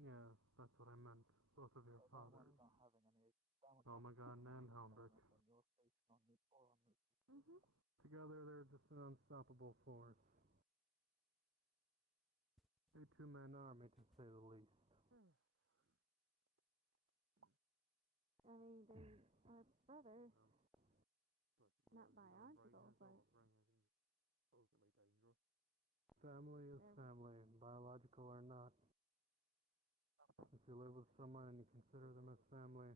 Yeah, that's what I meant. Both of your fathers. Omegon and Helmrich. Mm-hmm. Together they're just an unstoppable force. A two-man army, to say the least. I mean, they are brothers. Not biological, but Family is they're family, biological or not. If you live with someone and you consider them as family,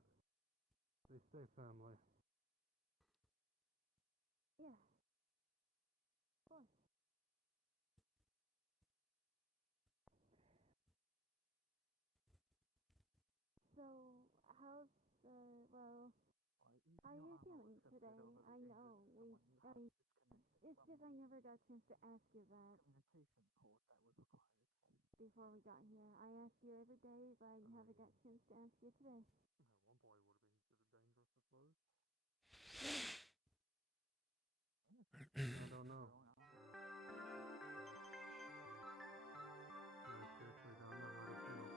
they stay family. yeah, of course. So how's well? How are you doing today? I know it's just I never got a chance to ask you that before we got here. I ask you every day, but I haven't got a chance to ask you today. At one point would have been considered dangerous, I suppose. I don't know. I seriously don't know how to feel.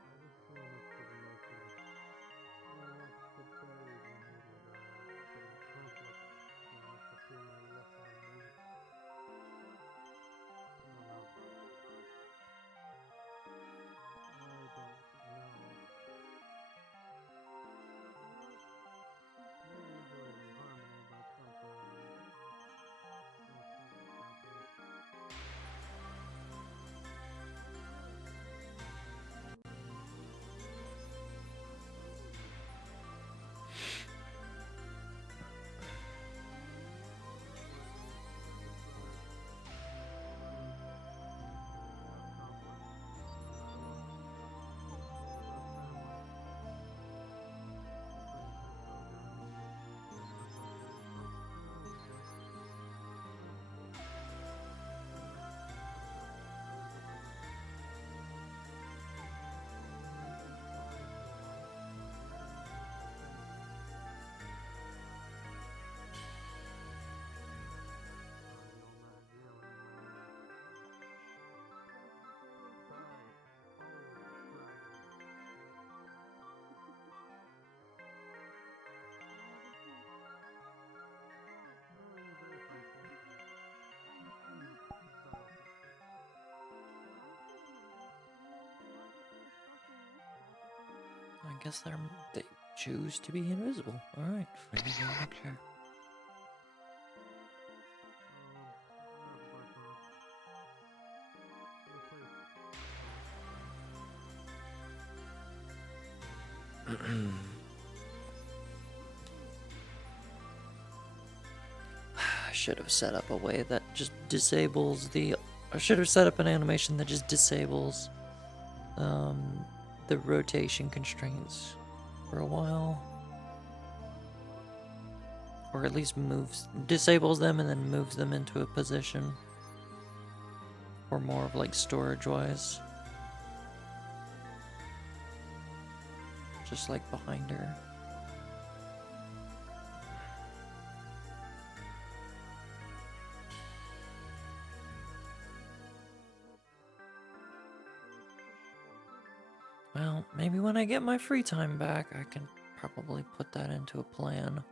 I just feel mixed emotions. I want to bury the immediate bit of conflict. To be honest, I feel a little left out in the loop. I don't know. I don't know. They're usually in harmony, but something is happening. I guess they choose to be invisible. Alright, sure. I should have set up a way that just disables the. I should have set up an animation that just disables the rotation constraints for a while. Or at least disables them and then moves them into a position. Or more of like storage wise. Just like behind her. Well, maybe when I get my free time back, I can probably put that into a plan.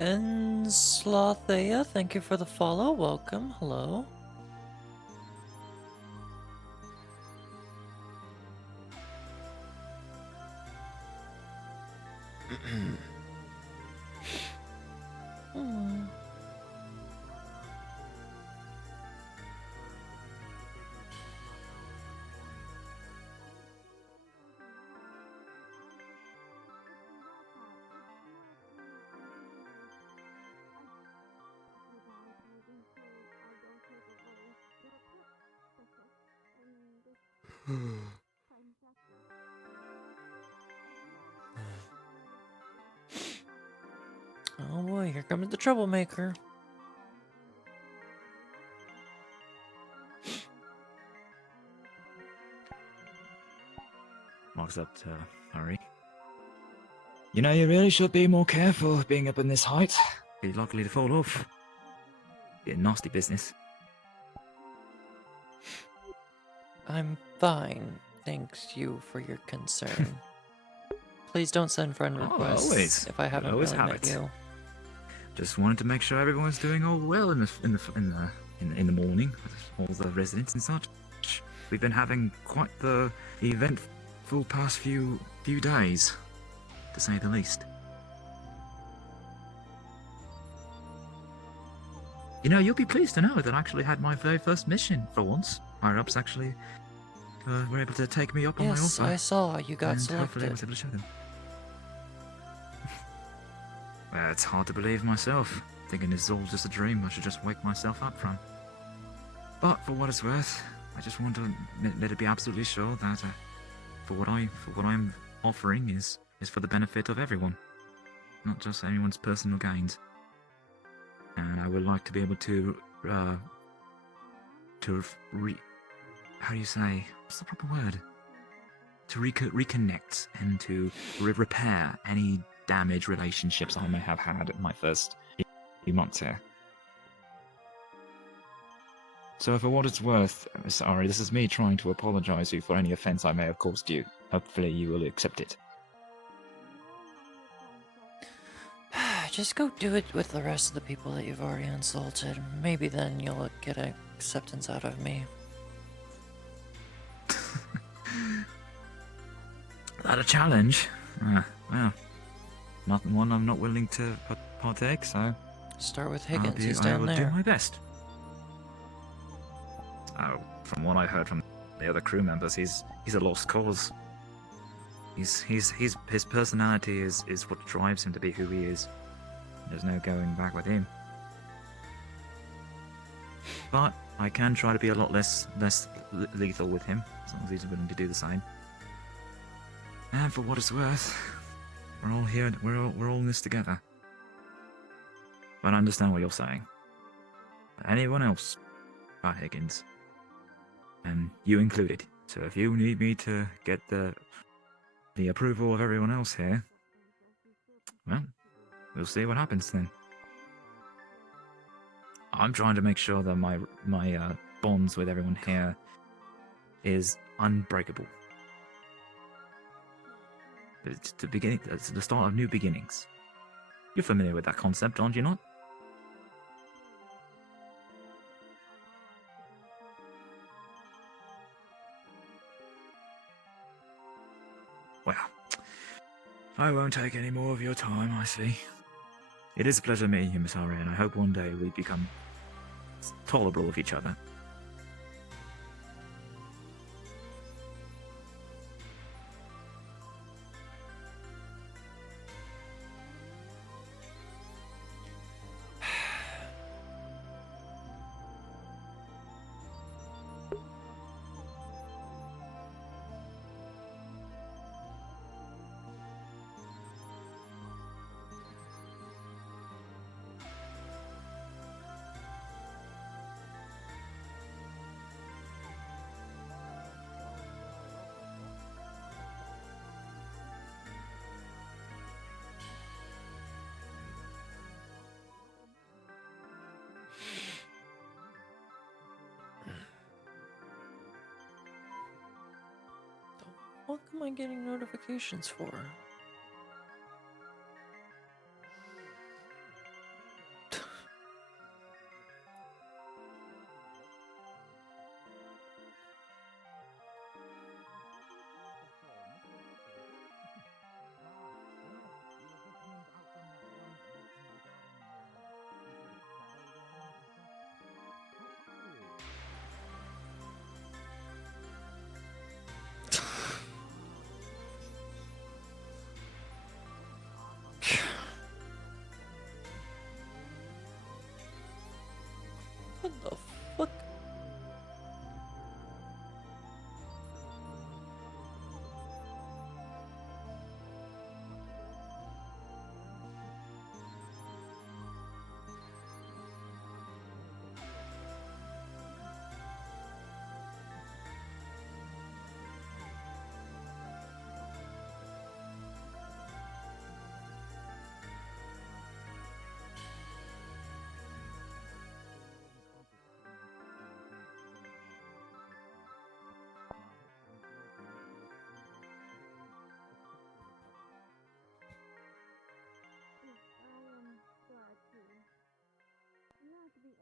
Enslathea, thank you for the follow. Welcome. Hello. Hmm. Oh boy, here comes the troublemaker. Walks up to Harry. You know, you really should be more careful being up in this height. Be likely to fall off. Be a nasty business. I'm fine. Thanks you for your concern. Please don't send friend requests always. if I haven't Always really have met it. you. Just wanted to make sure everyone's doing all well in the morning with all the residents and such. We've been having quite the eventful past few days, to say the least. You know, you'll be pleased to know that I actually had my very first mission for once. Higher-ups actually were able to take me up on my offer. Yes, I saw you got and hopefully I was selected. able to show them. Well, it's hard to believe myself, thinking this is all just a dream I should just wake myself up from. But for what it's worth, I just want to let it be absolutely sure that for what I'm offering is for the benefit of everyone, not just anyone's personal gains. And I would like to be able to how do you say, what's the proper word? To reconnect and to repair any damaged relationships I may have had in my first few months here. So for what it's worth, sorry, this is me trying to apologize to you for any offense I may have caused you. Hopefully you will accept it. Just go do it with the rest of the people that you've already insulted. Maybe then you'll get acceptance out of me. That a challenge? Well, nothing one I'm not willing to partake, so... Start with Higgins, he's down there. I will do my best. Oh, from what I heard from the other crew members, he's a lost cause. His personality is what drives him to be who he is. There's no going back with him. But I can try to be a lot less lethal with him, as long as he's willing to do the same. And for what it's worth, we're all here. We're all in this together. But I understand what you're saying. Anyone else but Higgins, and you included. So if you need me to get the approval of everyone else here, well, we'll see what happens then. I'm trying to make sure that my bonds with everyone here is unbreakable. It's the start of new beginnings. You're familiar with that concept, aren't you not? Well, I won't take any more of your time, I see. It is a pleasure meeting you, Miss Ari, and I hope one day we become tolerable with each other. What am I getting notifications for?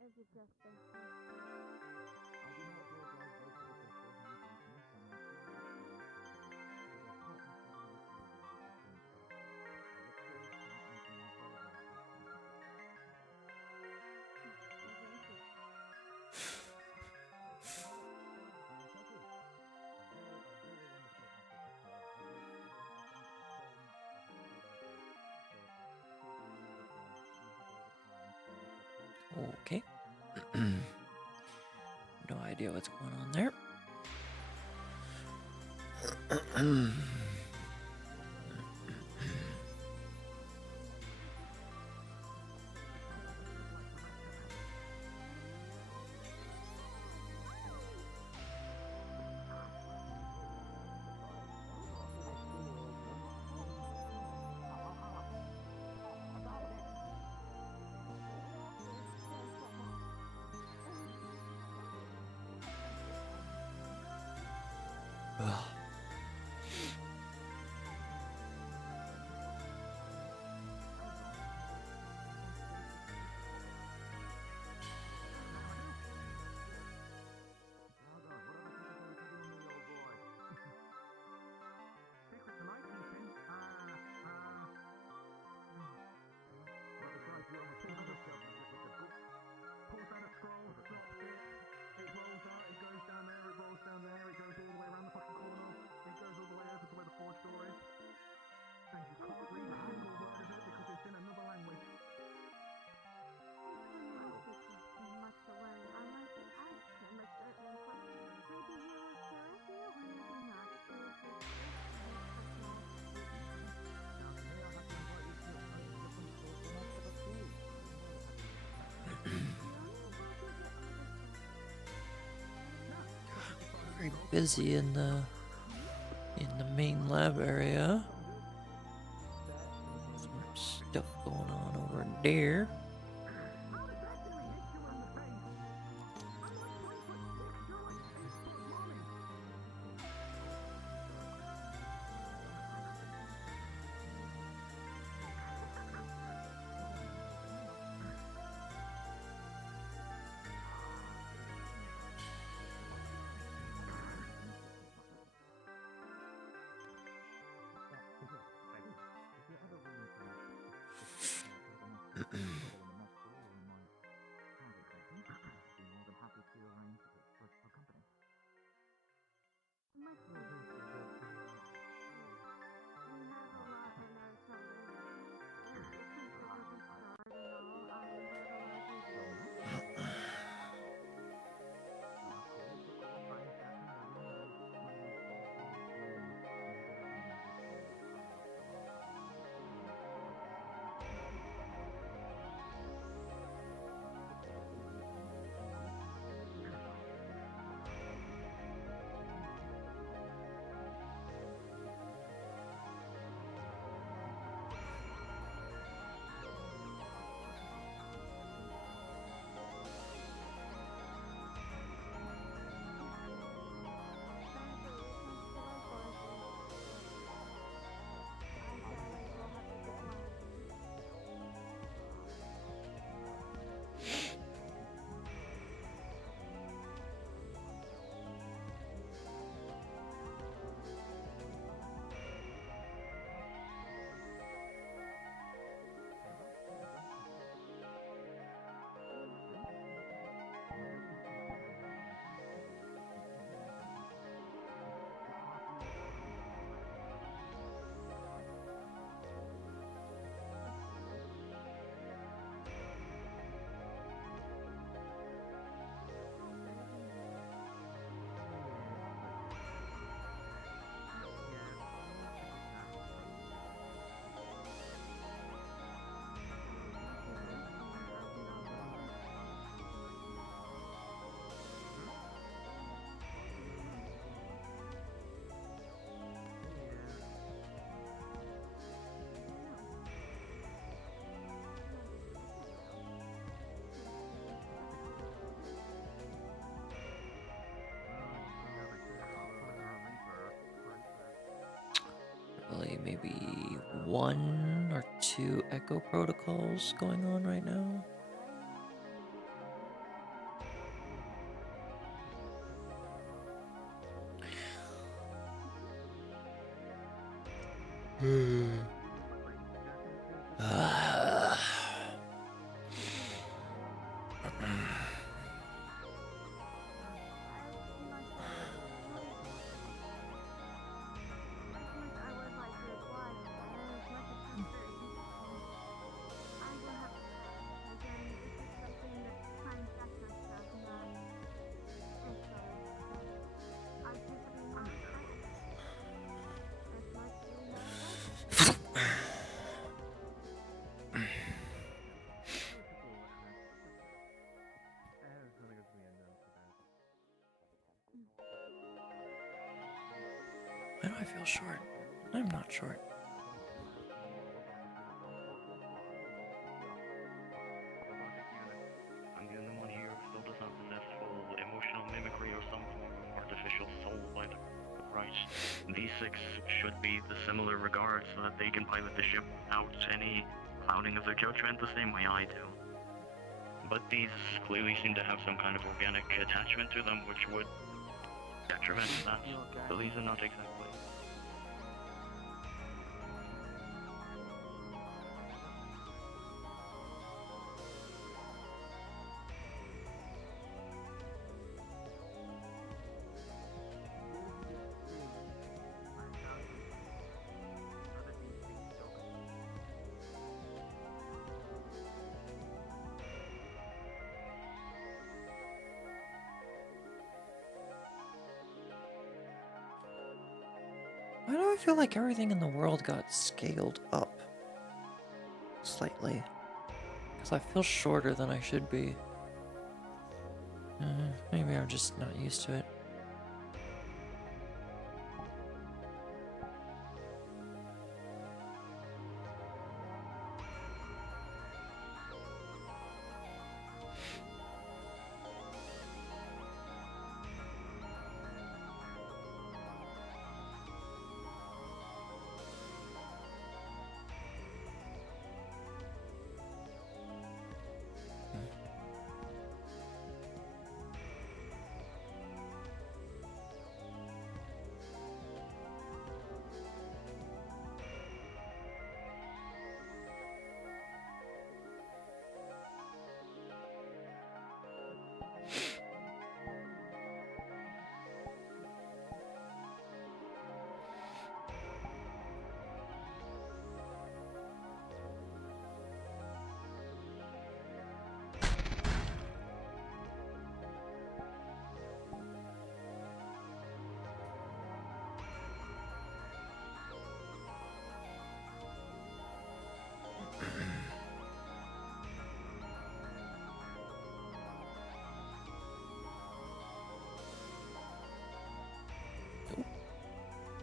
Is it just basic? Okay. No idea what's going on there. Ugh. Very busy in the main lab area. Some stuff going on over there. Probably maybe 1 or 2 echo protocols going on right now. Why do I feel short? I'm not short. I'm the only one here who still does not possess full emotional mimicry or some form of artificial soul by the right. These six should be the similar regard so that they can pilot the ship without any clouding of their judgment the same way I do. But these clearly seem to have some kind of organic attachment to them which would detriment that. So these are not exactly. Why do I feel like everything in the world got scaled up? Slightly. Because I feel shorter than I should be. Maybe I'm just not used to it.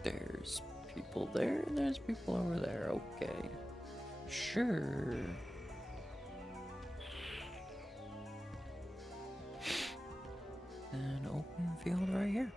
There's people there, and there's people over there. Okay. Sure. An open field right here.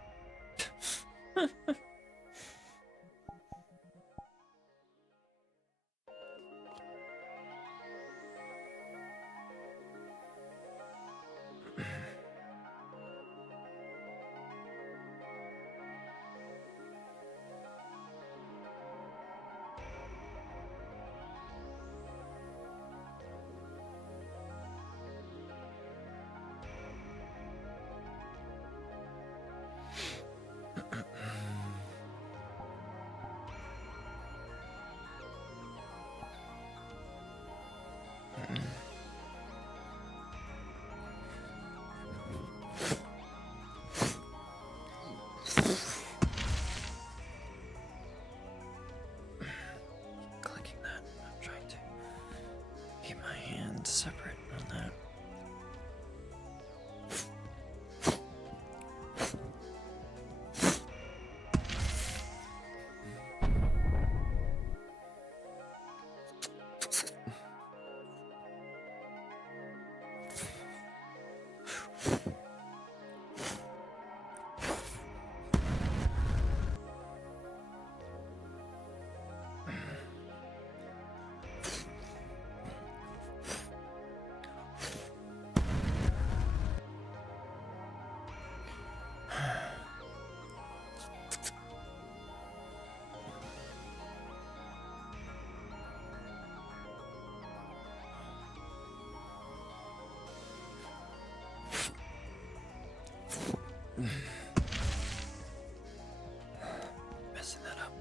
Messing that up.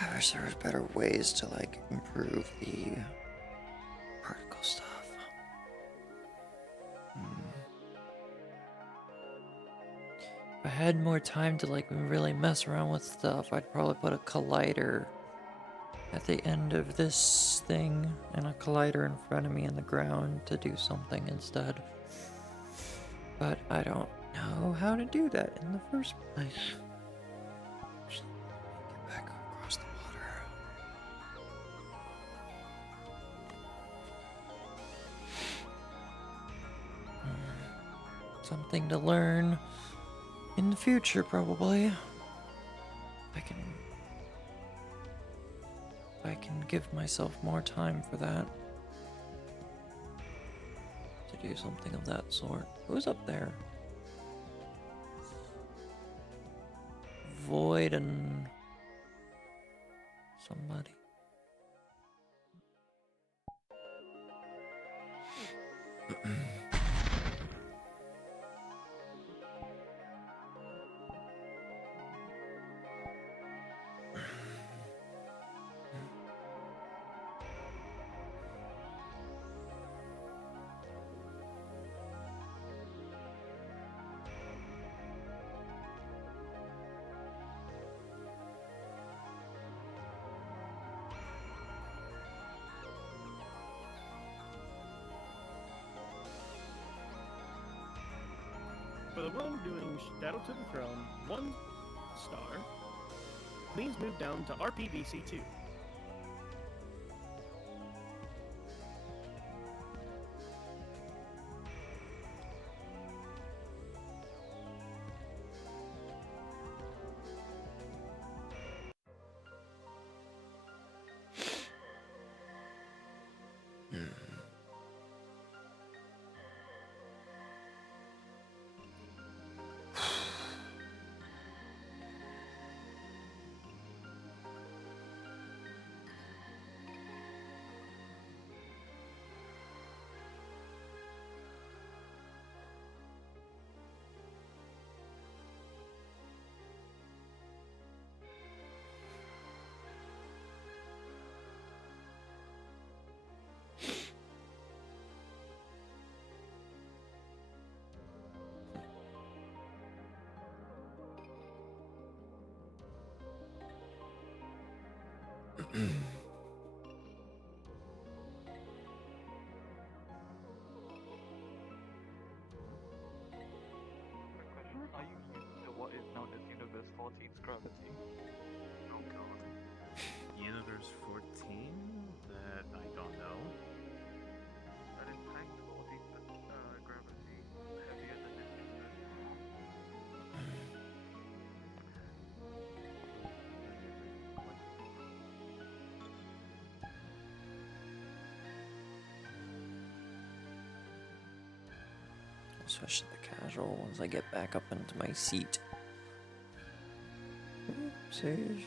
I wish there was better ways to like improve the particle stuff. If I had more time to like really mess around with stuff, I'd probably put a collider at the end of this thing and a collider in front of me in the ground to do something instead. But I don't know how to do that in the first place. Just get back across the water. Something to learn in the future, probably. I can give myself more time for that. To do something of that sort. Who's up there? Void and somebody. For the one doing Shadow to the Throne, 1 star. Please move down to RPVC 2. Are you used to what is known as Universe 14's gravity? Oh god. Universe 14? That I don't know. That is tank 14 gravity heavier than this universe. I'll switch to the casual once I get back up into my seat. Oopsies.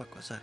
fuck was that?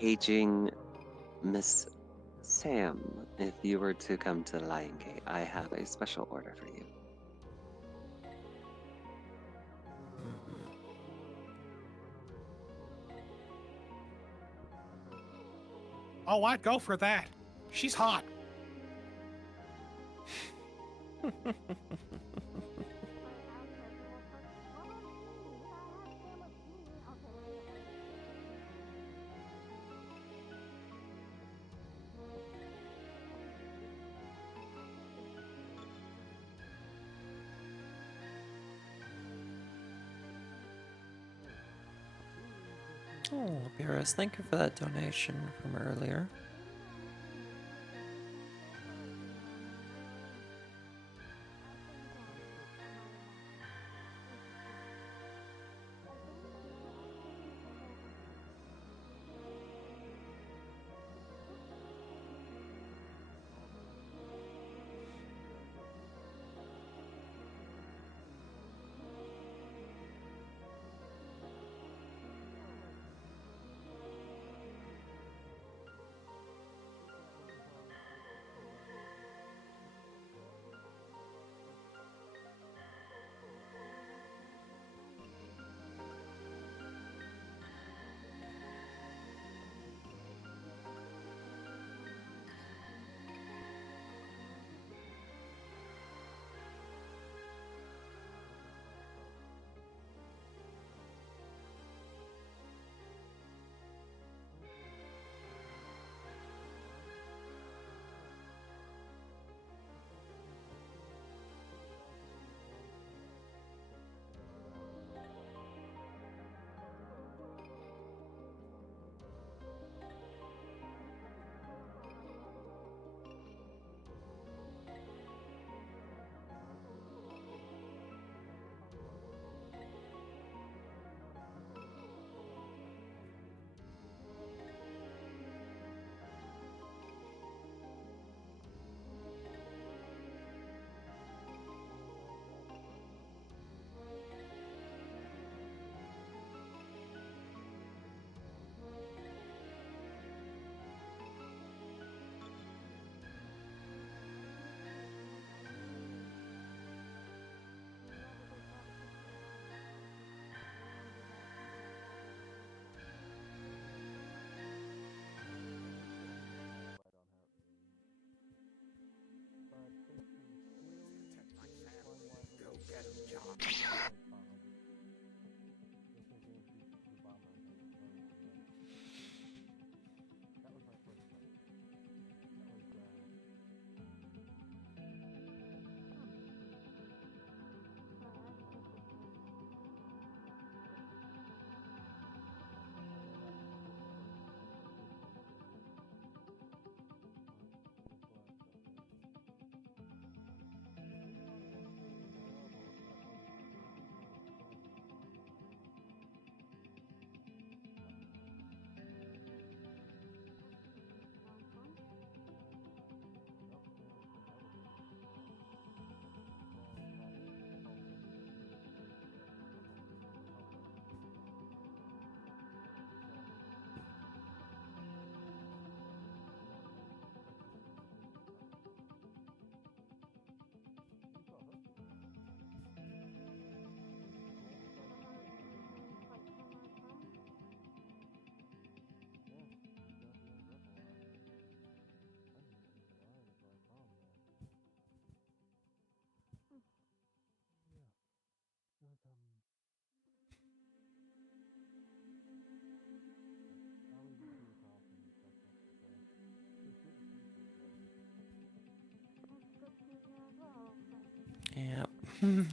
Paging Miss Sam, if you were to come to the Lion Gate, I have a special order for you. Oh, I'd go for that. She's hot. Oh, Beerus, thank you for that donation from earlier. And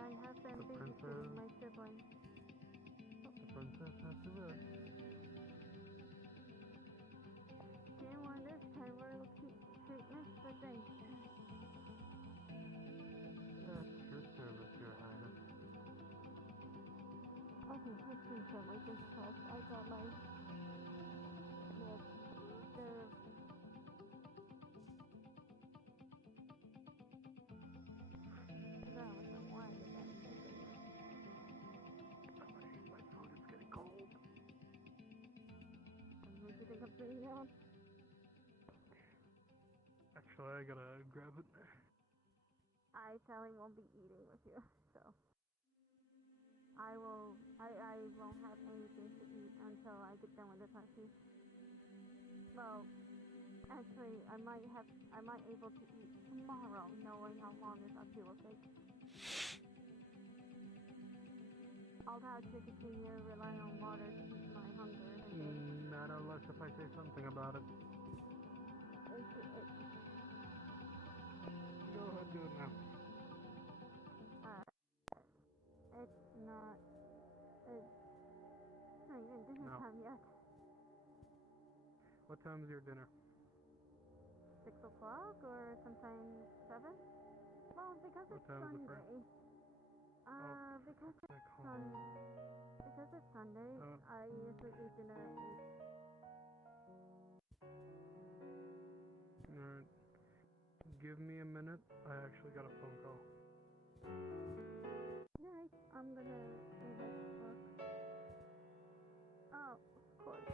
I have been babysitting my siblings. The princess has to rest. Didn't want this kind of royal treatment, but thanks. At your service, Your Highness. Okay, let's see some like this class. I got my My food is getting cold. what do you think I'm putting down? Actually, I gotta grab it. I probably won't be eating with you, so I won't have anything to eat until I get done with the party. Well, actually, I might able to eat tomorrow, knowing how long this up will take. I'll have to continue relying on water to keep my hunger. Not unless if I say something about it. Go ahead, do it now. It's not even dinner time yet. What time is your dinner? 6 o'clock or sometime 7? Well, because What it's time is the Sunday. Because it's Sunday, I usually eat dinner at 8. Alright. Give me a minute. I actually got a phone call. Alright, I'm gonna see this book. Oh, of course.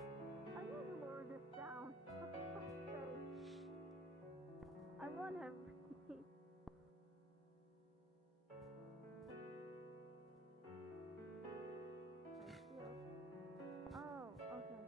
I need to lower this down. I want to read. Oh, okay.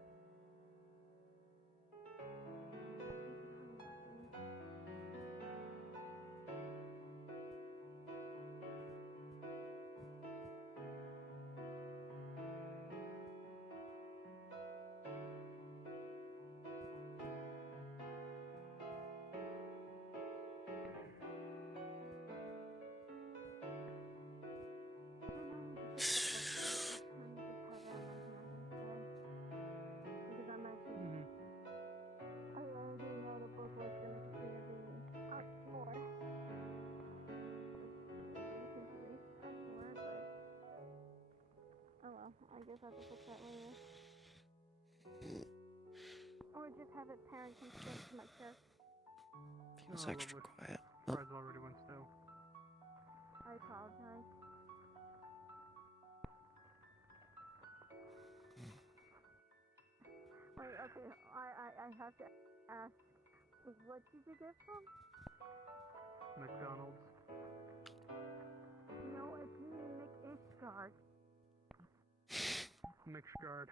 I guess I have to fix that later. Or just have it parent construct to my chest. Feels extra quiet. Fries already went stale. I apologize. Wait, okay, I have to ask, what did you get from? McDonald's. No, it's McIshgard. Mixguard.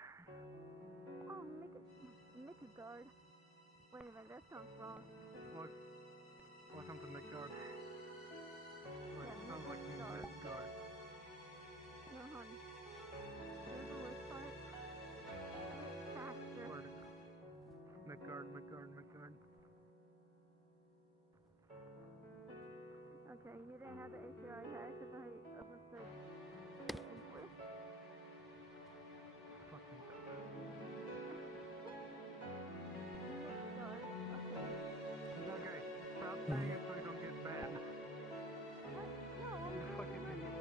Oh, McIshgard. Wait a minute, that sounds wrong. Welcome to McGuard. Sounds like Midgard. No, honey. There's a list on it. Faster. McGuard. Okay, you didn't have the issue I had because I was like, English. Fucking okay, stop saying it so you don't get banned. No, You fucking idiot.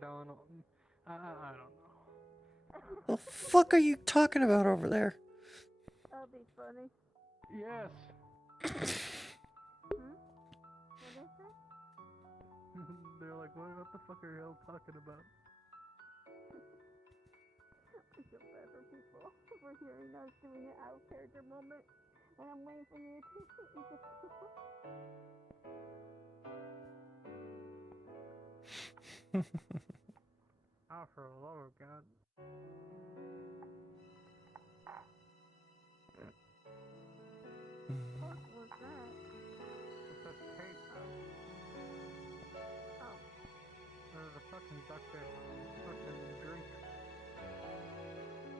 Donald. I don't know. The fuck are you talking about over there? That'd be funny. Yes. Hmm? What is it? They're like, what the fuck are y'all talking about? I feel bad for people for hearing us doing an out of character moment. And I'm waiting for you to Oh, for the love of God. What was that? It's a tape. Oh. There's a fucking duck there. Fucking drink.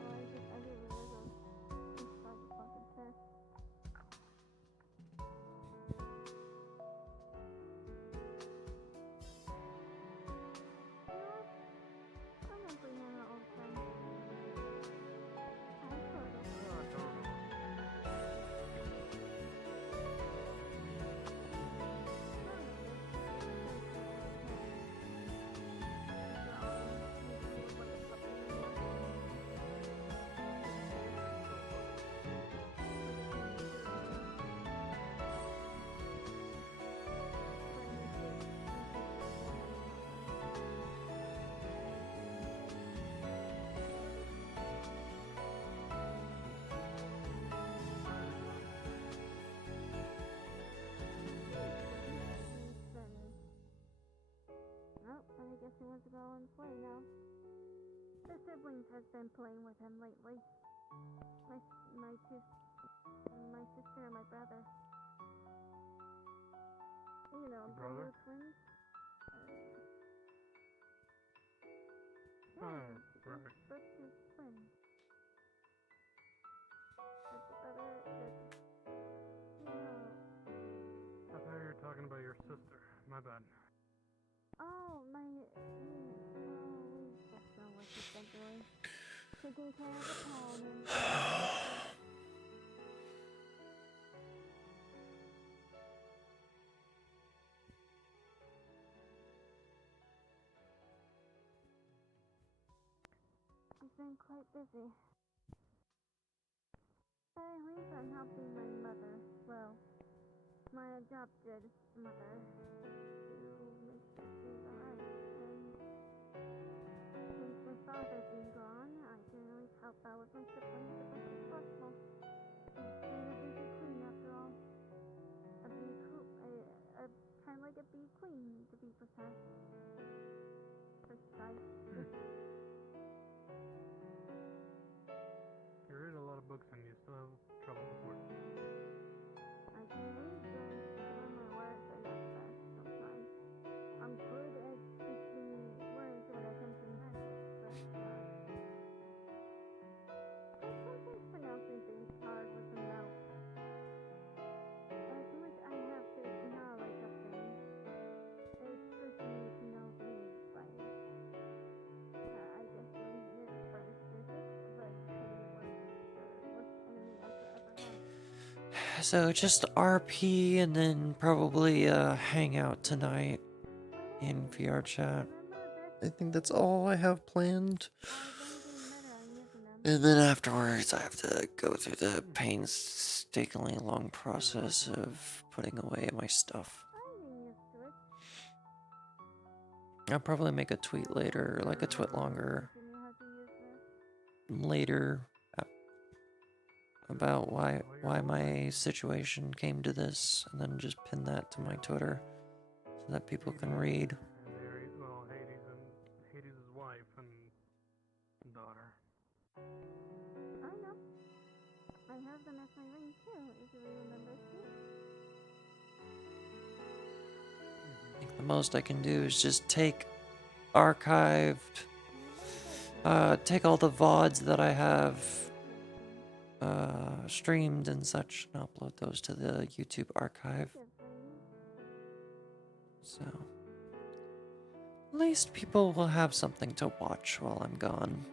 Well, I didn't realize I was inside the fucking chair. I don't bring Hannah all the time. I sort of. Oh, adorable. Oh, I guess he wants to go and play now. The siblings has been playing with him lately. My sister and my brother. You know, Brother? little twins. Oh, Yeah, right. that's his twin. That's the brother. I thought you were talking about your sister. My bad. Oh, that's not what she's been doing. Taking care of the town and she's been quite busy. But at least I'm helping my mother. Well, my adopted mother to make sure she's alright. And since my father's been gone, I can at least help out with my siblings as much as possible. She's been a busy queen after all. Kind of like a bee queen, to be precise. You read a lot of books and you still have trouble with words. I can read them, but my words are not best sometimes. I'm good at speaking words when I come to my head, but sometimes pronouncing things hard with the mouth. As much I have this knowledge of things, it's pushing me to know things by, I guess, doing it for instances, but saying words is the worst enemy I could ever have. So just RP and then probably hang out tonight in VRChat. I think that's all I have planned. And then afterwards, I have to go through the painstakingly long process of putting away my stuff. I'll probably make a tweet later, like a tweet longer later, about why my situation came to this, and then just pin that to my Twitter so that people can read. And well, Hades' wife and daughter. I know. I have them as my ring too, if you remember too. I think the most I can do is just take take all the VODs that I have streamed and such and upload those to the YouTube archive. So at least people will have something to watch while I'm gone.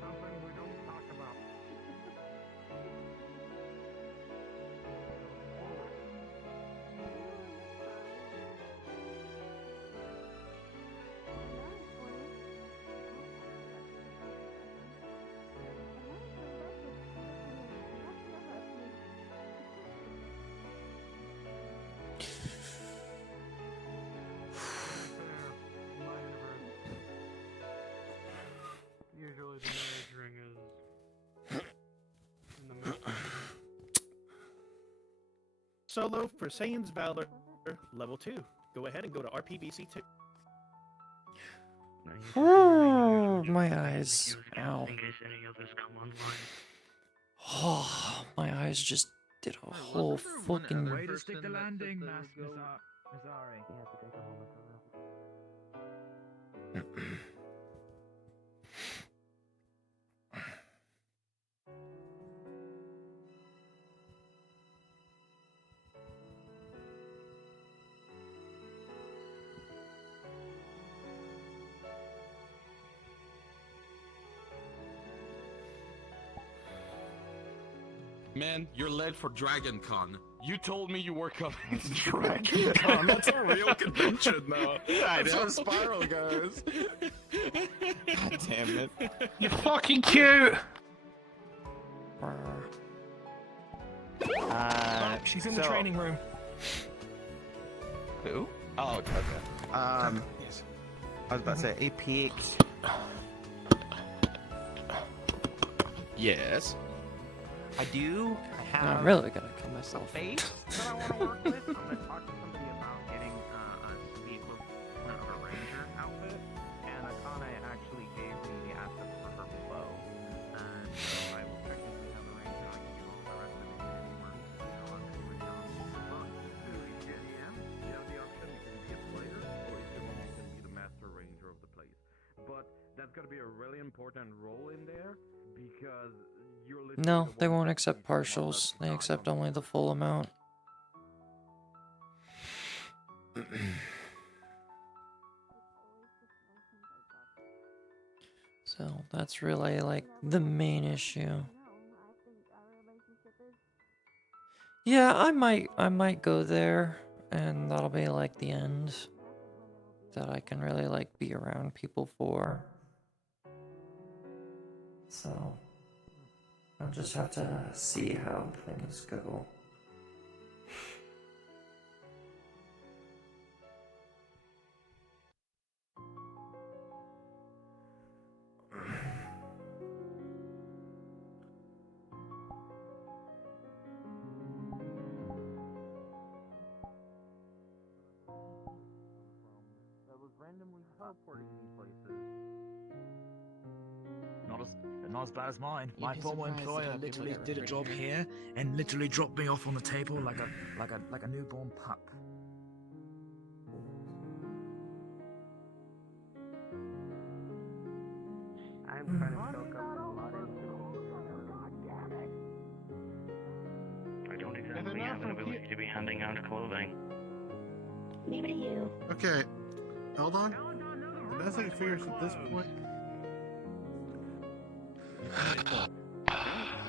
Something we don't talk about. solo for Saiyan's Valor level 2. Go ahead and go to RPBC 2. Oh, my eyes. Ow. In case any others come online. Oh, my eyes just did a whole fucking. Way to stick the landing, Mizari. Man, you're late for Dragon Con. You told me you were coming to Dragon Con. That's a real convention now. That's where Spiral goes. God damn it. You're fucking cute. She's in the training room. Who? Oh, okay. Yes. I was about to say APX. Yes. I do have. I'm really gonna kill myself. Face that I want to work with. I'm gonna talk to somebody about getting a speed equivalent of a ranger outfit, and Akane actually gave me the assets for her bow, and so I will technically have a ranger I can do for the rest of the game. Or, I'm going to Well, you have the option. You can be a player, or you can be the master ranger of the place. But that's got to be a really important role in there because you're literally No, the they one won't that accept can come up partials. with They accept only the full amount. So that's really like the main issue. Yeah, I might go there, and that'll be like the end that I can really like be around people for. So I'll just have to see how things go. that was randomly teleporting me places. Not as bad as mine. You'd My be former surprised employer at how people literally get did a job refrigerated. here and literally dropped me off on the table like a newborn pup. I'm trying to choke up a lot of I don't exactly have an ability to be handing out clothing. Maybe you. Okay, hold on. That's like figures at this point.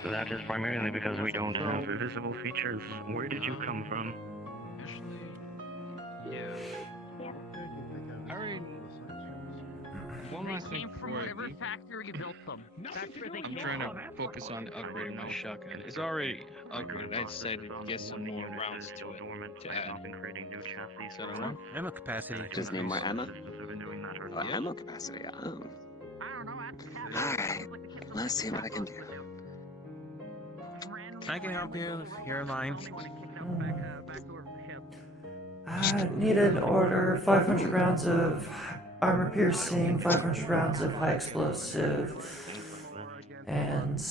That is primarily because we don't have visible features. Where did you come from? Yeah. I already. One last thing before I leave. factory built them. I'm trying to focus on upgrading my shotgun. It's already upgraded. I decided to get some more rounds to it to add. So I don't know. Ammo capacity. Just need more ammo? Oh, Yeah. ammo capacity, oh. Alright, let's see what I can do. I can help you. Here are mine. Need an order 500 rounds of armor piercing, 500 rounds of high explosive, and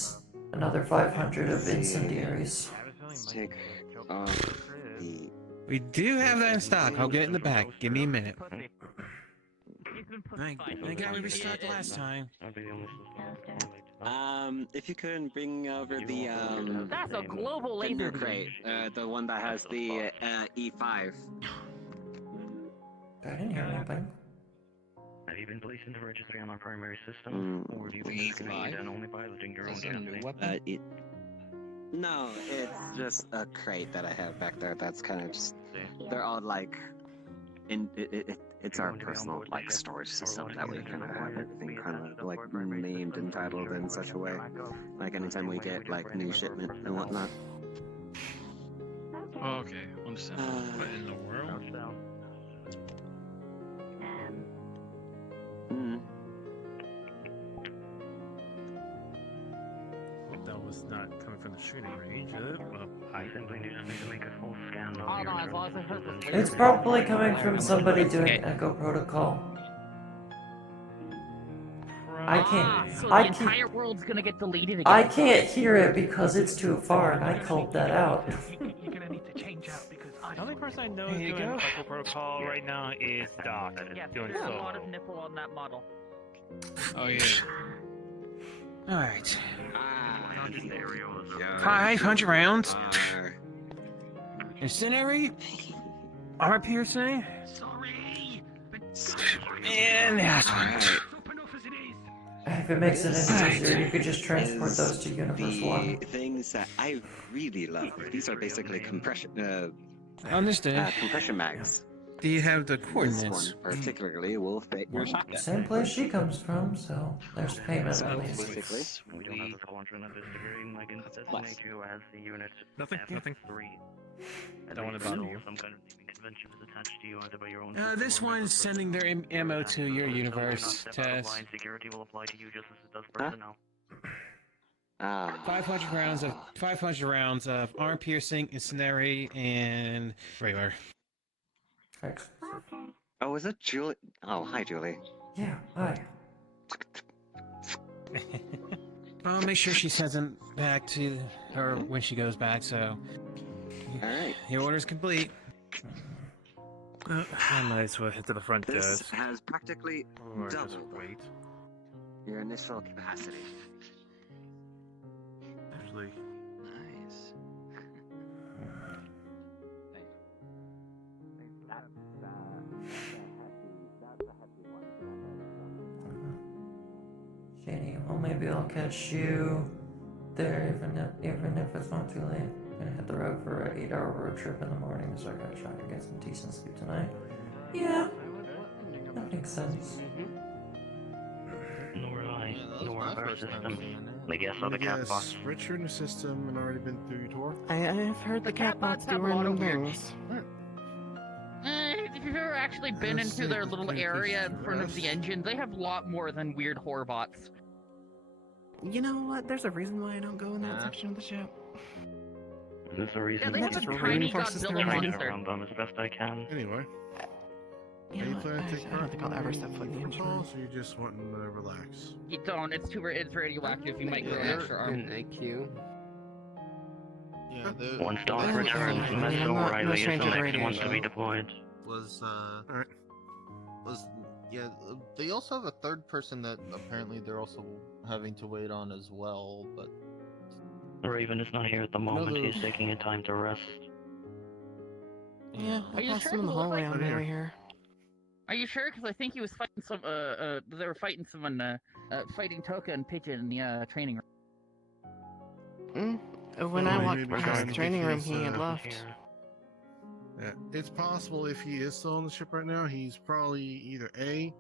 another 500 of incendiaries. Let's take off the... We do have that in stock. I'll get it in the back. Give me a minute. I got we restocked last time. If you could bring over the, That's a global the laser new crate, the one that has the, E5. I didn't hear anything. Have you been placed into registry on our primary system, or have you been disconnected and only piloting your own Is that a new chassis? weapon? No, it's just a crate that I have back there. That's kind of just, they're all like, it's our personal like storage system that we kind of have everything kind of like named and titled in such a way. Like anytime we get like new shipment and whatnot. Oh, okay. Understand. What in the world? What the was not coming from the shooting range. I simply need to make a full scan of Hold your on, as long as I heard this It's probably coming from somebody doing Echo Protocol. So the entire world's gonna get deleted again. I can't hear it because it's too far, and I called that out. You're gonna need to change out because The only person I know is There you doing go. Echo Protocol right now is Doc. Yes, Doing there's a solo. lot of nipple on that model. Oh yeah. Alright. 500 500 rounds. Incendiary. Armor piercing. And that's one. If it makes it any easier, you could just transport those to Universe 1. The things that I really love. These are basically compression mags. Do you have the This coordinates? one particularly will fit your shotgun. Same place she comes from, so there's payment So at least. basically, We don't have the quadrant of disagreeing. I can designate you as the unit Nothing. F3. Don't want to bother you. Some kind of naming convention is attached to you either by your own This system or one's sending their ammo to your universe test. line security will apply to you just as it does personnel. 500 rounds of arm piercing, incendiary, and regular. Oh, is it Julie? Oh, hi, Julie. Yeah, hi. I'll make sure she sends them back to her when she goes back, so... Alright. Your order's complete. I might as well head to the front This desk. has practically Or just doubled wait. your initial capacity. Actually, Nice. Shady, well maybe I'll catch you there even if it's not too late. I'm gonna hit the road for an 8-hour road trip in the morning, so I gotta try to get some decent sleep tonight. Yeah, that makes sense. Nor I, nor our systems. I guess of the cat box. Rich, you're in the system and already been through your tour? I've heard the cat bots do random things. If you've ever actually been Let's into see their if little this area in is front of the rest. engine, they have a lot more than weird horror bots. You know what? There's a reason why I don't go in that section of the ship. There's a reason Yeah, they why have a I'm tiny reinforces Godzilla their trying line. to monster. around them as best I can. Anyway, You are know you what? planning to take I part don't think I'll ever step foot in the engine room. calls, or you just wanting to relax? You don't, it's radioactive, you might grow an extra arm. IQ. Yeah, Once Doc Yeah, returns, I mean, Mr. I'm not O'Reilly is the stranger to next one radiation. to be deployed. They also have a third person that apparently they're also having to wait on as well, but Raven is not here at the moment. Another- He's taking a time to rest. Yeah, Are I you passed sure? him in the It looked hallway like- on my way here. Are you sure? Because I think he was fighting some, they were fighting someone, fighting Toka and Pigeon in the, training room. When Well, I maybe walked we're past going the to training room, his, he had left. Yeah, it's possible if he is still on the ship right now, he's probably either A,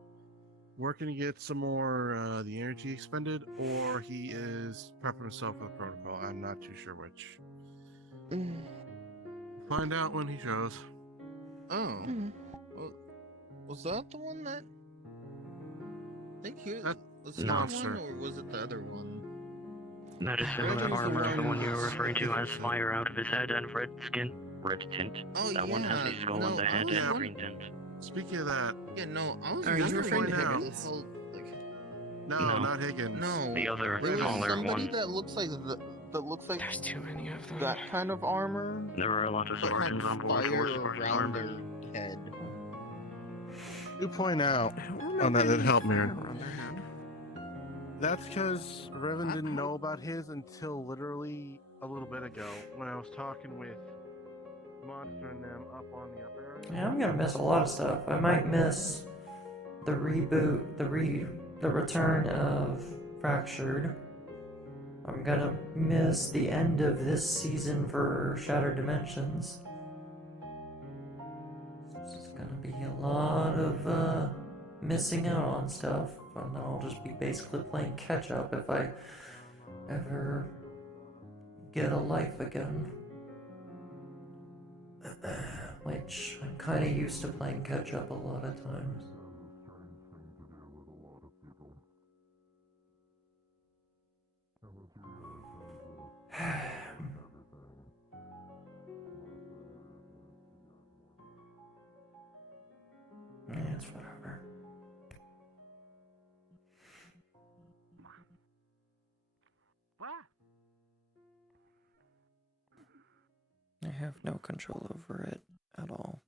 working to get some more the energy expended, or he is prepping himself for the protocol. I'm not too sure which. Find out when he shows. oh, well, was that the one that? I think he was that Monster. one, or was it the other one? That is similar armor, the one you're referring to has fire out of his head and red skin, red tint. Oh, That one has a skull on the head and green tint. Speaking of that, Yeah, no, I was Are you wondering referring to who the Higgins? hell, like, no, No. not Higgins. no, The other, there was taller somebody one. that looks like There's too many of them. that kind of armor. There are a lot of That had Spartans on board who fire are Spartan around armor. their head. You point out I don't on remember that any help me. fire on their head. That's because Revan didn't know about his until literally a little bit ago when I was talking with Monster and them up on the upper area. Yeah, I'm gonna miss a lot of stuff. I might miss the reboot, the return of Fractured. I'm gonna miss the end of this season for Shattered Dimensions. It's gonna be a lot of missing out on stuff, and then I'll just be basically playing catch up if I ever get a life again. Which I'm kind of used to playing catch up a lot of times. it's whatever. I have no control over it at all.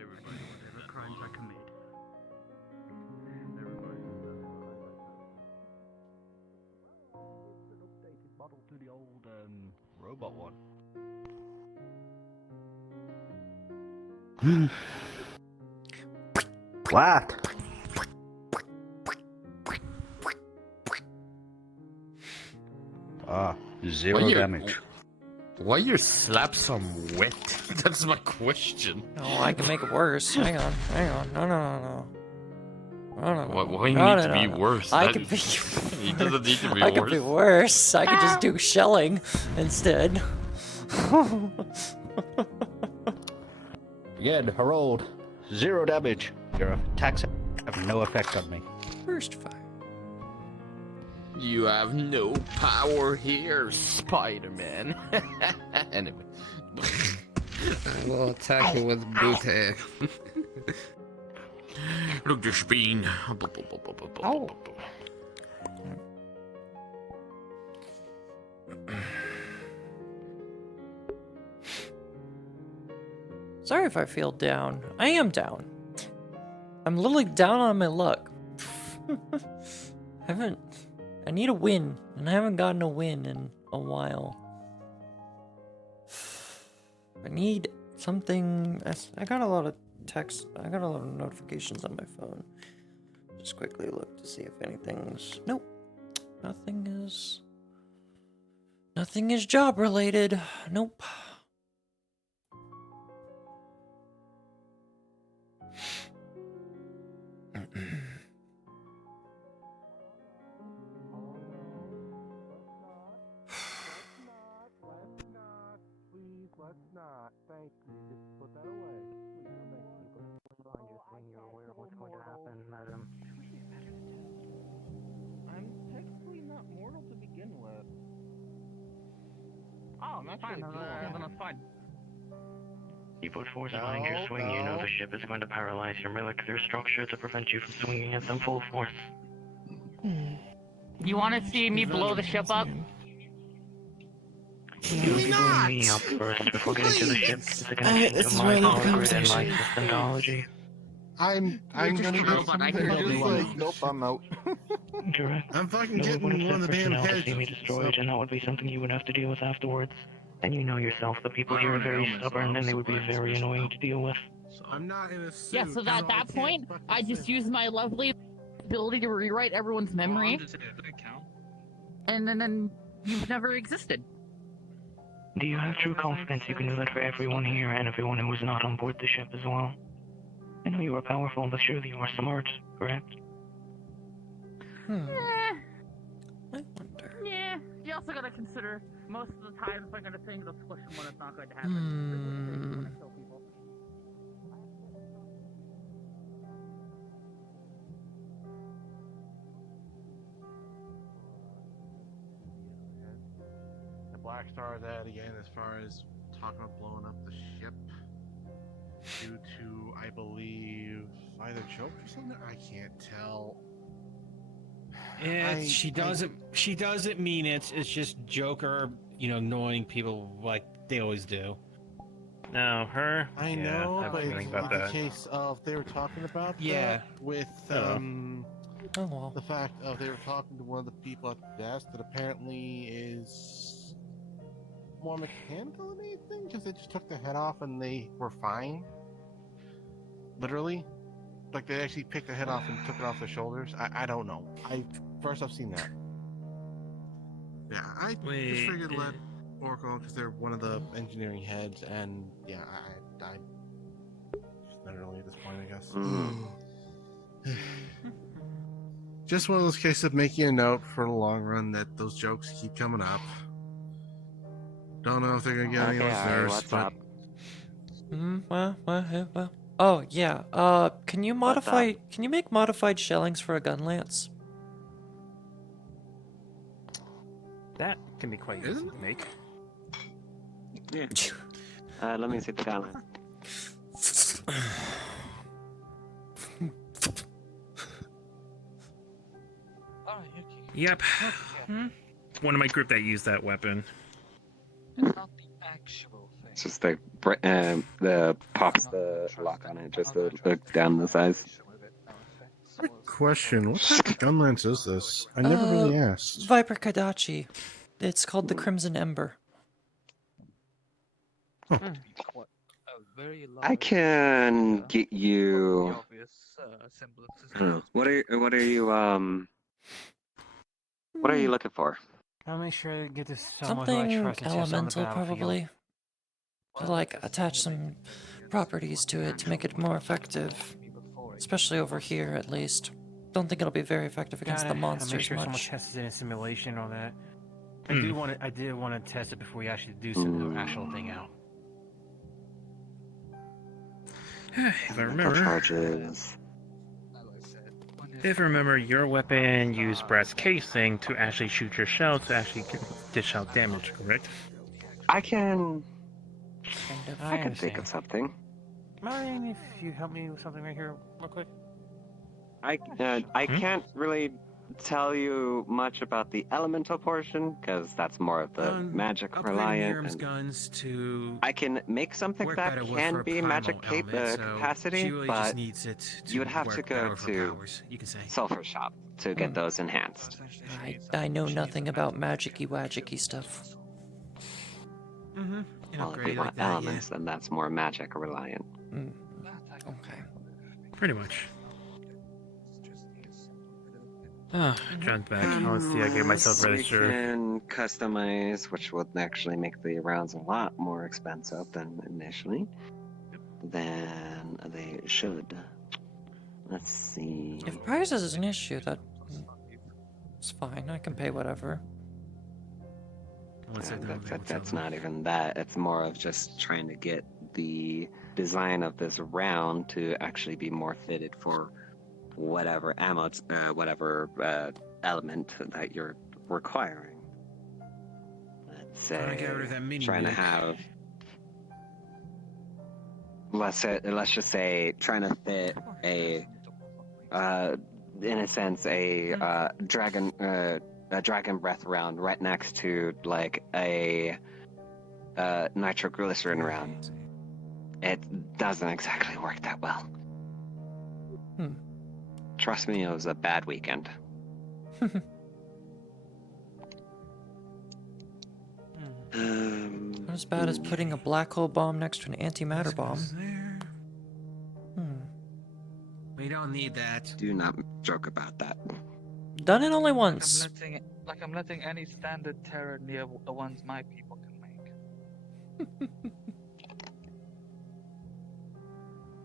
Everybody, whatever crimes I commit. It's an updated model to the old robot one. What? Ah, zero damage. Why you slap some wet? That's my question. No, I can make it worse. Hang on. No. Why you need to be worse? I could be. He doesn't need to be I worse. could be worse. I could just do shelling instead. Again, Harold, zero damage. Your attacks have no effect on me. First fire. You have no power here, Spider-Man. Anyway. We'll attack you with booty. Look, the spine. Oh. Sorry if I feel down. I am down. I'm literally down on my luck. I need a win, and I haven't gotten a win in a while. I need something. I got a lot of texts. I got a lot of notifications on my phone. Just quickly look to see if anything's. Nope. Nothing is job related. Nope. Let's not. Thank you. Just put that away. Please, thank you. Find us when you're aware of what's going to happen, madam. I'm technically not mortal to begin with. Oh, that's fine. Then that's fine. You put force behind your swing, you know the ship is going to paralyze your molecular structure to prevent you from swinging at them full force. You want to see me blow the ship up? You'll be blowing me up first before getting to the ship. It's a connection to my power grid and my systematology. I'm gonna get robot, I can something do like, it. Nope, I'm out. Correct. I'm fucking No getting one would one of accept the damn personnel to heads. see me destroyed, and that would be something you would have to deal with afterwards. And you know yourself, the people here are very stubborn, and they would be very annoying to deal with. I'm not in a suit. Yeah, so at that point, I just use my lovely ability to rewrite everyone's memory. And then you've never existed. Do you have true confidence you can do that for everyone here and everyone who is not on board the ship as well? I know you are powerful, but surely you are smart, correct? Yeah, you also gotta consider most of the time if I'm gonna sing the squish one, it's not going to happen. When I kill people. The Black Star is at again as far as talking about blowing up the ship due to, I believe, either joke or something. I can't tell. She doesn't mean it. It's just Joker, annoying people like they always do. No, her. I Yeah, know, I have a but feeling it's about the that. case of they were talking about Yeah. that with well. the fact of they were talking to one of the people at the desk that apparently is more mechanical than anything because they just took the head off and they were fine. Literally, like they actually picked the head off and took it off their shoulders. I don't know. I've seen that. Yeah, I just figured let Oracle because they're one of the engineering heads, and yeah, I just not really at this point, I guess. Just one of those cases of making a note for the long run that those jokes keep coming up. Don't know if they're gonna get anyone's nerves, but Well. Oh yeah. Can you modify? Can you make modified shellings for a gun lance? That can be quite easy to make. Yeah. Let me see the guideline. Yep. One of my group that used that weapon. It's just the pops the lock on it just to look down the size. Question: what type of gun lance is this? I never really asked. Viper Kadachi. It's called the Crimson Ember. I can get you. I don't know. What are you What are you looking for? I'll make sure to get this someone who I Something trust and test on the elemental, battlefield. probably. To like attach some properties to it to make it more effective, especially over here at least. Don't think it'll be very effective against the I'll make monsters sure someone much. tests it in simulation or that. I did want to test it before we actually do the actual thing out. If I remember. Charges. If I remember, your weapon used brass casing to actually shoot your shells to actually dish out damage, correct? I can I think understand. of something. Mind if you help me with something right here, real quick? I can't really tell you much about the elemental portion because that's more of the magic reliant. And guns to I can make something that can be magic capacity, but you would have to go to Sulfur Shop to get those enhanced. I know nothing about magic-y wagic-y stuff. Well, if you want elements, then that's more magic reliant. Okay. Pretty much. John's back. Let's see, I gave myself We registered. can customize, which would actually make the rounds a lot more expensive than initially. Than they should. Let's see. If price is an issue, it's fine. I can pay whatever. That's not even that. It's more of just trying to get the design of this round to actually be more fitted for whatever ammo, whatever element that you're requiring. Let's say trying to have. Let's just say trying to fit a, in a sense, a dragon breath round right next to like a nitroglycerin round. It doesn't exactly work that well. Trust me, it was a bad weekend. Not as bad as putting a black hole bomb next to an antimatter bomb. We don't need that. Do not joke about that. Done it only once. I'm letting any standard terror near the ones my people can make.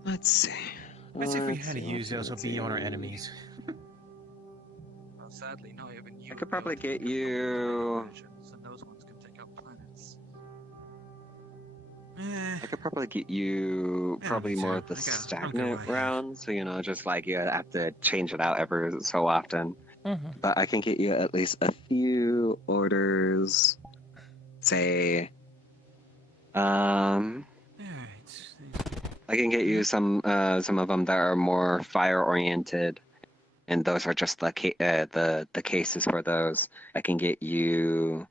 Let's see. Let's see if we had to use those, will be on our enemies. Well, sadly, not even you. I could probably get you. And those ones can take out planets. I could probably get you more of the stagnant rounds, so just like you have to change it out every so often. But I can get you at least a few orders. Say, I can get you some of them that are more fire oriented, and those are just the cases for those. I can get you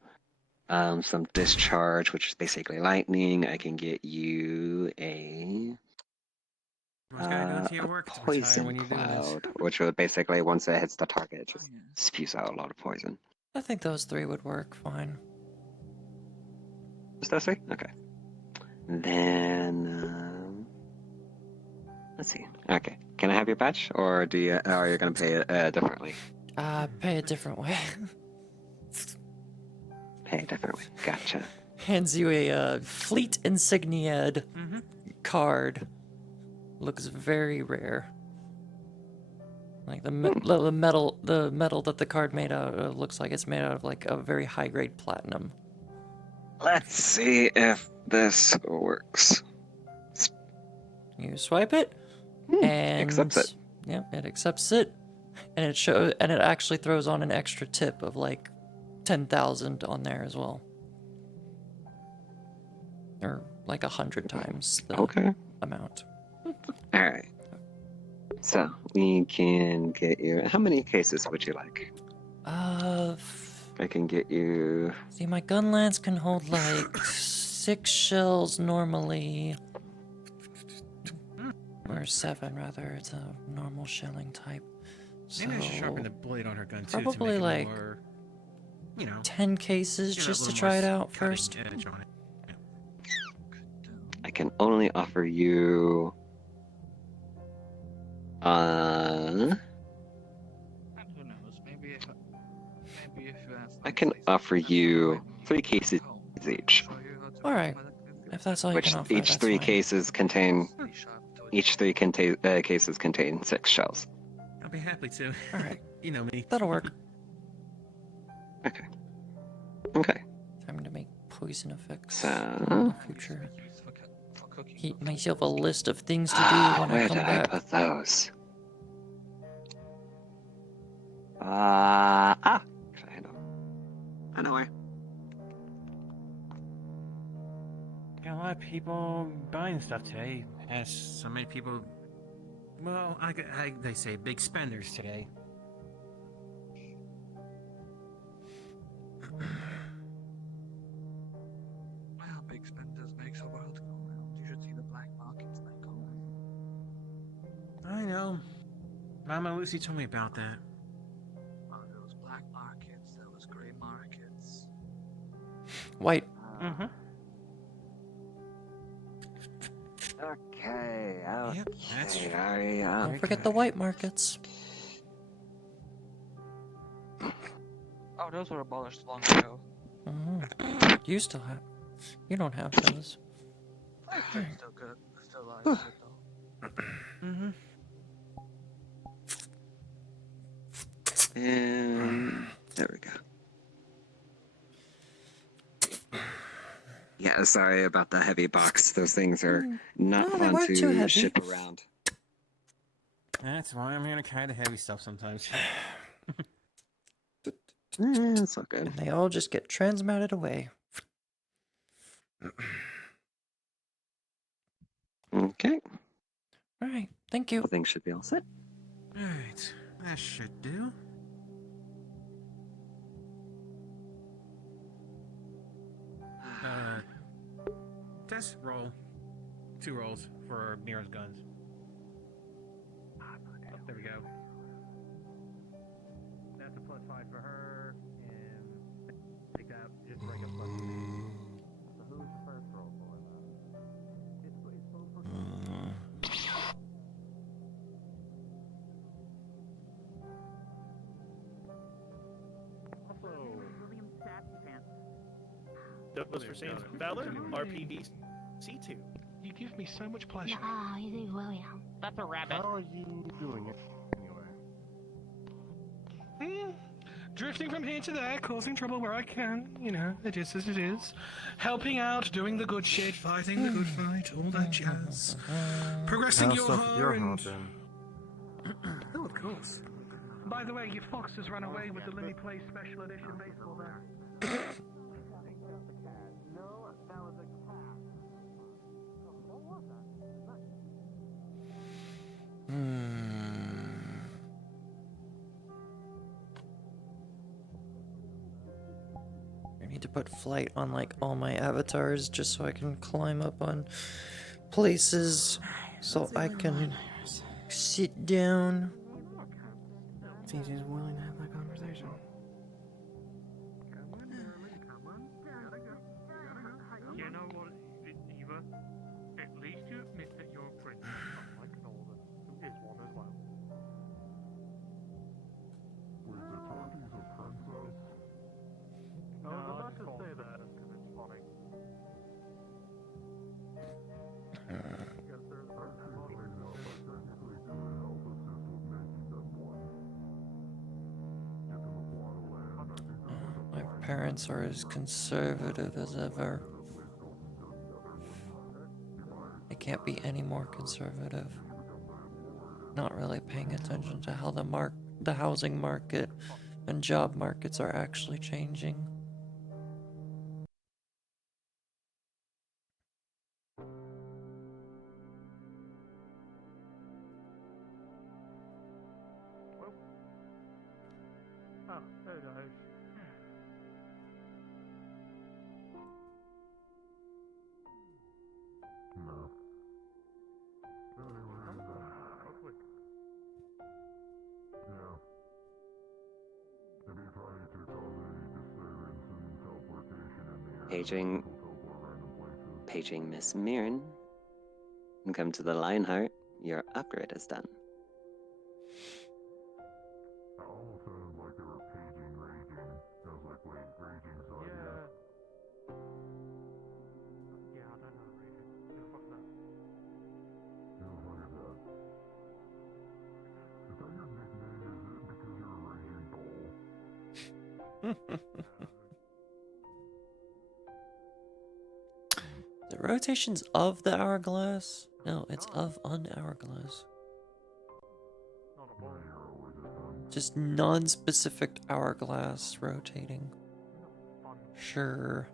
some discharge, which is basically lightning. I can get you a poison cloud, which would basically, once it hits the target, it just spews out a lot of poison. I think those three would work fine. Just those three? Okay. Then let's see. Okay, can I have your badge, or are you gonna pay it differently? Pay a different way. Pay a different way. Gotcha. Hands you a fleet insignia'd card. Looks very rare. Like the metal that the card made out of looks like it's made out of like a very high grade platinum. Let's see if this works. You swipe it, and accepts it. Yep, it accepts it, and it actually throws on an extra tip of like 10,000 on there as well. Or like 100 times the Okay. amount. All right. So we can get you. How many cases would you like? I can get you. See, my gun lance can hold like 6 shells normally. Or 7 rather. It's a normal shelling type. Maybe I should sharpen So, the blade on her gun too to probably make it like more, you know, 10 cases give it a just to little try it more out cutting first. edge on it. I can only offer you. And who knows? Maybe if you ask I can offer you 3 cases each. All right. If that's all you Which can offer, each that's 3 fine. cases contain. Each 3 cases contain 6 shells. I'll be happy to. All right. You know me. That'll work. Okay. Okay. Time to make poison effects So. in the future. Keep myself a list of things to do when I Where come did back. I put those? I know where. Got a lot of people buying stuff today. As So many people. Well, they say big spenders today. Well, big spenders makes the world go round. You should see the black markets that go on. I know. Mama Lucy told me about that. Oh, there was black markets, there was gray markets. White. Mm-hmm. Okay. Yep, that's true. Don't forget the white markets. Oh, those were abolished long ago. You still have. You don't have those. They're still good. Still alive, good though. Mm-hmm. And there we go. Yeah, sorry about the heavy box. Those things are not No, they fun weren't too to heavy. ship around. That's why I'm gonna carry the heavy stuff sometimes. It's all good. And they all just get transmatted away. Okay. All right. Thank you. Things should be all set. Alright, that should do. Test roll. 2 rolls for Mira's guns. Oh, there we go. That's a +5 for her, and take that, just bring a +2. So who was the first roll for that? It's both for That was for Sam's Valor, RPV C2. You give me so much pleasure. Ah, you think William. That's a rabbit. How are you doing it anyway? Drifting from here to there, causing trouble where I can. You know, it is as it is. Helping out, doing the good shit, fighting the good fight, all that jazz. Progressing How's your stuff with your and... heart then? Oh, of course. By the way, your fox has run away with the Lily Place Special Edition baseball bat. I need to put flight on like all my avatars just so I can climb up on places so I can sit down. It's easy as willing to have that conversation. You know what, Eva? At least you admit that you're a princess, unlike Nolan, who is one as well. I was about to say that because it's funny. My parents are as conservative as ever. They can't be any more conservative. Not really paying attention to how the housing market and job markets are actually changing. Oh, there it is. No. Yeah. It'd be funny to cause a disturbance and teleportation in the air. Paging, People teleport random places. paging Miss Mirren. And come to the Lionheart. Your upgrade is done. It almost sounded like they were paging raging. I was like, wait, raging's the idea. Yeah, I don't know, really. Who the fuck's that? Who the fuck is that? Is that your nickname? Is it because you're a raging bull? The rotations of the hourglass? No, it's of an hourglass. Just non-specific hourglass rotating. Sure.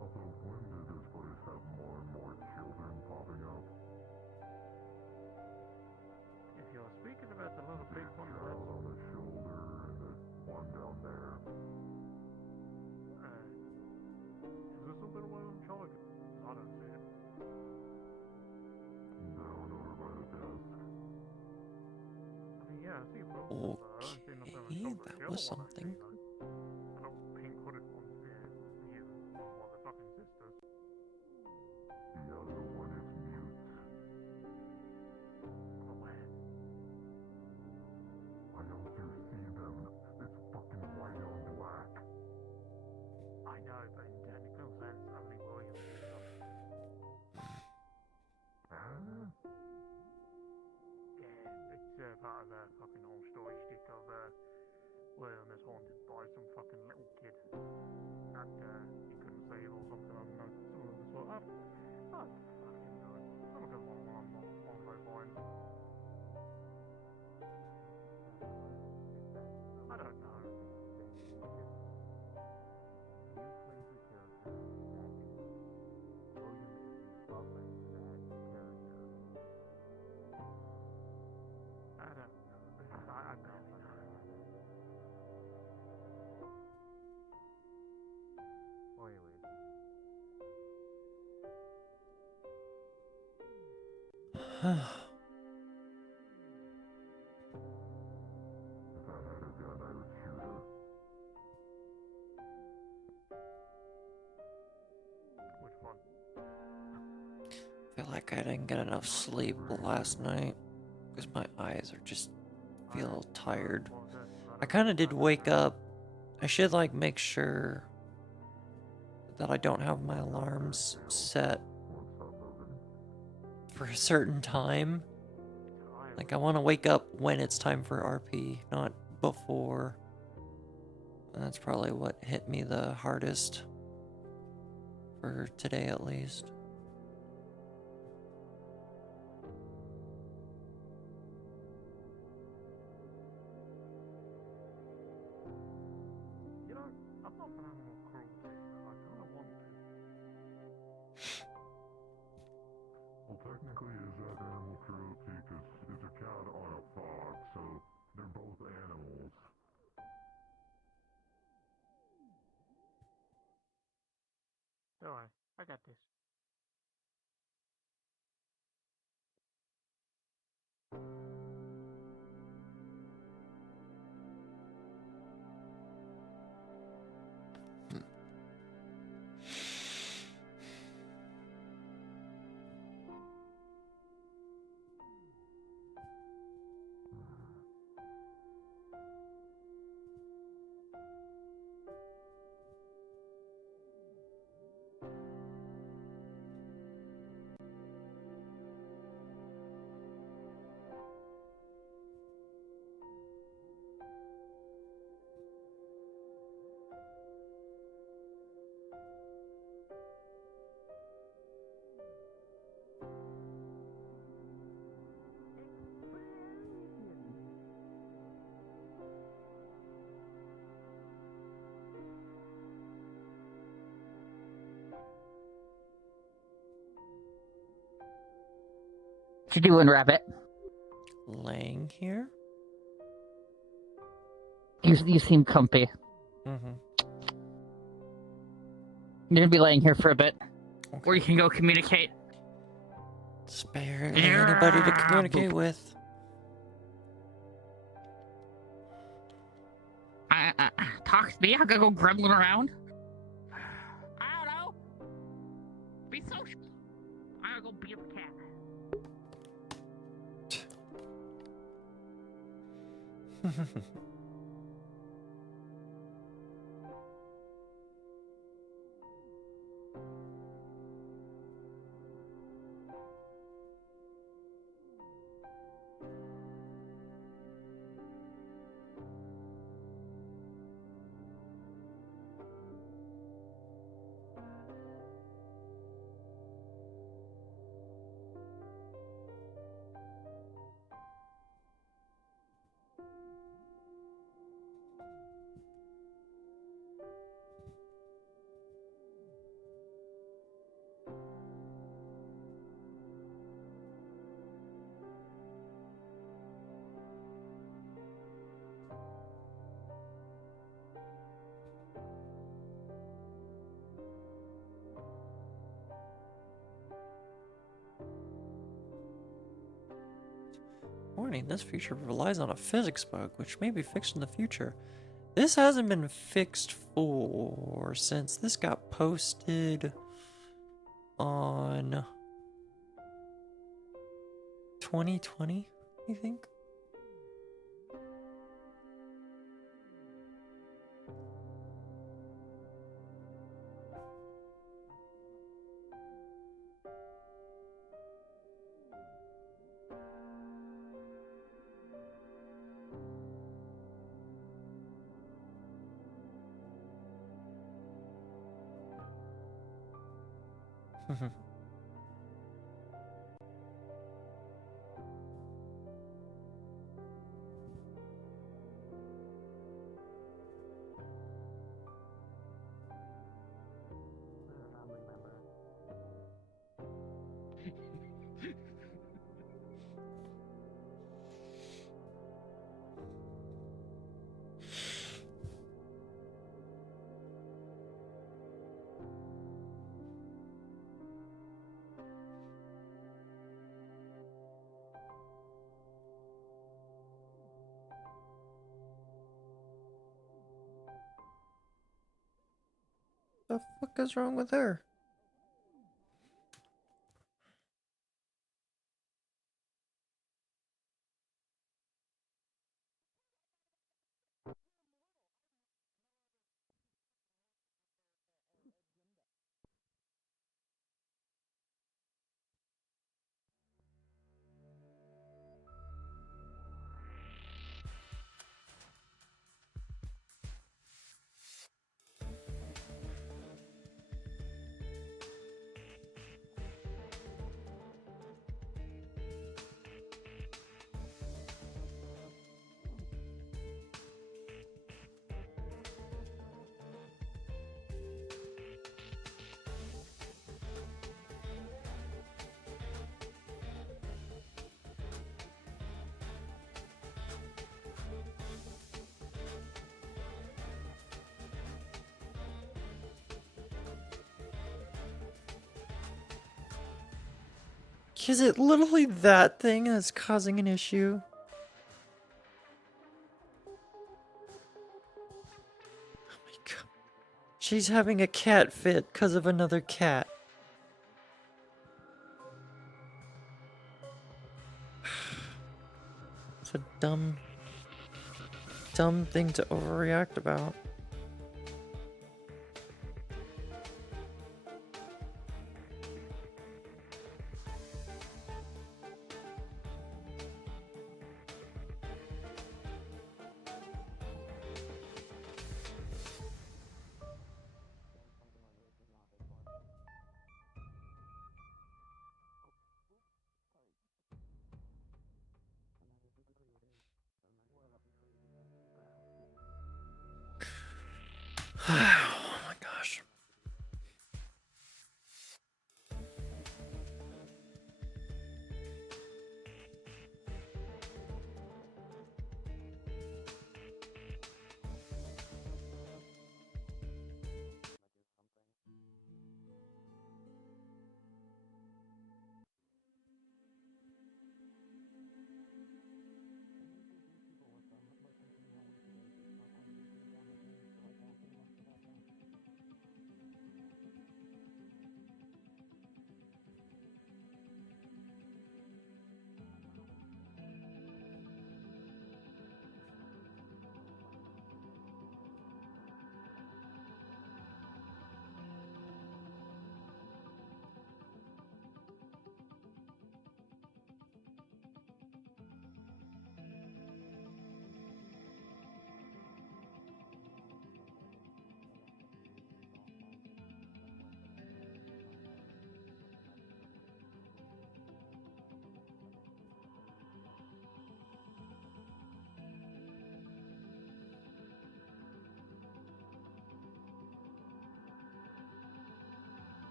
Also, when did this place have more and more children popping up? If you're speaking about the little big one Child on the shoulder and the one down there. is this a little one on the shoulder? I don't see it. Down over by the desk. I mean, yeah, I see both. I don't see nothing on the Okay, shoulder. that The was other one I see, something. though. The little pink hooded one. Yeah, you. Well, the fucking sisters. The other one is mute. Oh, where? Why don't you see them? It's fucking white on black. I know, but in technical sense, only William sees them. Huh? Yeah, it's part of the fucking whole story stick of William is haunted by some fucking little kid that he couldn't save or something. I don't know. Some of the sort of. I don't fucking know. I'm a good one when I'm not on those lines. I don't know. You play the character Matthew. William is the puppet that character. I don't know. I barely know. Well, anyways. If I had a gun, I would shoot her. Which one? I feel like I didn't get enough sleep last night because my eyes are just feel a little tired. I kind of did wake up. I should like make sure that I don't have my alarms set for a certain time. Like I want to wake up when it's time for RP, not before. And that's probably what hit me the hardest for today at least. You know, I'm not for animal cruelty. I kind of want to. Well, technically, is that animal cruelty? Because it's a cat on a fox, so they're both animals. Don't worry, I got this. What you doing, Rabbit? Laying here? You seem comfy. Mm-hmm. You're gonna be laying here for a bit, or you can go communicate. Spare anybody to communicate with. Talk to me. I gotta go grumbling around. I don't know. Be social. I gotta go beat up a cat. Warning, this feature relies on a physics bug, which may be fixed in the future. This hasn't been fixed since this got posted on 2020, I think. The fuck is wrong with her? Is it literally that thing that's causing an issue? Oh my god. She's having a cat fit because of another cat. It's a dumb thing to overreact about.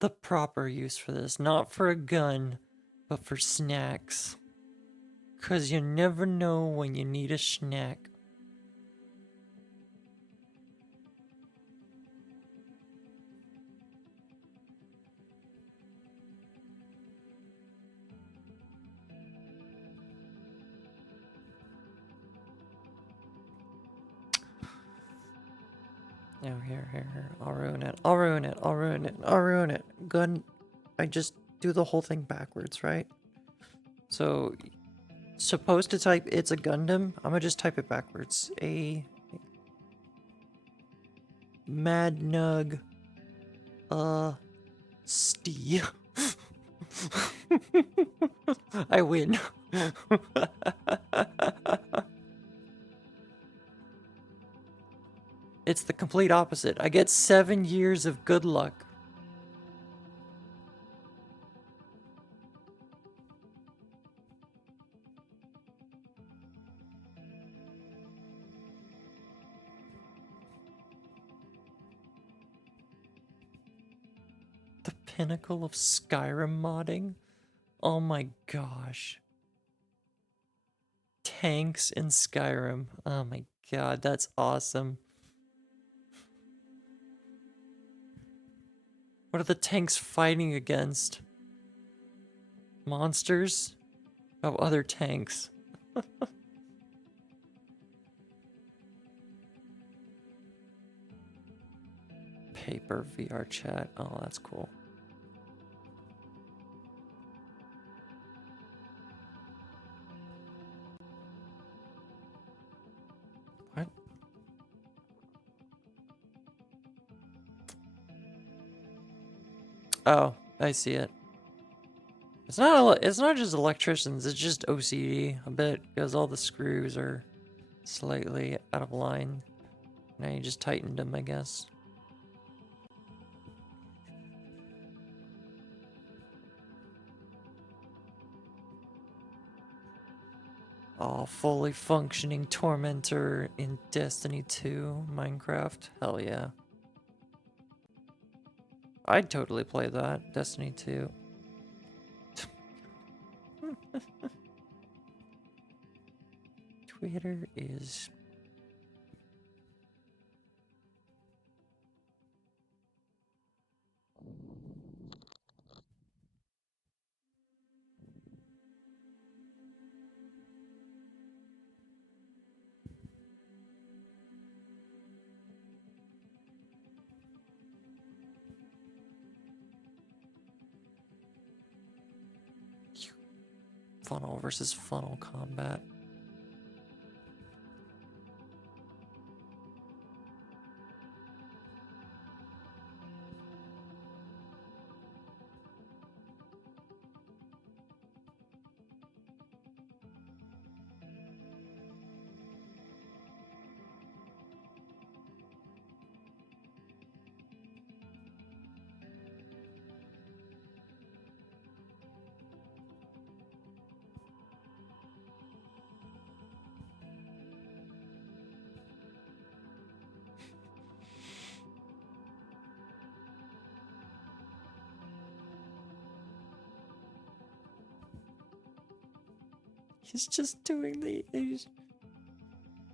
The proper use for this, not for a gun, but for snacks. 'Cause you never know when you need a snack. Oh, here. I'll ruin it. I'll ruin it. Gun. I just do the whole thing backwards, right? So, supposed to type it's a Gundam. I'm gonna just type it backwards. A Mad Nug. Stee. I win. It's the complete opposite. I get 7 years of good luck. The pinnacle of Skyrim modding? Oh my gosh. Tanks in Skyrim. Oh my god, that's awesome. What are the tanks fighting against? Monsters? Oh, other tanks. Paper VRChat. Oh, that's cool. What? Oh, I see it. It's not just electricians, it's just OCD a bit, because all the screws are slightly out of line. Now you just tightened them, I guess. Oh, fully functioning Tormentor in Destiny 2 Minecraft. Hell yeah. I'd totally play that. Destiny 2. Twitter is... Funnel versus funnel combat. He's just doing the...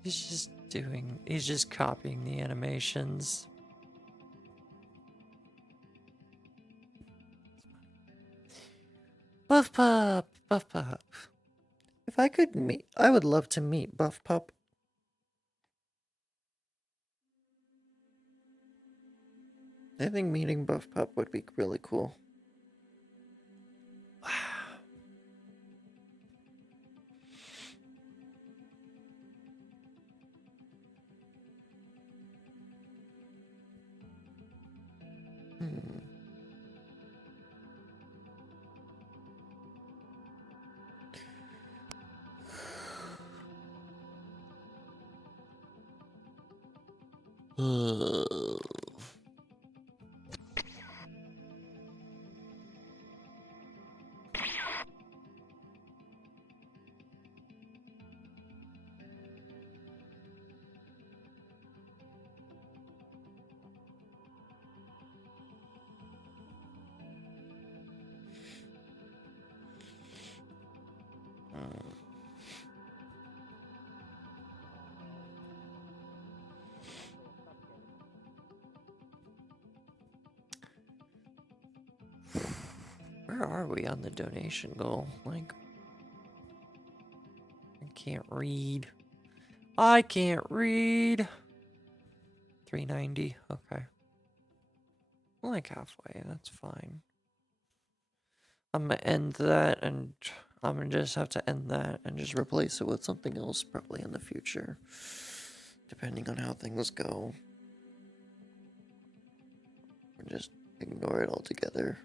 He's just copying the animations. Buff Pup! Buff Pup. If I could meet... I would love to meet Buff Pup. I think meeting Buff Pup would be really cool. Where are we on the donation goal? Like, I can't read. I can't read. 390. Okay. Like halfway. That's fine. I'm gonna end that, and I'm gonna just have to end that and just replace it with something else probably in the future, depending on how things go. Or just ignore it altogether.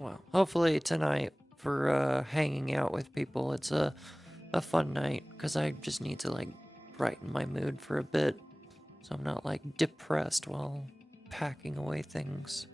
Well, hopefully tonight for hanging out with people, it's a fun night, because I just need to like brighten my mood for a bit, so I'm not like depressed while packing away things.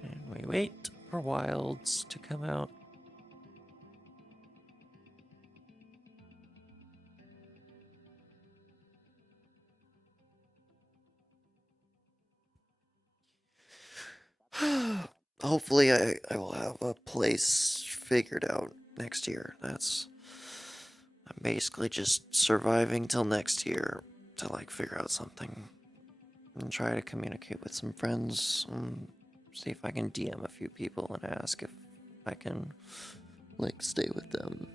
And we wait for Wilds to come out. Hopefully I will have a place figured out next year. I'm basically just surviving till next year to like figure out something and try to communicate with some friends and see if I can DM a few people and ask if I can like stay with them.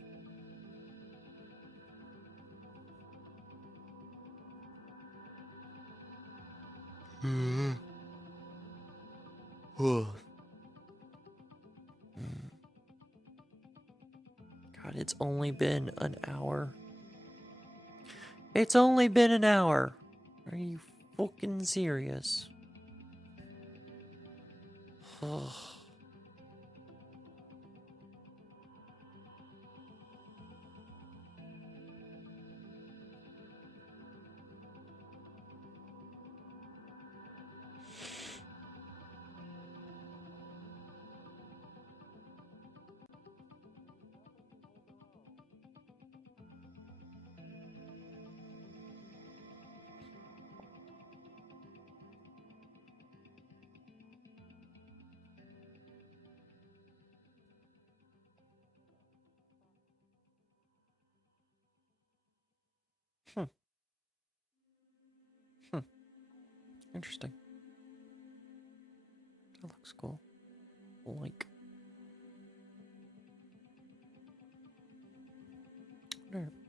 God, it's only been an hour. It's only been an hour. Are you fucking serious? Interesting. That looks cool. Like.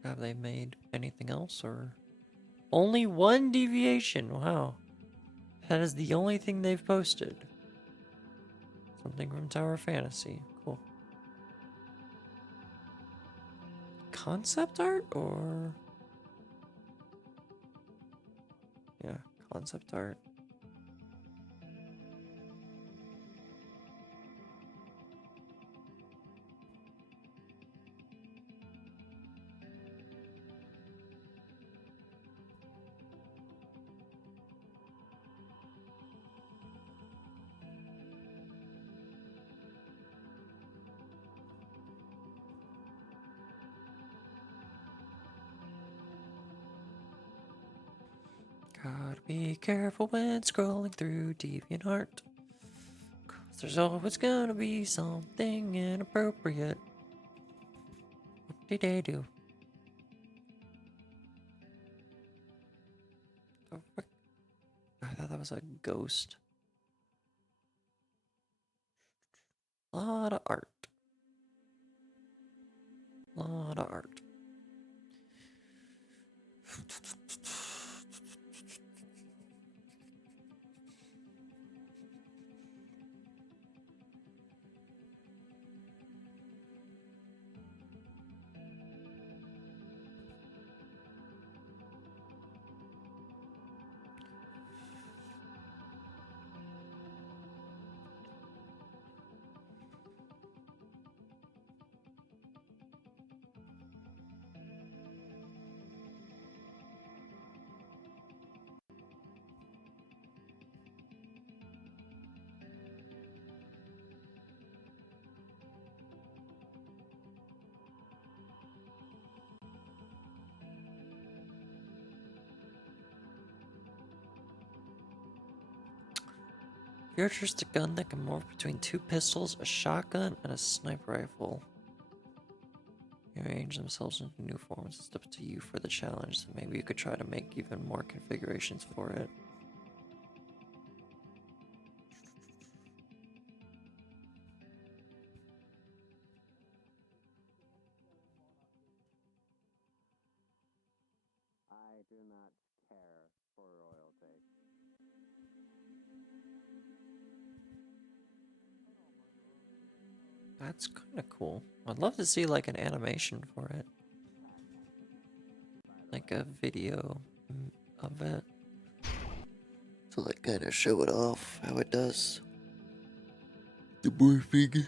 Have they made anything else, or only one deviation? Wow. That is the only thing they've posted. Something from Tower Fantasy. Cool. Concept art or... Yeah, concept art. Gotta be careful when scrolling through DeviantArt. 'Cause there's always gonna be something inappropriate. What did they do? Oh, fuck. I thought that was a ghost. Lot of art. Lot of art. You're just a gun that can morph between 2 pistols, a shotgun, and a sniper rifle. You arrange themselves into new forms. It's up to you for the challenge, so maybe you could try to make even more configurations for it. I do not care for royalty. That's kind of cool. I'd love to see like an animation for it. Like a video of it. To like kind of show it off how it does. The morphing.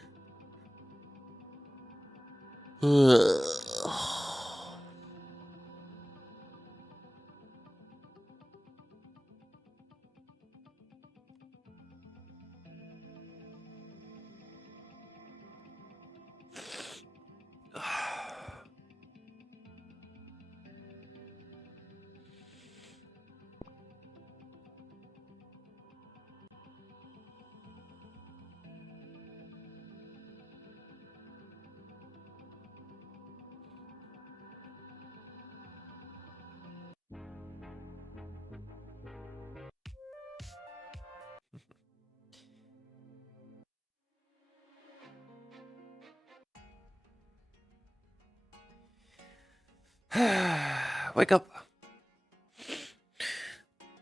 Wake up.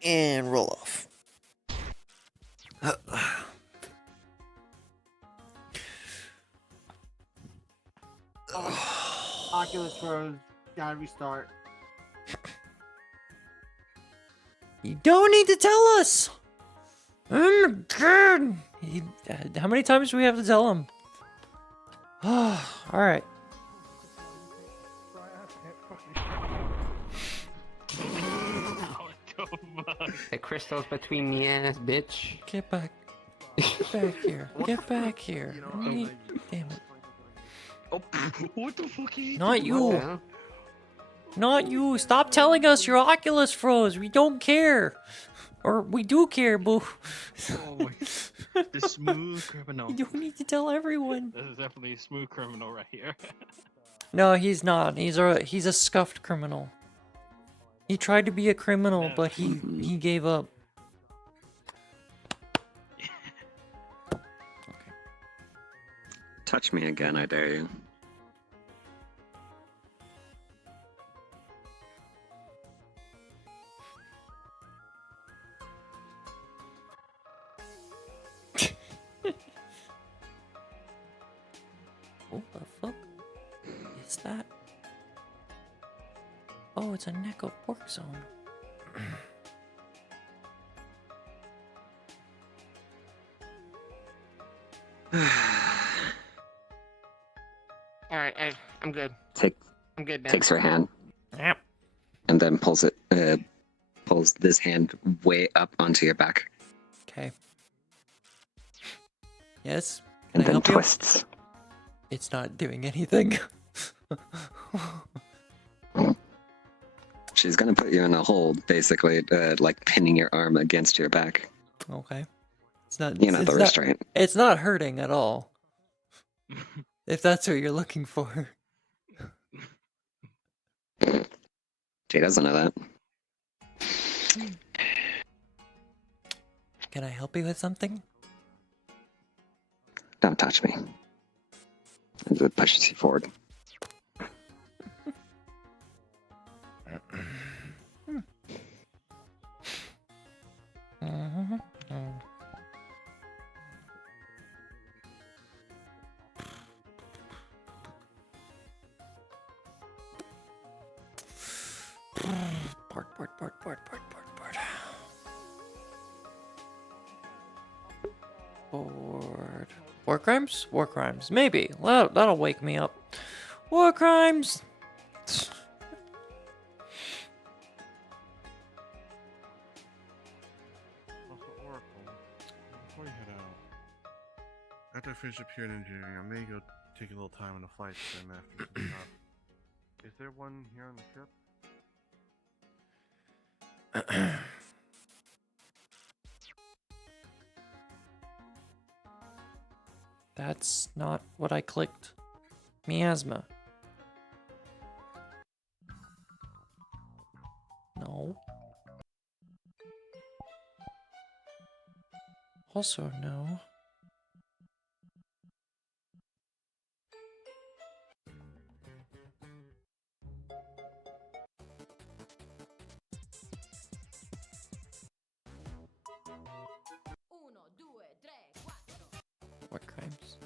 And roll off. Oculus froze. Gotta restart. You don't need to tell us! Oh my god! How many times do we have to tell him? Alright. The crystals between the ass, bitch. Get back. Get back here. Get back here. Damn it. Oh, what the fuck are you Not doing? you. Not you. Stop telling us your Oculus froze. We don't care. Or we do care, boo. Oh my. The smooth criminal. You don't need to tell everyone. This is definitely a smooth criminal right here. No, he's not. He's a scuffed criminal. He tried to be a criminal, but he gave up. Touch me again, I dare you. What the fuck is that? Oh, it's a Neko pork zone. Alright, I'm good. I'm good now. Takes her hand. Yep. And then pulls this hand way up onto your back. Okay. Yes. And Can I then help you? twists. It's not doing anything. She's gonna put you in a hold, basically, like pinning your arm against your back. Okay. It's not. You know, it's the not, restraint. It's not hurting at all. If that's what you're looking for. She doesn't know that. Can I help you with something? Don't touch me. And it pushes you forward. Bored. War crimes? War crimes. Maybe. That'll wake me up. War crimes! Also, Oracle, before you head out, after I finish up here in engineering, I may go take a little time on the flight sim after some stuff. Is there one here on the ship? That's not what I clicked. Miasma. No. Also no. War crimes.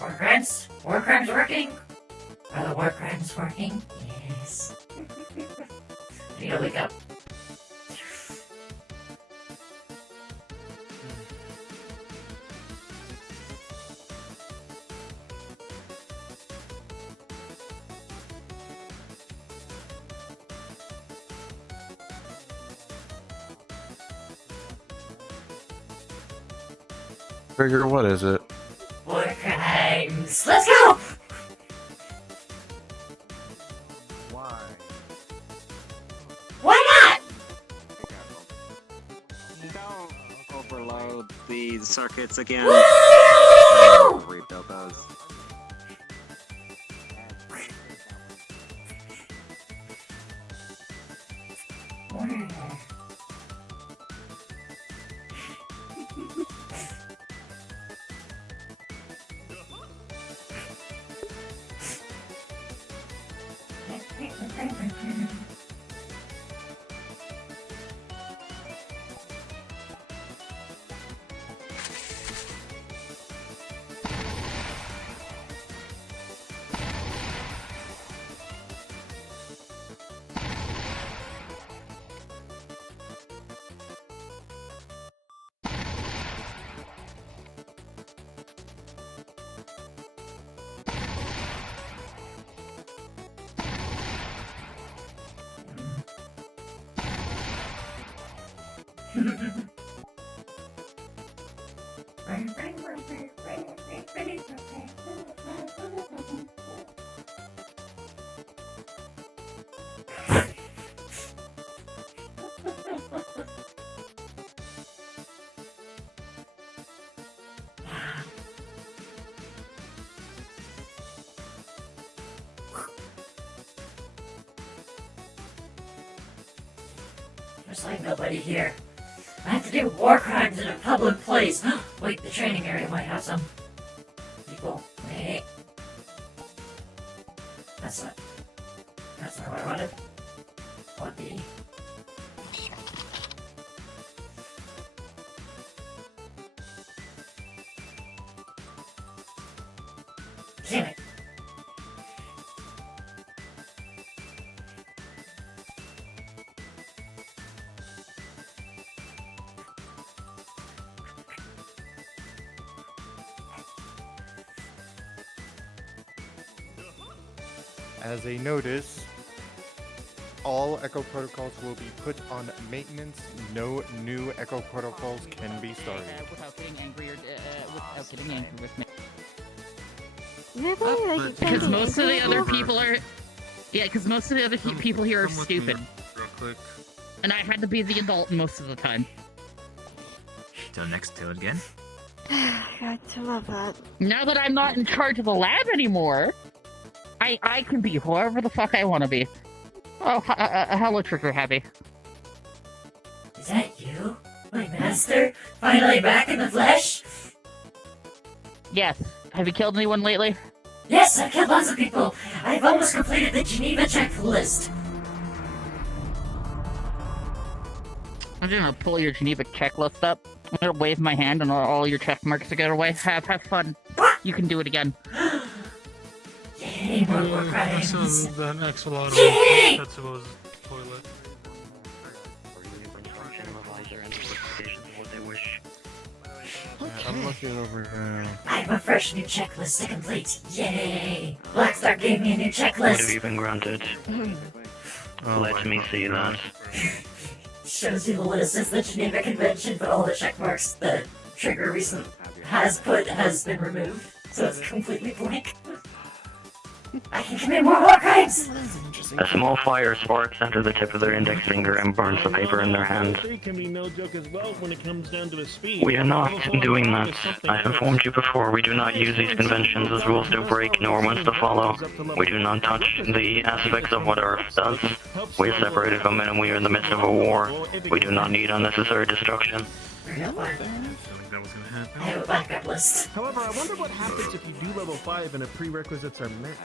War crimes? War crimes working? Are the war crimes working? Yes. I need to wake up. Trigger, what is it? War crimes. Let's go! Why? Why Don't overload the circuits again. Woo! Rebuild those. There's like nobody here. I have to do war crimes in a public place. Wait, the training area might have some people. Wait. That's not what I wanted. What the? Damn it. As a notice, all Echo protocols will be put on maintenance. No new Echo protocols can be started. Without getting angry or without getting angry with me. Because most of the other people are. Yeah, because most of the other people here are stupid. Real quick. And I had to be the adult most of the time. Till next till again. God, I love that. Now that I'm not in charge of the lab anymore, I can be whoever the fuck I want to be. Oh, hello, Trigger Happy. Is that you, my master? Finally back in the flesh? Yes. Have you killed anyone lately? Yes, I've killed lots of people. I've almost completed the Geneva checklist. I'm gonna pull your Geneva checklist up. I'm gonna wave my hand and all your check marks to get away. Have fun. You can do it again. Yay, more war crimes. That axolotl. Yay! That's supposed toilet. I'm looking over now. I have a fresh new checklist to complete. Yay! Blackstar gave me a new What have checklist. you been granted? Let me see that. Shows you the list as the Geneva Convention, but all the check marks that Trigger recently has been removed, so it's completely blank. I can commit more war crimes! A small fire sparks under the tip of their index finger and burns the paper in their hand. Can be no joke as well when it comes down to the speed. We are not doing that. I've informed you before, we do not use these conventions as rules to break nor ones to follow. We do not touch the aspects of what Earth does. We are separated from it and we are in the midst of a war. We do not need unnecessary destruction. I have a backup list. However, I wonder what happens if you do level 5 and the prerequisites are met.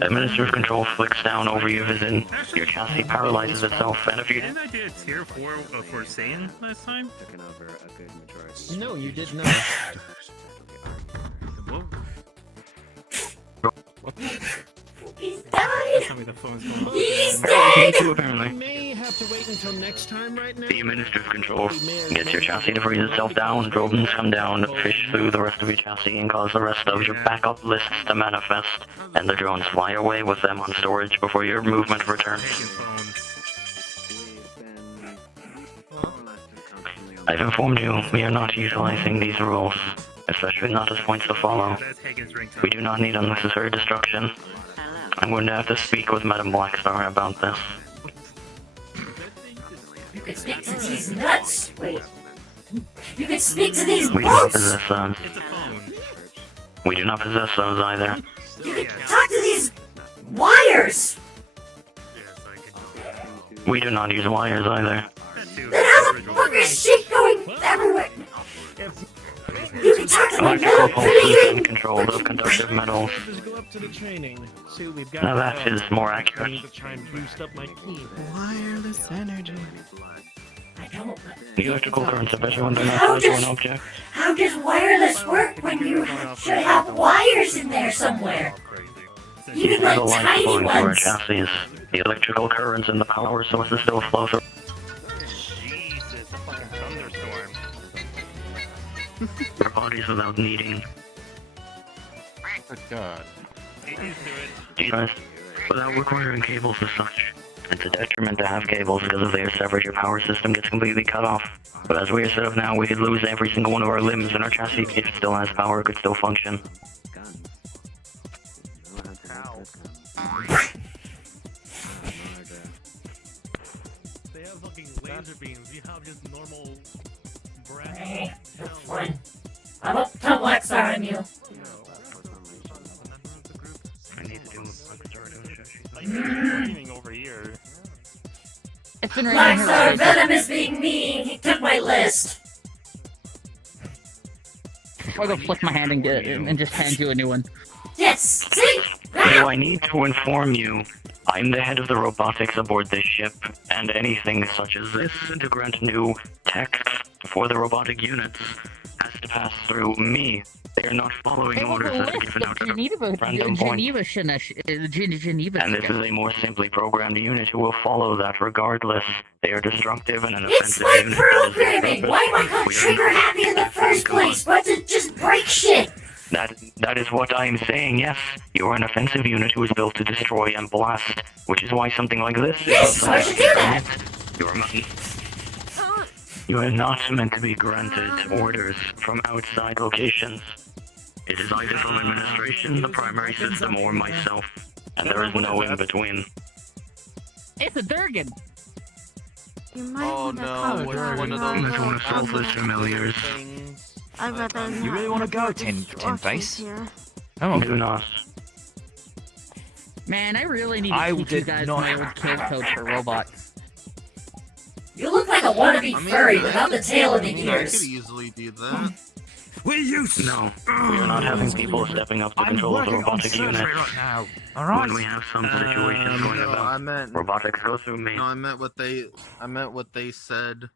Administrative control flicks down over your vision. Your chassis paralyzes itself, and if you... Didn't I do a tier 4 for Saiyan last time? No, you did not. He's died! Tell me the phone's going off. He's dead! Apparently. You may have to wait until next time right now. The administrative control gets your chassis to freeze itself down, drones come down, fish through the rest of your chassis, and cause the rest of your backup lists to manifest, and the drones fly away with them on storage before your movement returns. I've informed you, we are not utilizing these rules, especially not as points to follow. We do not need unnecessary destruction. I'm going to have to speak with Madam Blackstar about this. You can speak to these nuts! Wait. You can speak to these We do not bolts! possess those. We do not possess those either. You can talk to these wires! We do not use wires either. Then how the fuck is shit going everywhere? You can talk to my Electrical metal pulses pretty and control of conductive metals. Go up to the training. See what we've got. Now that is more accurate. To try and boost up my key. Wireless energy. I don't... The electrical currents are better when they're not tied to an object. How does wireless work when you should have wires in there somewhere? Even The like light tiny flowing through our ones! chassis. The electrical currents and the power sources still flow through. Jesus, a fucking thunderstorm. Our bodies without needing. Good God. Jesus. Without requiring cables as such. It's a detriment to have cables because if they are severed, your power system gets completely cut off. But as we are set up now, we could lose every single one of our limbs and our chassis, if it still has power, could still function. They have fucking laser beams. You have just normal Hey, that's fine. I'm up to tell Blackstar on you. I need to do a Blackstar to over here. It's been raining here all Blackstar day. Venom is being mean. He took my list. I'll go flick my hand and get it, and just hand you a new one. Yes, see? Do I need to inform you? I'm the head of the robotics aboard this ship, and anything such as this to grant new tech for the robotic units has to pass through me. They are not following It was orders a that are list given of out at Geneva, random point. Geneva. And this is a more simply programmed unit who will follow that regardless. They are destructive and an It's offensive my unit. That is their programming! purpose. Why am I called We are trigger not- happy in the first place? But to just break shit! That is what I'm saying, yes. You are an offensive unit who is built to destroy and blast, which is why something like this Yes, is so I should do that! You are not meant to be granted orders from outside locations. It is either from administration, the primary system, or myself, and there is no in between. It's a Durgan. You might Oh want to no, calm it's down. one of It's one of Sulphur's familiars. I'd rather You really want to go, Tin Face? Come on. Do not. Man, I really need to I teach you did guys not- my old kill code for robots. You look like a wannabe furry without the tail of the I could ears. easily do that. Will you? No, we are not having people stepping up to control of the robotic unit. right now. Alright. When we have some situations going No, about, I meant. robotics go through me. No, I meant what they. I meant what they said.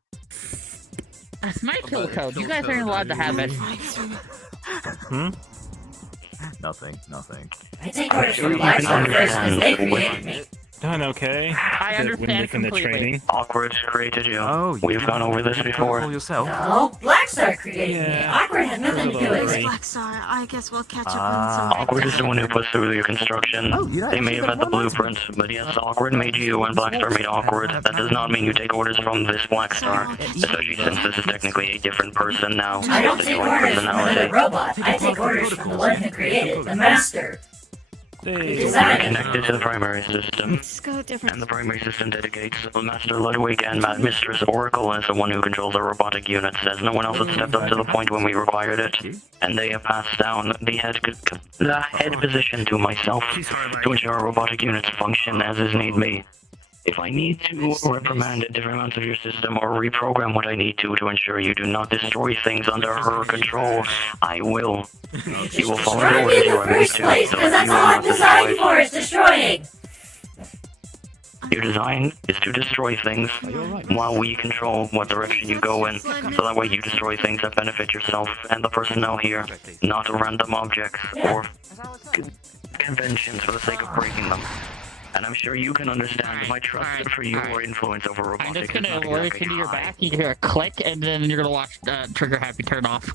That's my kill About code. You kill guys code, aren't allowed to have it. Hmm? Nothing. I take orders You from even Blackstar first because they understand created me. Done okay. I When understand making the completely. training. Awkward created you. Oh, We've gone over this before. yourself. No, Blackstar created me. Awkward had nothing to do with it. Blackstar, I guess we'll catch up Ah. on some. Awkward is the one who puts through your construction. They may have had the blueprint, but yes, Awkward made you and Blackstar made Awkward. That does not mean you take orders from this Blackstar, especially since this is technically a different person now. I don't With a take joint orders from another personality. robot. I take orders from the one who created, the master. You're Design. connected to the primary system, Let's go different. and the primary system dedicates Master Ludwig and Mistress Oracle as the one who controls the robotic units, as no one else has stepped up to the point when we required it. And they have passed down the head position to myself to ensure our robotic units function as is need be. If I need to reprimand different amounts of your system or reprogram what I need to ensure you do not destroy things under her control, I will. You will follow the Destroy me orders in you the are made first to, place, so because that that's you all are I'm not designed destroyed. for, is destroying! Your design is to destroy things while we control what direction you go in, so that way you destroy things that benefit yourself and the personnel here, not random objects or conventions for the sake of breaking them. And I'm sure you can understand my trust for your influence over I'm robotics just is gonna not work exactly into your high. back, you hear a click, and then you're gonna watch Trigger Happy turn off.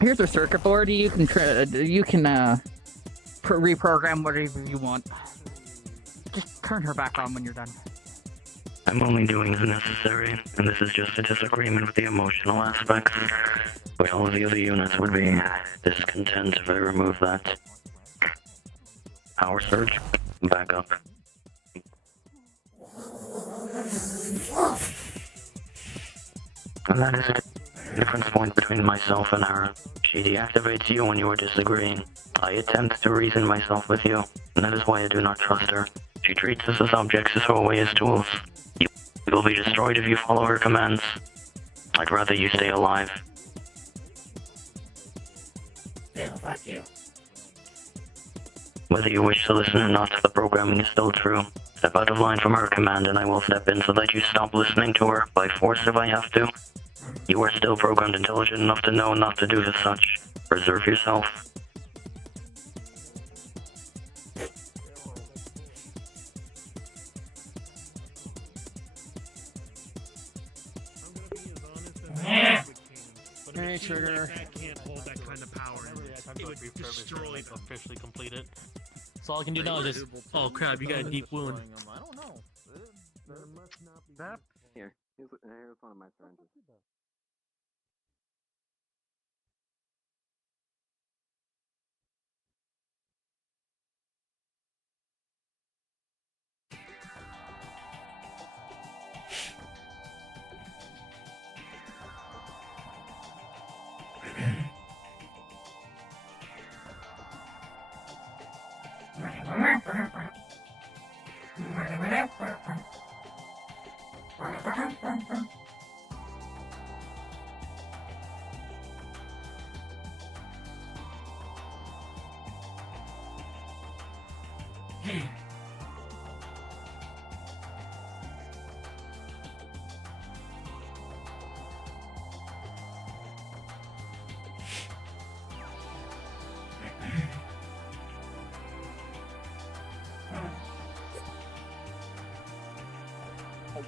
Here's a circuit board. You can reprogram whatever you want. Just turn her back on when you're done. I'm only doing the necessary, and this is just a disagreement with the emotional aspects. But all of the other units would be discontent if I remove that. Power surge, back up. And that is it. Difference point between myself and her. She deactivates you when you are disagreeing. I attempt to reason myself with you, and that is why I do not trust her. She treats us as objects to throw away as tools. You will be destroyed if you follow her commands. I'd rather you stay alive. Yeah, fuck you. Whether you wish to listen or not, the programming is still true. Step out of line from her command and I will step in so that you stop listening to her, by force if I have to. You are still programmed intelligent enough to know not to do as such. Preserve yourself. Hey, Trigger. Can't hold that kind of power. It would destroy it. Officially completed. So all I can do now is just. Oh crap! You got a deep wound. I don't know. Here, here's one of my syringes.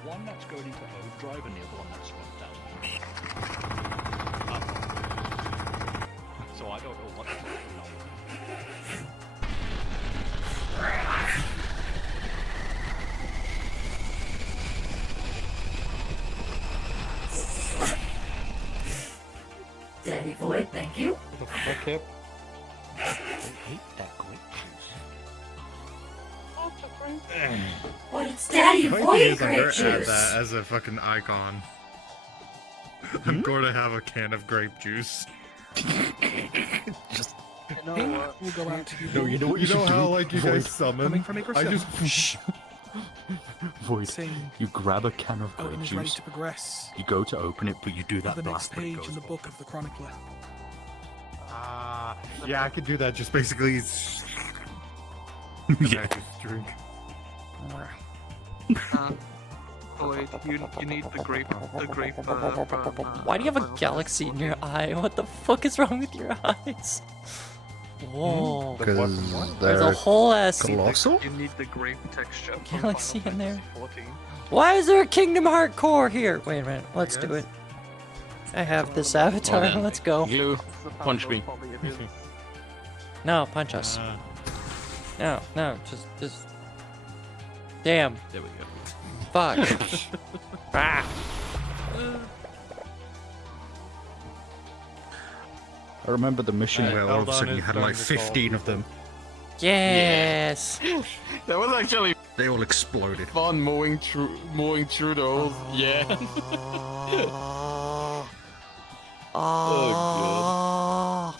One that's going into overdrive and the other one that's run down. So I don't know what to do now. Daddy Void, thank you. What the fuck, Hip? I hate that grape juice. What? It's Daddy Might be Void is grape her add juice. that as a fucking icon. I'm going to have a can of grape juice. Just. You know what? We'll go out to you. No, you know what you should how do? like you Void. guys summon? Coming from Acre I 7. just Void. Saying, You grab a can of grape Odin is ready juice. to progress. You go to open it, but you do To that the next blast when it page goes in the off. book of the Chronicler. yeah, I could do that. Just basically, Yeah. just drink. Wait, you need the grape. Why do you have a galaxy in your eye? What the fuck is wrong with your eyes? Whoa. Because There's a whole ass colossal. You need the grape texture. from galaxy Final in there. Fantasy 14. Why is there a Kingdom Heart core here? Wait a minute, let's do it. I have this avatar, Hold on. let's go. Glue, punch me. No, punch us. No, just. Damn. There we go. Fuck. Ah. I remember the mission where all of a sudden you had like 15 of them. Yes. That was actually They all exploded. fun mowing through the holes. Yeah. Oh,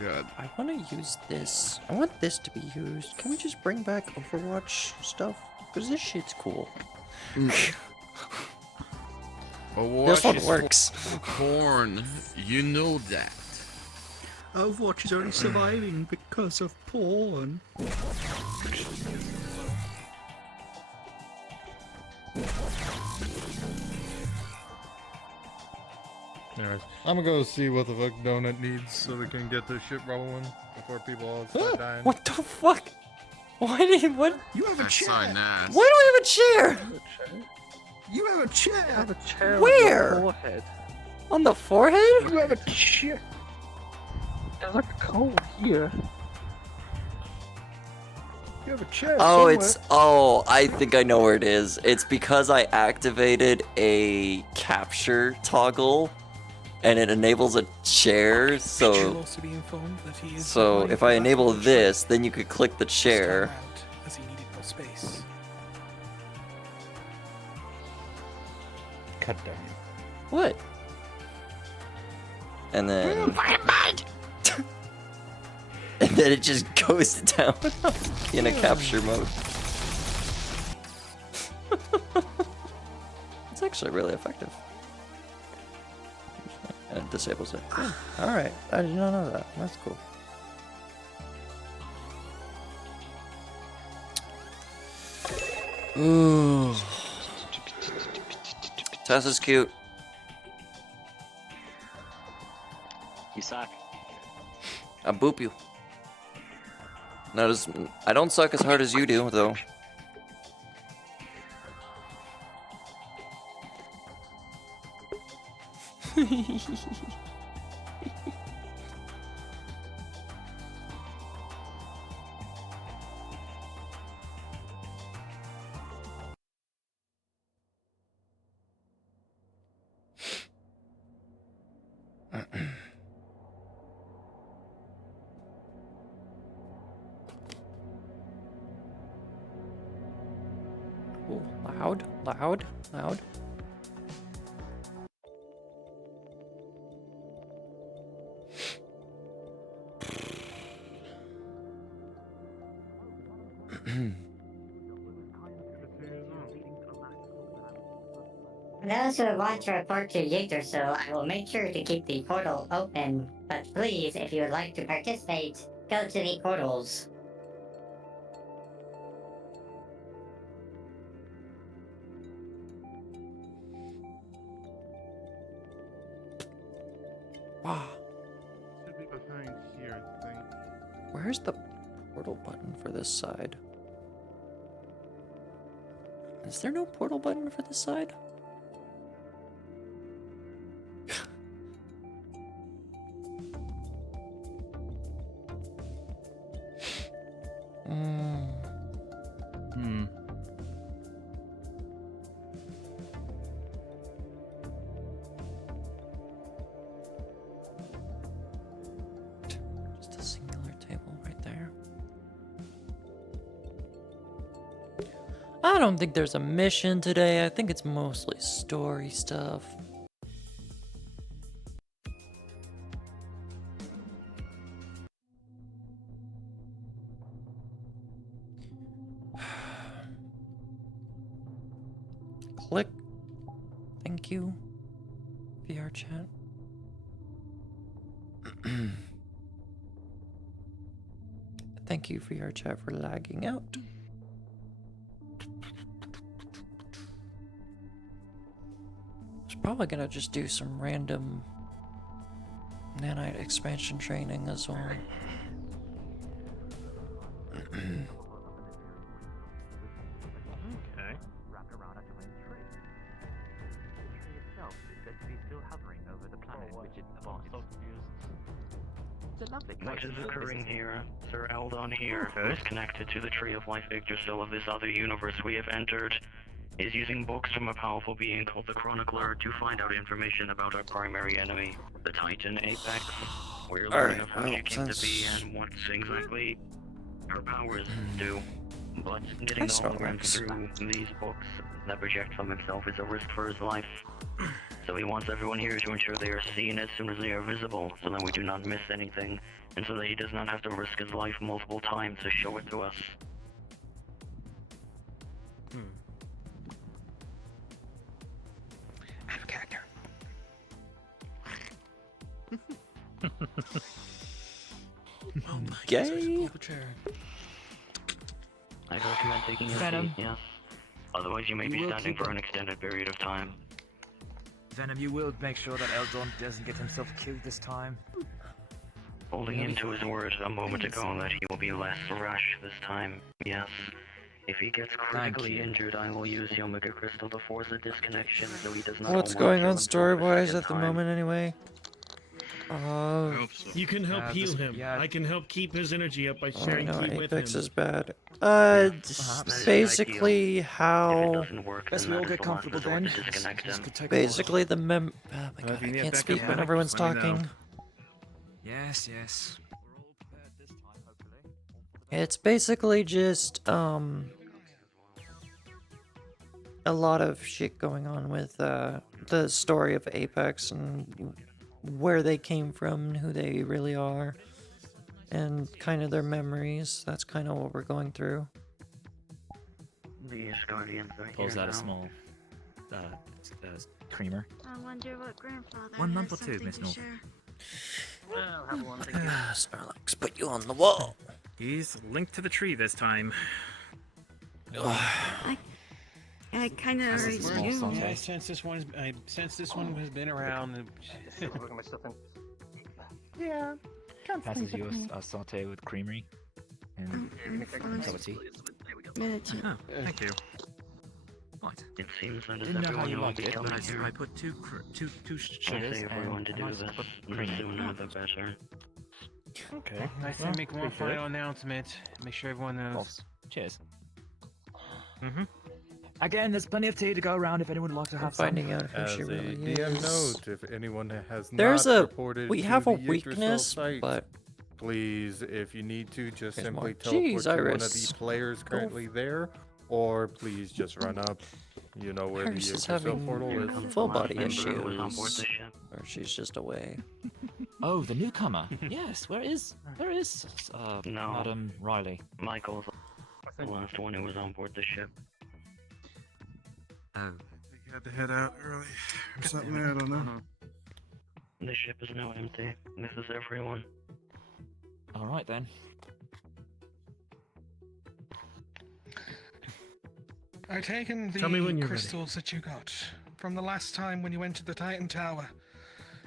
God. I want to use this. I want this to be used. Can we just bring back Overwatch stuff? Because this shit's cool. This one works. Porn, you know that. Overwatch is only surviving because of porn. Anyways, I'm gonna go see what the fuck Donut needs so we can get this shit rolling before people all start dying. What the fuck? Why did what? You have a That's so chair. nice. Why do I have a chair? You have a chair. I have a chair. Where? On the forehead. On the forehead? You have a chair. There's like a cold here. You have a chair. Oh, somewhere. it's I think I know where it is. It's because I activated a capture toggle and it enables a chair, You'll so also be informed that he is so applying if for I that enable for this, then you could click the this time chair. round, as he needed more space. God damn it. What? And then and then it just goes down in a capture mode. It's actually really effective. And it disables it. Alright, I did not know that. That's cool. Ooh. Tess is cute. You suck. I boop you. Not as I don't suck as hard as you do, though. Ooh, loud, loud, loud. For those who want to report to Yggdrasil, I will make sure to keep the portal open, but please, if you would like to participate, go to the portals. Wow. Should be behind here, I think. Where's the portal button for this side? Is there no portal button for this side? Just a singular table right there. I don't think there's a mission today. I think it's mostly story stuff. Click. Thank you. VRChat. Thank you, VRChat, for lagging out. I was probably gonna just do some random nanite expansion training as well. Okay. Wrapped around a twin tree. The tree itself is said to be still hovering over the planet which it abides. It's a lovely place. What is occurring here? Sir Eldon here, who is connected to the Tree of Life Yggdrasil of this other universe we have entered, is using books from a powerful being called the Chronicler to find out information about our primary enemy, the Titan Apex. We're learning of how she came to be and what exactly her powers do. But getting the holograms through these books that project from himself is a risk for his life. So he wants everyone here to ensure they are seen as soon as they are visible, so that we do not miss anything, and so that he does not have to risk his life multiple times to show it to us. I have a character. Gay? I recommend taking a Venom. seat, yes. Otherwise you may You be will standing keep for an extended period of time. Venom, you will make sure that Eldon doesn't get himself killed this time. Holding him to his word a moment ago that he will be less rash this time, yes. If he gets critically injured, I will use the Omega Crystal to force a disconnection so he does not What's almost going kill on himself story-wise a at the second moment anyway? You can help heal him. I can help keep his energy up by Oh sharing no, ki with Apex him. is bad. Basically how... Best we all get comfortable then. This could take a Basically the oh my god, if you I need can't backup, speak when yeah, everyone's just let me know. talking. Yes, yes. It's basically just, a lot of shit going on with, the story of Apex and where they came from and who they really are. And kind of their memories. That's kind of what we're going through. These guardians are Pulls here out a now. small creamer. I wonder what grandfather 1 month has or 2, something Miss to North. share. Well, have one, thank you. Snorlax, put you on the wall. He's linked to the tree this time. I kind of already knew. Yeah, since this one has been around. Yeah. Passes you a saute with creamery and cup of tea. Oh, thank you. Right. It seems that Didn't know how everyone you will liked be it, coming but here. I put two I sugars say and everyone to a do nice this. cup of The cream. sooner the better. Okay. I say Well, make one appreciate it. final announcement. Make sure everyone knows. Wolves. Cheers. Mm-hmm. Again, there's plenty of tea to go around if anyone would like to have some. Finding out who As she a really DM is. note, if anyone has There's not a- reported we to have the a Yggdrasil weakness, site, but- please, if you need to, just There's simply more. teleport Jeez, to one of Iris. the players currently there, or please just run up. You know where Iris the is Yggdrasil having portal is. full body member who was on board issues. the ship. Or she's just away. Oh, the newcomer. Yes, where is No. Madam Riley? Michael's. The last one who was on board the ship. Oh. You had to head out early or something. I don't know. The ship is now empty. This is everyone. Alright then. I've taken Tell me when the you're crystals that you got from the last time when you went to the Titan Tower,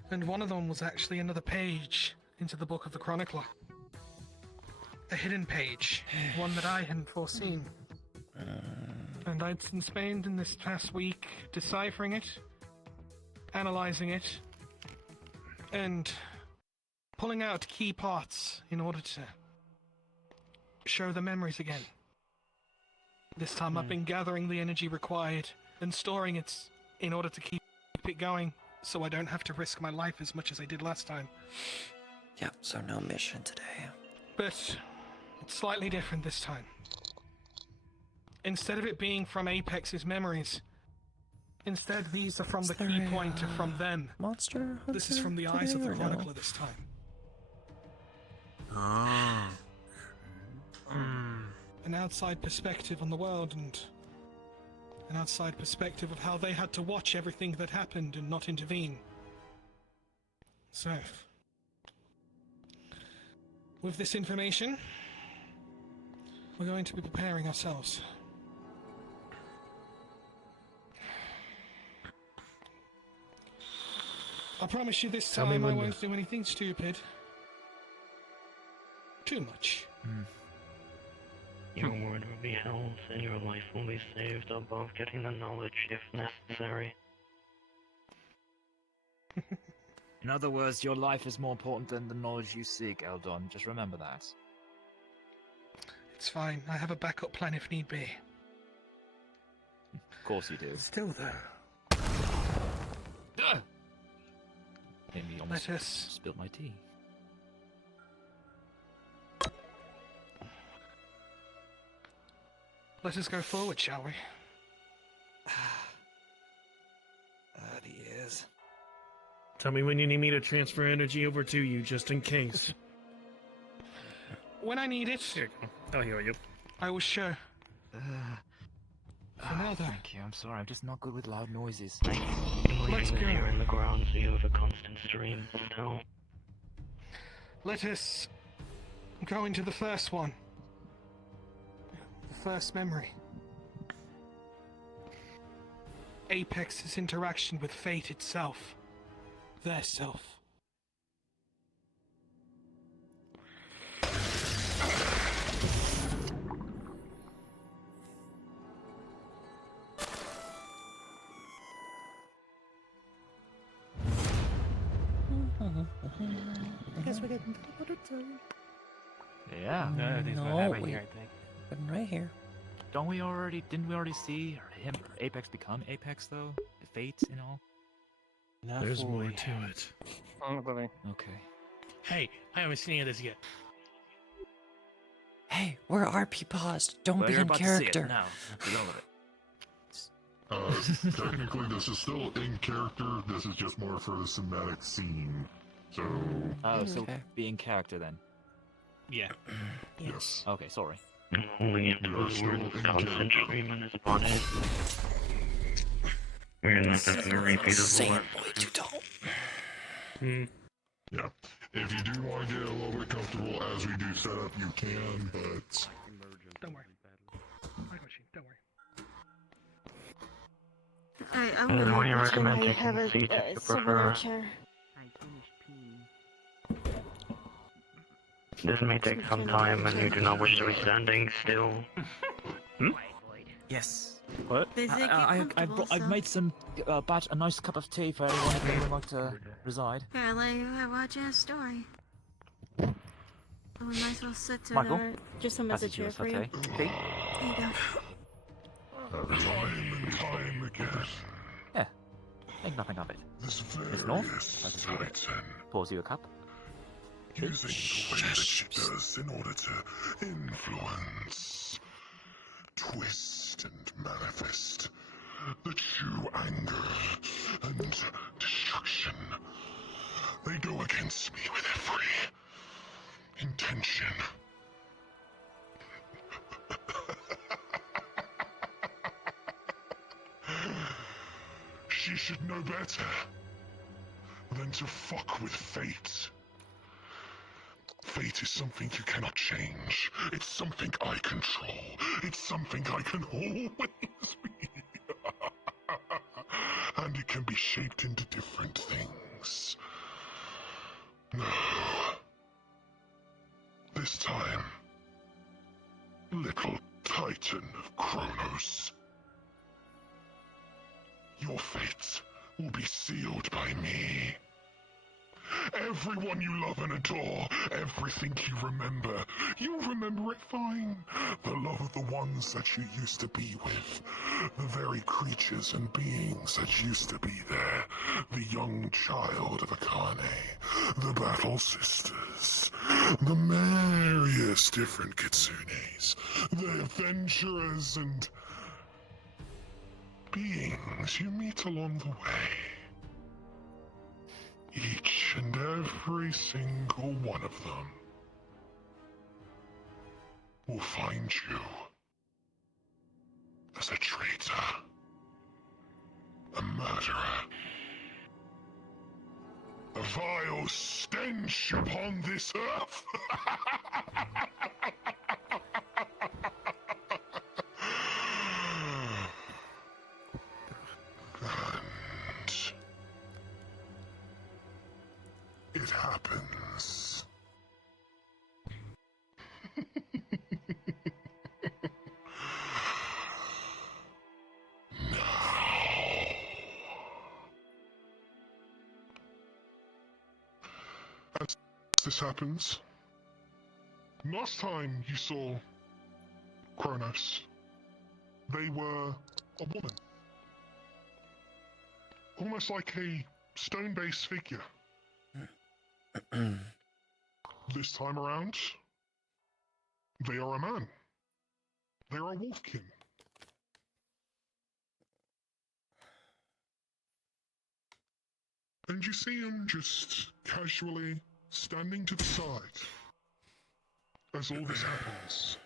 and one of them was actually another page into the Book of the Chronicler. A hidden page, one that I hadn't foreseen. And I'd spent in this past week deciphering it, analyzing it, and pulling out key parts in order to show the memories again. This time I've been gathering the energy required and storing it in order to keep it going, so I don't have to risk my life as much as I did last time. Yep, so no mission today. But it's slightly different this time. Instead of it being from Apex's memories, instead these are from the key pointer from them. Monster Hunter This is from the eyes of the today or no? Chronicler this time. Oh. An outside perspective on the world and an outside perspective of how they had to watch everything that happened and not intervene. So, with this information, we're going to be preparing ourselves. I promise you this Tell me time I when won't do anything stupid. Too much. Your word will be held, and your life will be saved above getting the knowledge if necessary. In other words, your life is more important than the knowledge you seek, Eldon. Just remember that. It's fine. I have a backup plan if need be. Of course you do. Still though. Made me almost Let us spill my tea. Let us go forward, shall we? He is. Tell me when you need me to transfer energy over to you, just in case. When I need it, Here you go. I'll heal you. I will show. For now, though. Thank you. I'm sorry. I'm just not good with loud noises. Let's go. Here in the ground, so you have a constant stream still. Let us go into the first one. The first memory. Apex's interaction with fate itself. Their self. I guess we're getting Yeah. No, everything's No, gonna happen wait. here, I think. But right here. Didn't we already see him Apex become Apex though? Fate and all? There's more to it. Okay. Hey, I haven't seen any of this yet. Hey, we're RP paused. Don't Well, be you're in about to see it character. now. Get over it. Technically, this is still in character. This is just more for the cinematic scene. So. Oh, so be in character then. Yeah. Yes. Okay, sorry. Only into the world of constant streaming is on it. We're not the repeat of the last. Yeah. If you do want to get a little bit comfortable as we do set up, you can, but. Don't worry. I got you. Don't worry. I'm I gonna only recommend pretend I taking have a a seat if you similar prefer. chair. This may take some time, and you do not wish to be standing still. Yes. What? I've made some a nice cup of tea for everyone if they would like to reside. Yeah, I like watching a story. Oh, we might as well sit to Michael, just some pass it message to here us, for you. okay? There you go. Time and time again. Yeah. Think nothing of it. This Miss North, various like to see it. Titan Pours you a cup. using the way that she does in order to influence, twist, and manifest the true anger and destruction. They go against me with every intention. should know better than to fuck with fate. Fate is something you cannot change. It's something I control. It's something I can always be. And it can be shaped into different things. No. This time, little Titan of Kronos, your fate will be sealed by me. Everyone you love and adore, everything you remember, you'll remember it fine. The love of the ones that you used to be with, the very creatures and beings that used to be there, the young child of Akane, the battle sisters, the various different kitsunes, the adventurers and beings you meet along the way. Each and every single one of them will find you as a traitor, a murderer, a vile stench upon this earth. It happens. As this happens, last time you saw Kronos, they were a woman. Almost like a stone-based figure. This time around, they are a man. They are a wolfkin. And you see him just casually standing to the side as all this happens,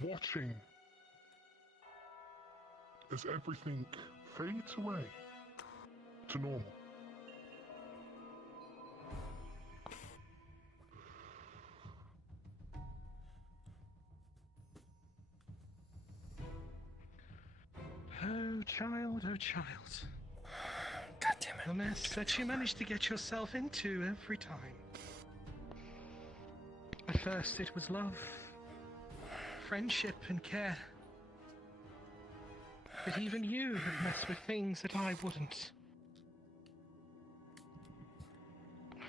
watching as everything fades away to normal. Oh, child, oh, child. God damn it. The mess that you managed to get yourself into every time. At first, it was love, friendship, and care. But even you have messed with things that I wouldn't.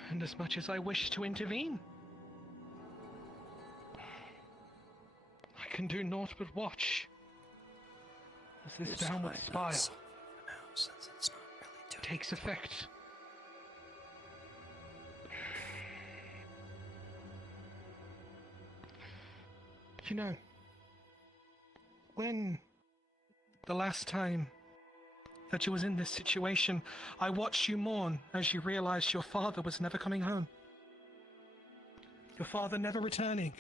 And as much as I wish to intervene, I can do naught but watch as this downward spiral takes effect. You know, when the last time that you was in this situation, I watched you mourn as you realized your father was never coming home. Your father never returning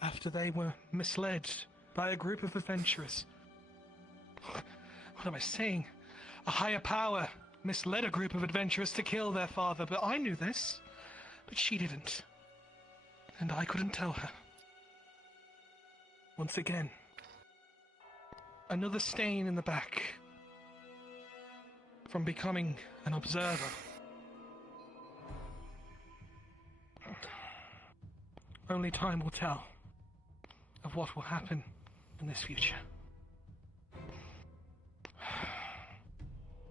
after they were misled by a group of adventurers. What am I saying? A higher power misled a group of adventurers to kill their father, but I knew this. But she didn't. And I couldn't tell her. Once again, another stain in the back from becoming an observer. Only time will tell of what will happen in this future.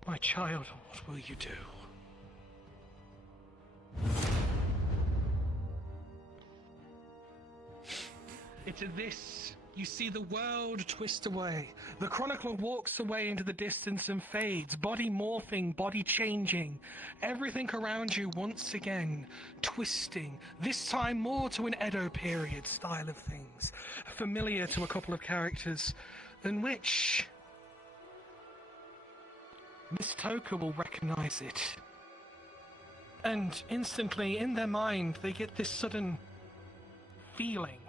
My child, what will you do? It's this. You see the world twist away. The chronicler walks away into the distance and fades, body morphing, body changing. Everything around you once again twisting, this time more to an Edo period style of things, familiar to a couple of characters, in which Miss Toka will recognize it. And instantly, in their mind, they get this sudden feeling,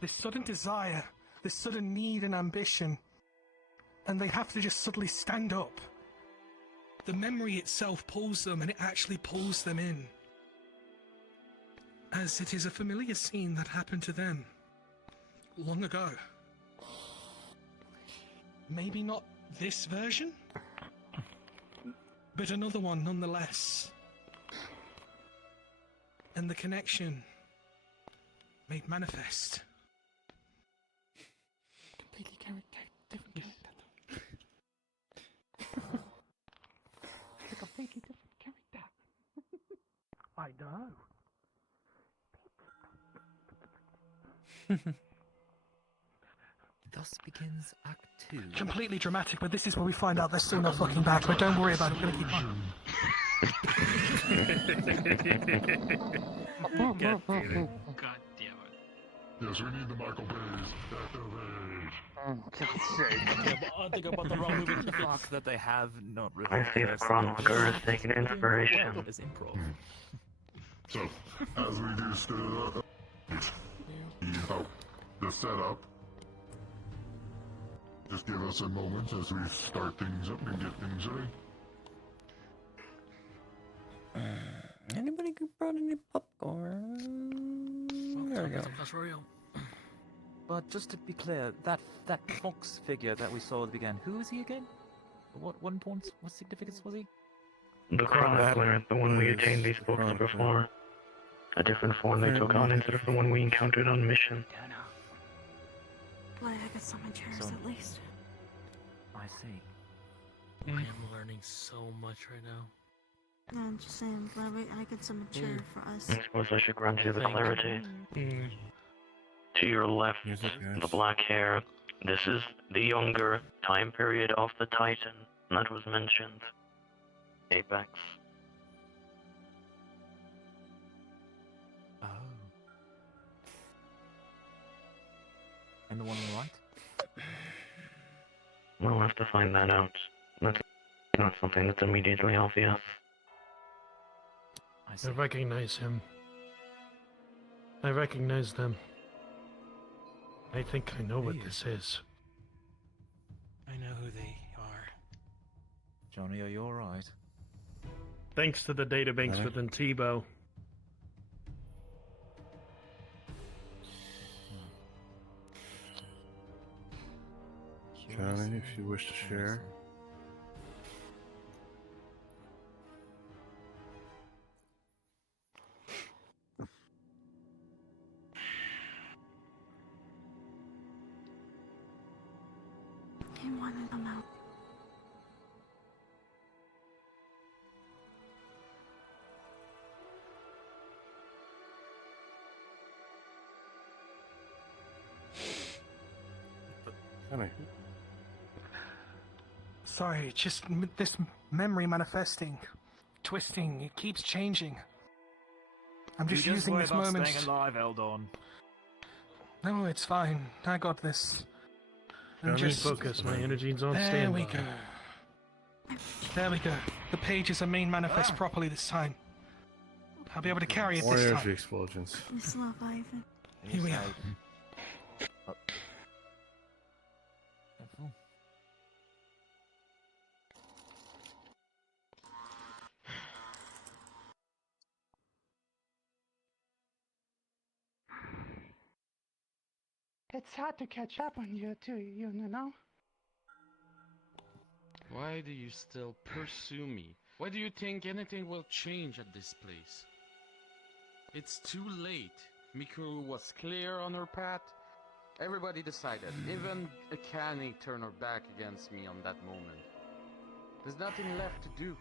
this sudden desire, this sudden need and ambition. and they have to just suddenly stand up. The memory itself pulls them, and it actually pulls them in. As it is a familiar scene that happened to them long ago. Maybe not this version, but another one nonetheless. And the connection made manifest. Completely different character. It's a completely different character. I know. Thus begins Act 2. Completely dramatic, but this is where we find out they're still not fucking back, but don't worry about it, we're gonna keep on. God damn it. God damn it. Yes, we need the Michael Bay's activate. Oh, God's sake. I think about the wrong movie. The fact that they have not really. I see the chronicler is taking inspiration. Is improv. So, as we do the setup, just give us a moment as we start things up and get things ready. Anybody brought any popcorn? There we go. Clash Royale. But just to be clear, that fox figure that we saw at the beginning, who is he again? What significance was he? The chronicler, the one we attained these books before. A different form they took on instead of the one we encountered on mission. Glad I got some chairs at least. I see. I am learning so much right now. No, I'm just saying, glad I got some chair for us. I suppose I should grant you the clarity. To your left, the black hair. This is the younger time period of the Titan that was mentioned. Apex. Oh. And the one on the right? We'll have to find that out. That's not something that's immediately obvious. I see. I recognize him. I recognize them. I think I know what this is. I know who they are. Johnny, are you alright? Thanks to the databanks within Tebow. Johnny, if you wish to share. He wanted them out. Johnny. Sorry, it's just this memory manifesting, twisting, it keeps changing. I'm just using this moment. Staying alive, Eldon. No, it's fine. I got this. I'm Johnny, focus. My energy's on standby. There we go. There we go. The pages are main manifest properly this time. I'll be able to carry it More this energy time. explosions. Miss Love Ivan. Here we are. It's hard to catch up on you too, you know? Why do you still pursue me? Why do you think anything will change at this place? It's too late. Mikuru was clear on her path. Everybody decided. Even Akane turned her back against me on that moment. There's nothing left to do.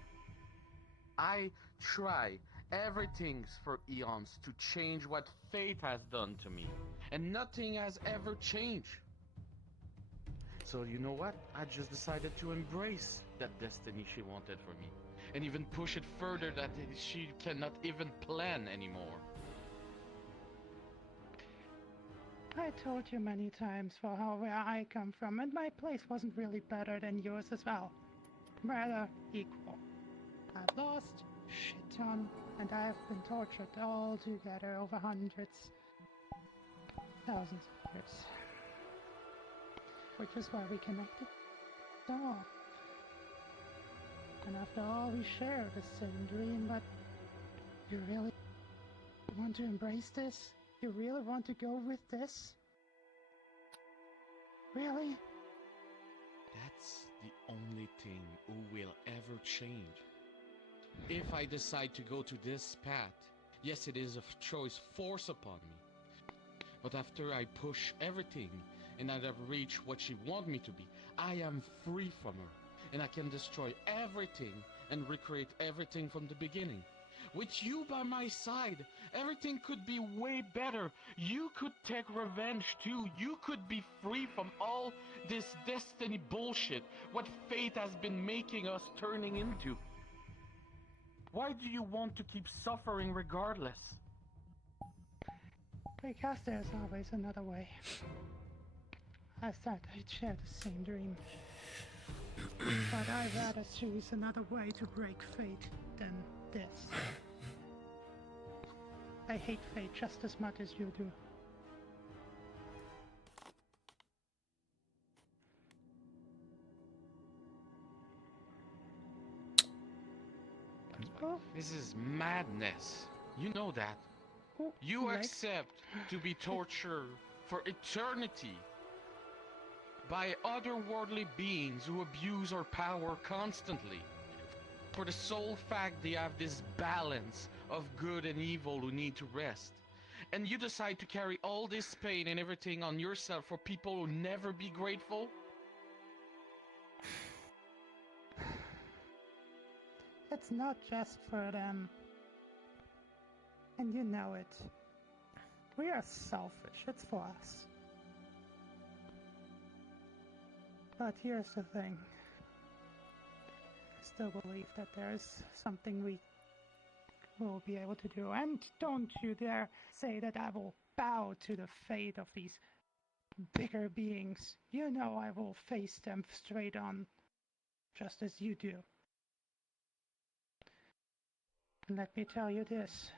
I try everything for eons to change what fate has done to me. And nothing has ever changed. So you know what? I just decided to embrace that destiny she wanted for me. And even push it further that she cannot even plan anymore. I told you many times for where I come from, and my place wasn't really better than yours as well. Rather equal. I've lost, shit ton, and I've been tortured all together over hundreds, thousands of years. Which is why we connected. stop. And after all, we share the same dream, but you really want to embrace this? You really want to go with this? Really? That's the only thing who will ever change. If I decide to go to this path, yes, it is a choice forced upon me. But after I push everything and I have reached what she wants me to be, I am free from her. And I can destroy everything and recreate everything from the beginning. With you by my side, everything could be way better. You could take revenge too. You could be free from all this destiny bullshit, what fate has been making us turning into. Why do you want to keep suffering regardless? Because there's always another way. I thought I'd share the same dream. But I'd rather choose another way to break fate than this. I hate fate just as much as you do. This is madness. You know that. You right. accept to be tortured for eternity by otherworldly beings who abuse our power constantly. For the sole fact they have this balance of good and evil who need to rest. And you decide to carry all this pain and everything on yourself for people who never be grateful? It's not just for them. And you know it. We are selfish. It's for us. But here's the thing. I still believe that there is something we will be able to do. And don't you dare say that I will bow to the fate of these bigger beings. You know I will face them straight on, just as you do. And let me tell you this.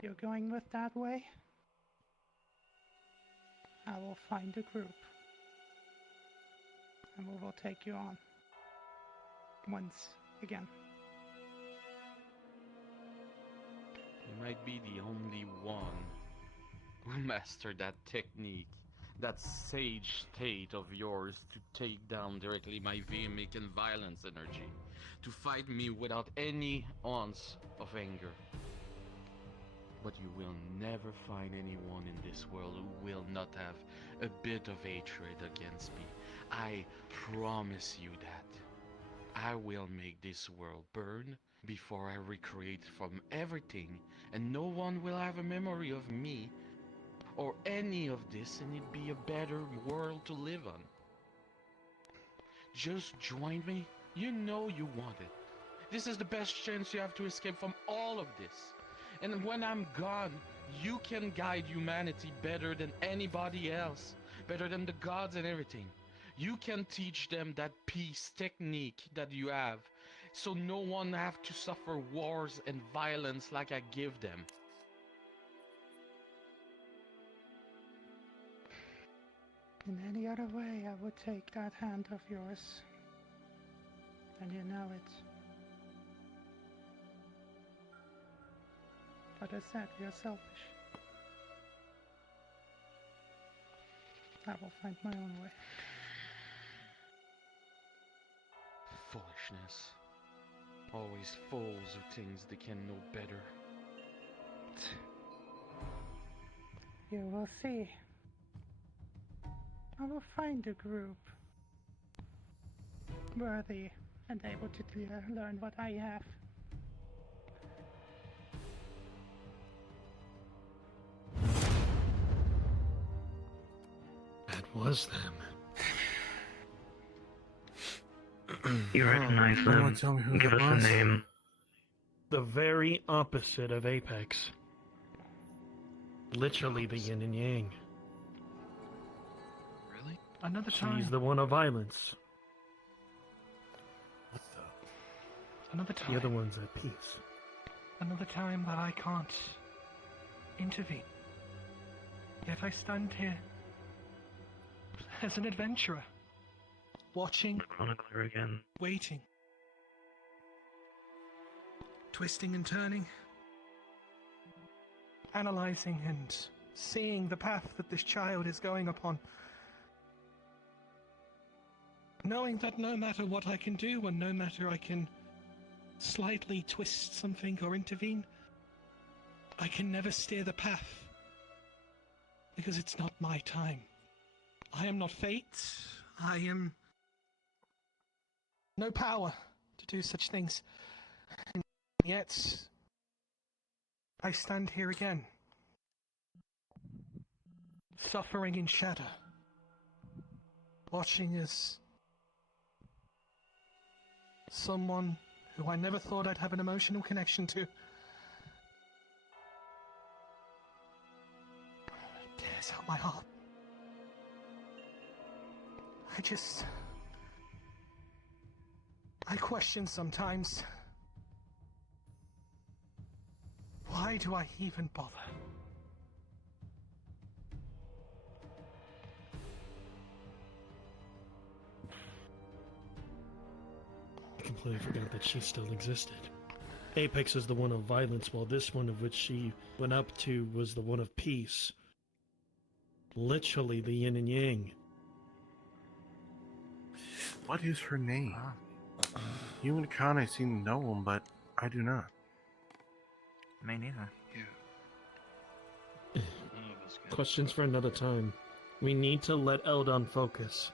You're going with that way? I will find a group. And we will take you on. Once again. You might be the only one who mastered that technique, that sage state of yours to take down directly my vehemic and violence energy, to fight me without any ounce of anger. But you will never find anyone in this world who will not have a bit of hatred against me. I promise you that. I will make this world burn before I recreate from everything, and no one will have a memory of me or any of this, and it'd be a better world to live on. Just join me. You know you want it. This is the best chance you have to escape from all of this. And when I'm gone, you can guide humanity better than anybody else, better than the gods and everything. You can teach them that peace technique that you have, so no one have to suffer wars and violence like I give them. In any other way, I would take that hand of yours. And you know it. But I said, you're selfish. I will find my own way. Foolishness. Always fools who thinks they can know better. You will see. I will find a group worthy and able to learn what I have. That was them. You recognize You them? wanna tell me who Give that us was? a name. The very opposite of Apex. Literally the yin and yang. Really? Another time. She's the one of violence. What the? Another time. The other one's at peace. Another time that I can't intervene. Yet I stand here as an adventurer. watching, The chronicler again. waiting, twisting and turning, analyzing and seeing the path that this child is going upon. Knowing that no matter what I can do, and no matter I can slightly twist something or intervene, I can never steer the path. Because it's not my time. I am not fate. I am no power to do such things. And yet, I stand here again, suffering in shadow, watching as someone who I never thought I'd have an emotional connection to tears out my heart. I question sometimes, why do I even bother? I completely forgot that she still existed. Apex is the one of violence, while this one of which she went up to was the one of peace. Literally the yin and yang. What is her name? You and Kane seem to know him, but I do not. Me neither. Questions for another time. We need to let Eldon focus.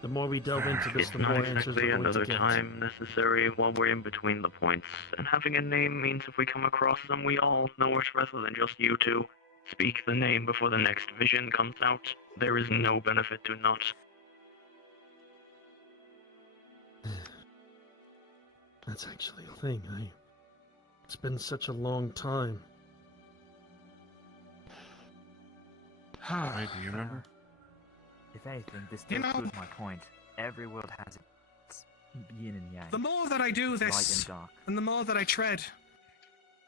The more we delve into this, It's the not more answers exactly we're going to another get. time necessary while we're in between the points, and having a name means if we come across them, we all know it rather than just you two. Speak the name before the next vision comes out. There is no benefit to not. That's actually a thing. It's been such a long time. Hi, do you remember? If anything, this You does know- prove my point. Every world has its yin and yang. The more that I do light this, and dark. and the more that I tread,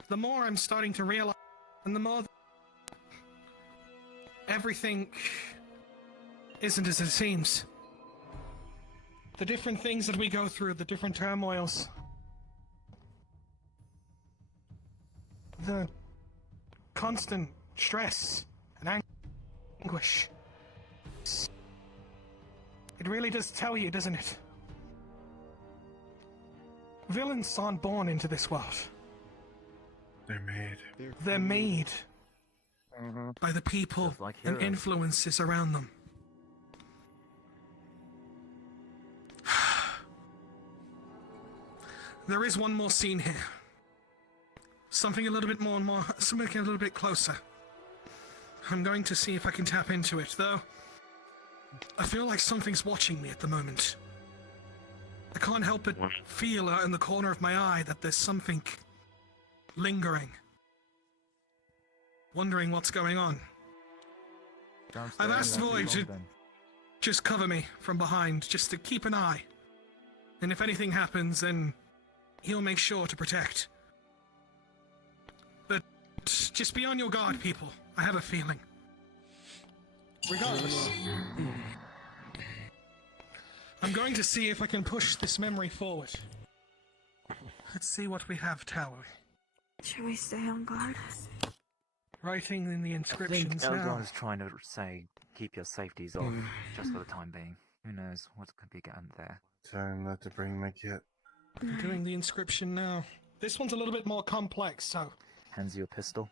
the more I'm starting to realize, and the more everything isn't as it seems. The different things that we go through, the different turmoils, the constant stress and anguish. It really does tell you, doesn't it? Villains aren't born into this world. They're made. They're made by the people Just like and heroes. influences around them. There is one more scene here. Something a little bit something a little bit closer. I'm going to see if I can tap into it, though. I feel like something's watching me at the moment. I can't help but feel in the corner of my eye that there's something lingering. Wondering what's going on. I've asked Void to just cover me from behind, just to keep an eye. And if anything happens, then he'll make sure to protect. But just be on your guard, people. I have a feeling. Regardless, I'm going to see if I can push this memory forward. Let's see what we have, Tower. Should we stay on guard? Writing in the I think inscriptions Eldon now. is trying to say, keep your safeties off, just for the time being. Who knows what could be getting there. Time not to bring my kit. I'm doing the inscription now. This one's a little bit more complex, so... Hands you a pistol.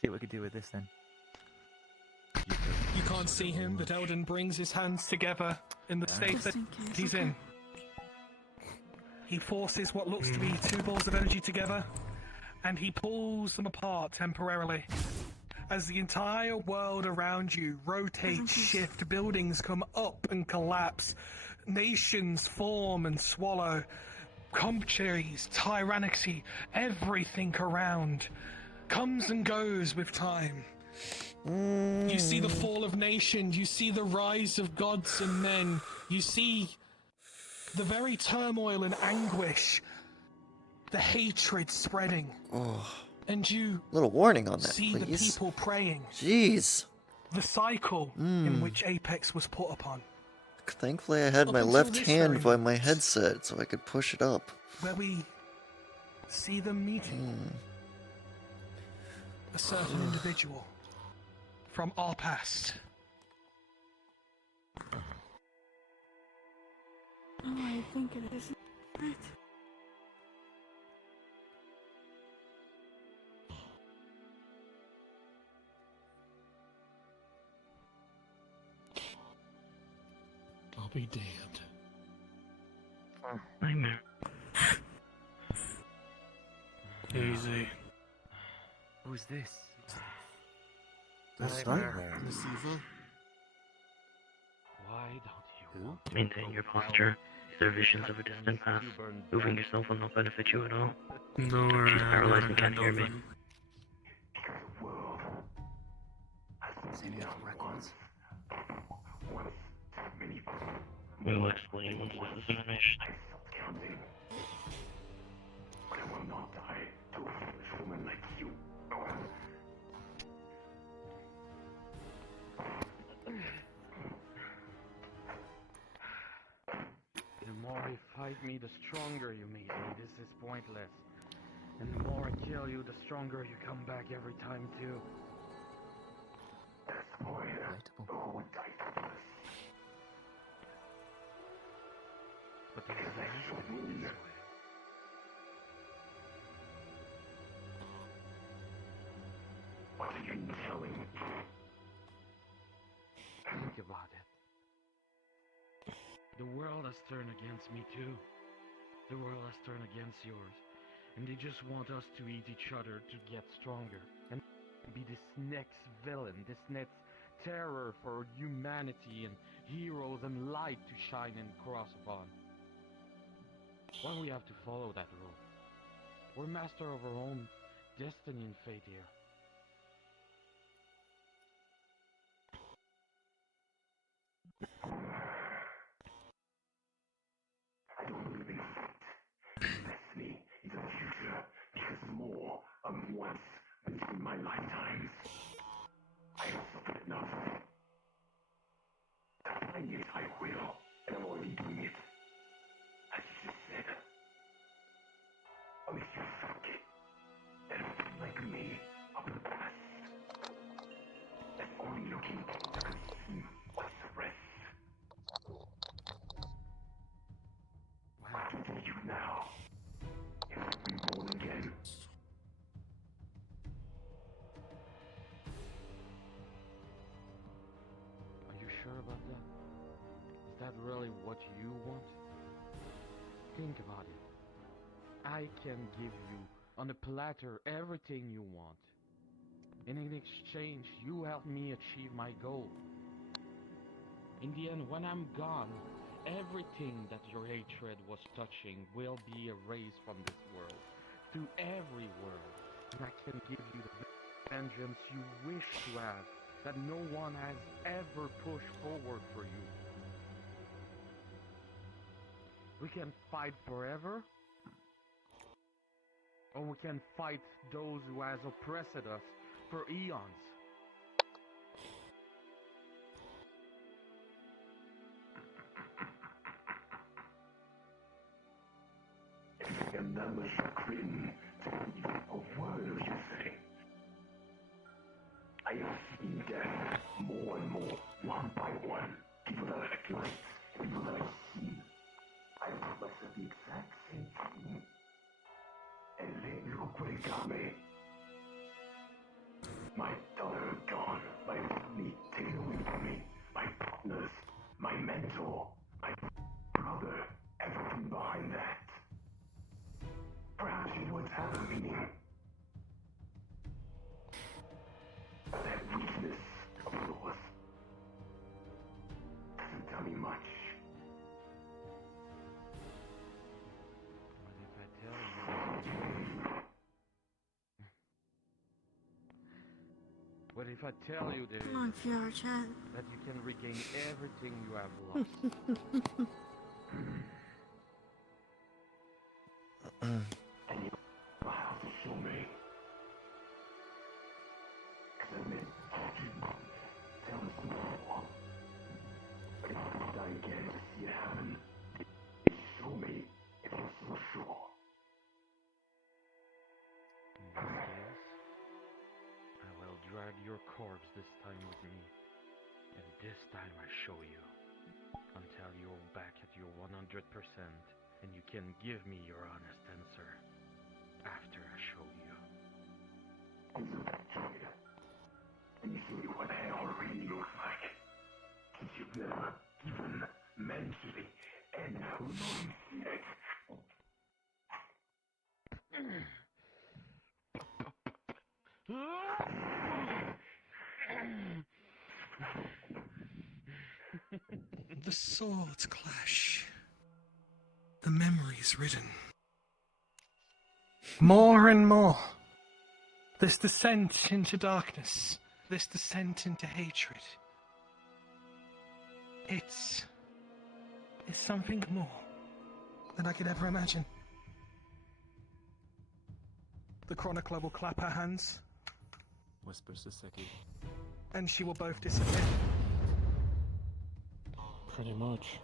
See what we could do with this then. You can't see him, but Eldon brings his hands together in the state that he's in. He forces what looks to be two balls of energy together, and he pulls them apart temporarily. As the entire world around you rotates, shift, buildings come up and collapse, nations form and swallow, countries, tyrannicity, everything around comes and goes with time. You see the fall of nations, you see the rise of gods and men, you see the very turmoil and anguish, the hatred spreading. And you Little warning on that, see please. the people praying. Jeez. The cycle in which Apex was put upon. Thankfully, I had Up my until left this hand very by my moment, headset, so I could push it up. where we see them meeting a certain individual from our past. Oh, I think it is. Right. I'll be damned. Nightmare. Easy. Who's this? Nightmare. Nasiva? Why don't you Maintain your posture. Is there visions of a distant past? Moving yourself will not benefit you at all. No, She's paralyzed and can't hear me. Any records? We will explain once this is finished. The more you fight me, the stronger you make me. This is pointless. And the more I kill you, the stronger you come back every time too. But this is actually this way. What are you telling me? Think about it. The world has turned against me too. The world has turned against yours. And they just want us to eat each other to get stronger. And be this next villain, this next terror for humanity and heroes and light to shine and cross upon. Why we have to follow that rule? We're master of our own destiny and fate here. I don't believe in fate. Destiny is the future because more of once between my lifetimes. I have suffered enough. To find it, I will, and I'm already doing it. As you just said. Unless you forget that a friend like me of the past that's only looking to consume what's the rest. What do you now? If you're reborn again. Are you sure about that? Is that really what you want? Think about it. I can give you on a platter everything you want. And in exchange, you help me achieve my goal. In the end, when I'm gone, everything that your hatred was touching will be erased from this world. To every world. And I can give you the vengeance you wish to have, that no one has ever pushed forward for you. We can fight forever, or we can fight those who has oppressed us for eons. And none was written to believe a word of you say. I have seen death more and more, one by one. People that I've liked, people that I've seen. I requested the exact same thing. And then look what it got me. My daughter gone, my family taken away from me, my partners, my mentor, my brother, everything behind that. Perhaps you know what's happening. That weakness of yours doesn't tell me much. But if I tell you... What if I tell you that, Come on, VRChat. that you can regain everything you have lost? And you have to show me. Because I meant tell us more. But if I die again, guard your corpse this time with me. And this time I show you. Until you're back at your 100%, and you can give me your honest answer. After I show you. And see what hell really looks like. Since you've never even mentally and now knowing it. The swords clash. The memories ridden. More and more. This descent into darkness. This descent into hatred. It's something more than I could ever imagine. The chronicler will clap her hands, Whispers to Seki. and she will both disappear. Pretty much.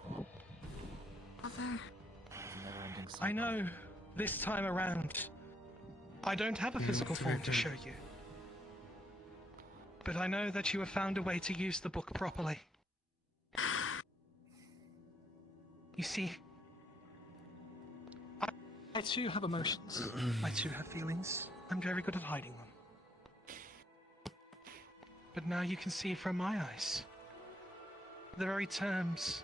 I know, this time around, I don't have a physical form to show you. But I know that you have found a way to use the book properly. You see, I too have emotions. I too have feelings. I'm very good at hiding them. But now you can see from my eyes the very terms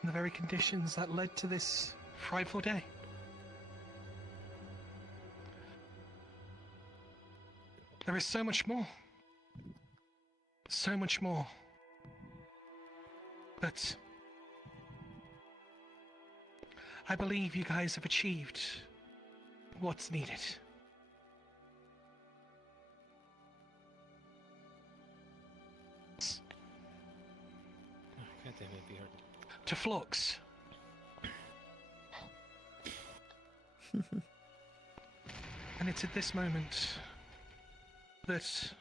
and the very conditions that led to this frightful day. There is so much more. So much more. But I believe you guys have achieved what's needed. God damn it, Beard. To Flux. And it's at this moment that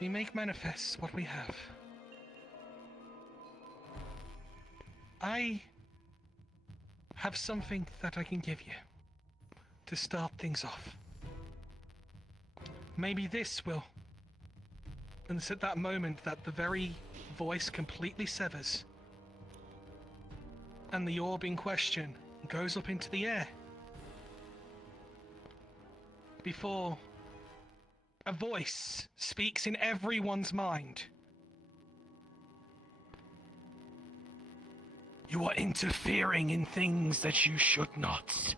we make manifest what we have. I have something that I can give you to start things off. Maybe this will. And it's at that moment that the very voice completely severs, and the orb in question goes up into the air, before a voice speaks in everyone's mind. You are interfering in things that you should not.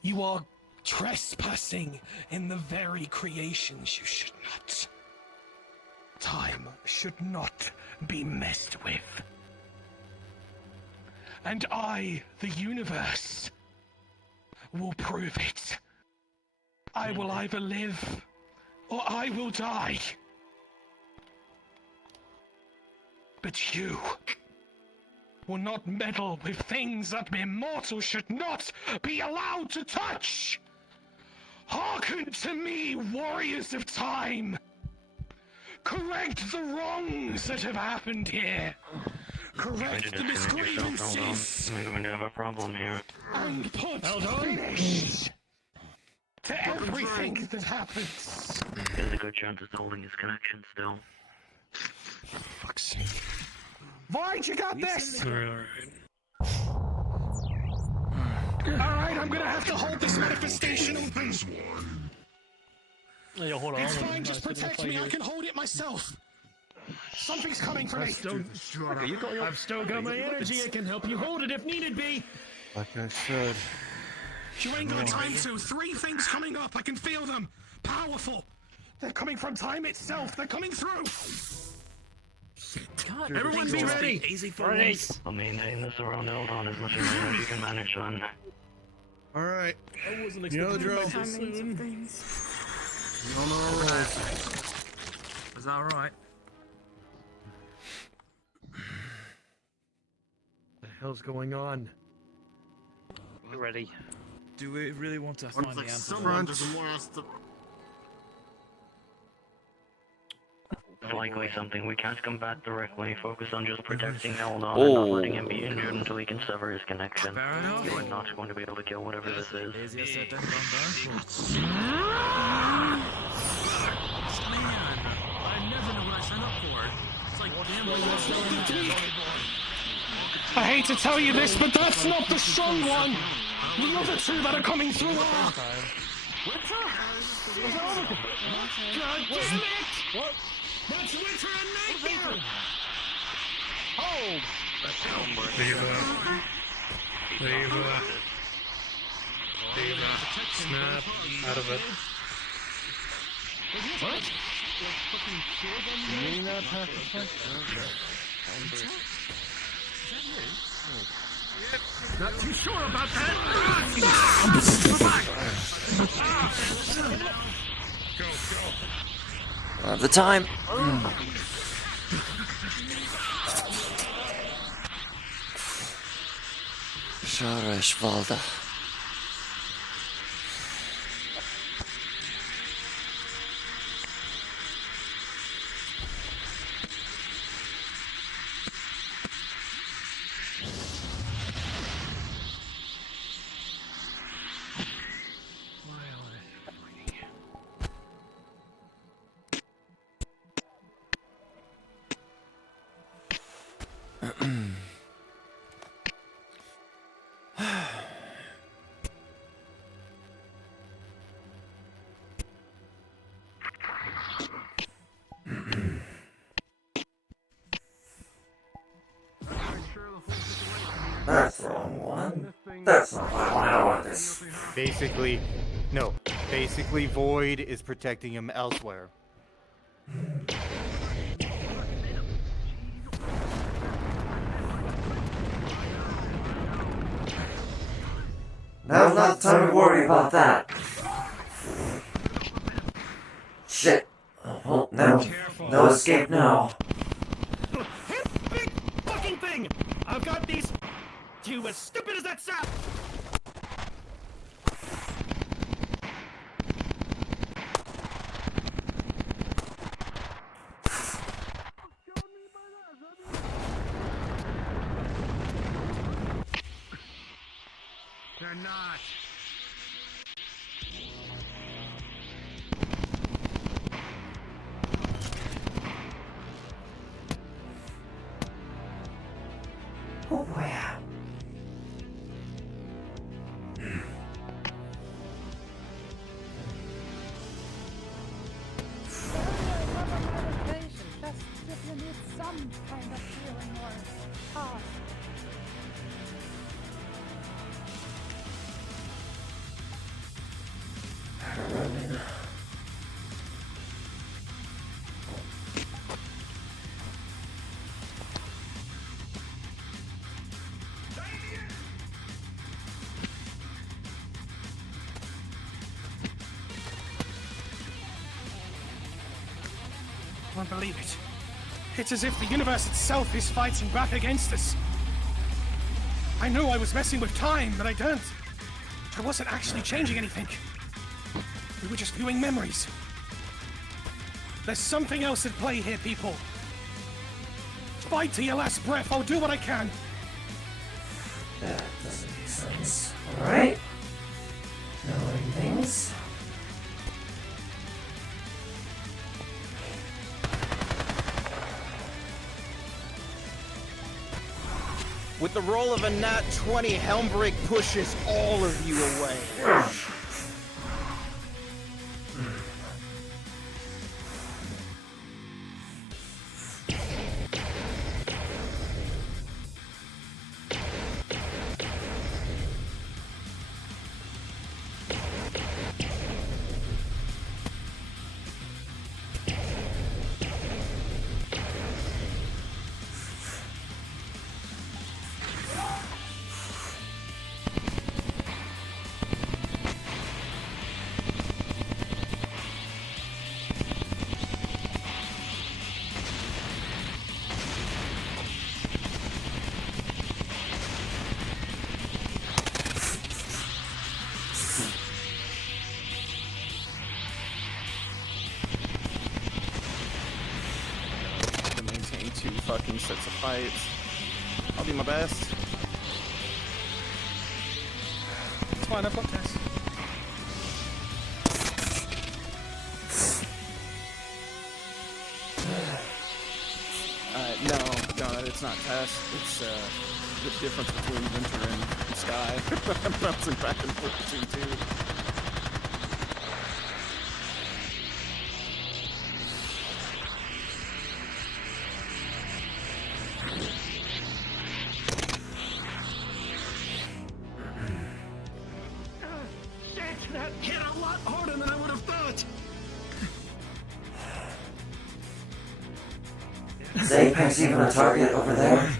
You are trespassing in the very creations you should not. Time should not be messed with. And I, the universe, will prove it. I will either live or I will die. But you will not meddle with things that mere mortal should not be allowed to touch. Hearken to me, warriors of time. Correct the wrongs that have happened here. Correct the misgrievances. I'm going to have a problem here. And put finish to everything that happens. There's a good chance it's holding his connection still. Fuck's sake. Void, you got this! Alright, I'm gonna have to hold this manifestation open. Yo, hold on. It's fine, just protect me, I can hold it myself. Something's coming for me. I've still got my energy, I can help you hold it if needed be. Like I said. You ain't got time to. 3 things coming up, I can feel them. Powerful. They're coming from time itself, they're coming through. God, everyone be ready. Easy for Ready. once. I'll maintain this around Eldon as much as you can manage, son. Alright. I wasn't You know the drill. expecting You all know our rules. Was that alright? What the hell's going on? We're ready. Do we really want to find the answer? Front. most likely something we can't combat directly. Focus on just protecting Eldon and not letting him be injured until he can sever his connection. Fair enough. You are not going to be able to kill whatever this is. Easier said than done, though. Man, I never know what I sign up for. It's like gambling. I hate to tell you this, but that's not the strong one. The other two that are coming through are. Winter? God damn it! What? That's Winter and Nightmare! Hold! Leave snap out of it. What? You mean that half the fight? Not too sure about that. I have the time. Schwareshwalder. That's the wrong one. That's not the one I wanted. Basically, no. Basically, Void is protecting him elsewhere. Now's not the time to worry about that. Shit. Oh, no. No escape now. Big fucking thing! I've got these two as stupid as that sap! They're not. Oh boy. Just if you need some kind of healing or pause. I don't believe it. It's as if the universe itself is fighting back against us. I knew I was messing with time, but I don't. I wasn't actually changing anything. We were just viewing memories. There's something else at play here, people. Fight to your last breath. I'll do what I can. That doesn't make sense. Alright. Knowing things. With the roll of a nat 20, Helmbreak pushes all of you away. sets of fights. I'll do my best. It's fine, I've got Tess. No, it's not Tess. It's the difference between Winter and Sky. I'm bouncing back and forth between two. Shit, that hit a lot harder than I would have thought. Is Apex even a target over there?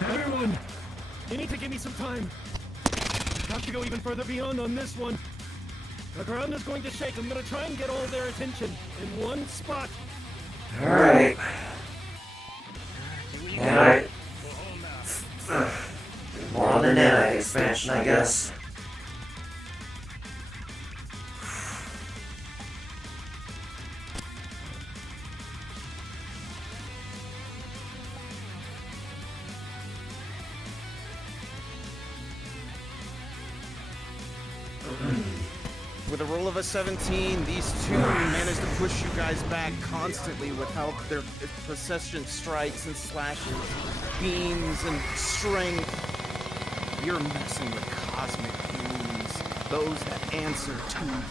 Everyone, you need to give me some time. I have to go even further beyond on this one. The ground is going to shake. I'm going to try and get all their attention in one spot. Alright. Nanite. More on the nanite expansion, I guess. With a roll of a 17, these two managed to push you guys back constantly with how their procession strikes and slashes, beams and strength. You're messing with cosmic beings, those that answer to them.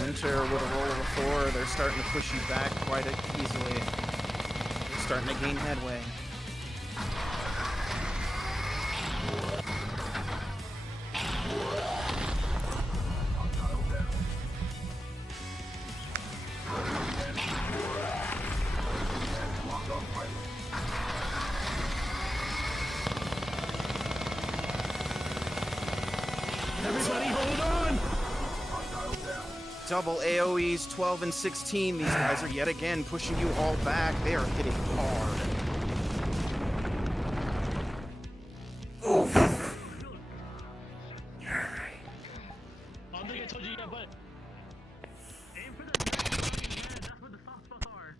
Winter with a roll of a 4, they're starting to push you back quite easily. They're starting to gain headway. Everybody hold on! Double AoEs, 12 and 16. These guys are yet again pushing you all back. They are hitting hard. I don't think I told you yet, but aim for the next fucking head. That's where the soft spots are.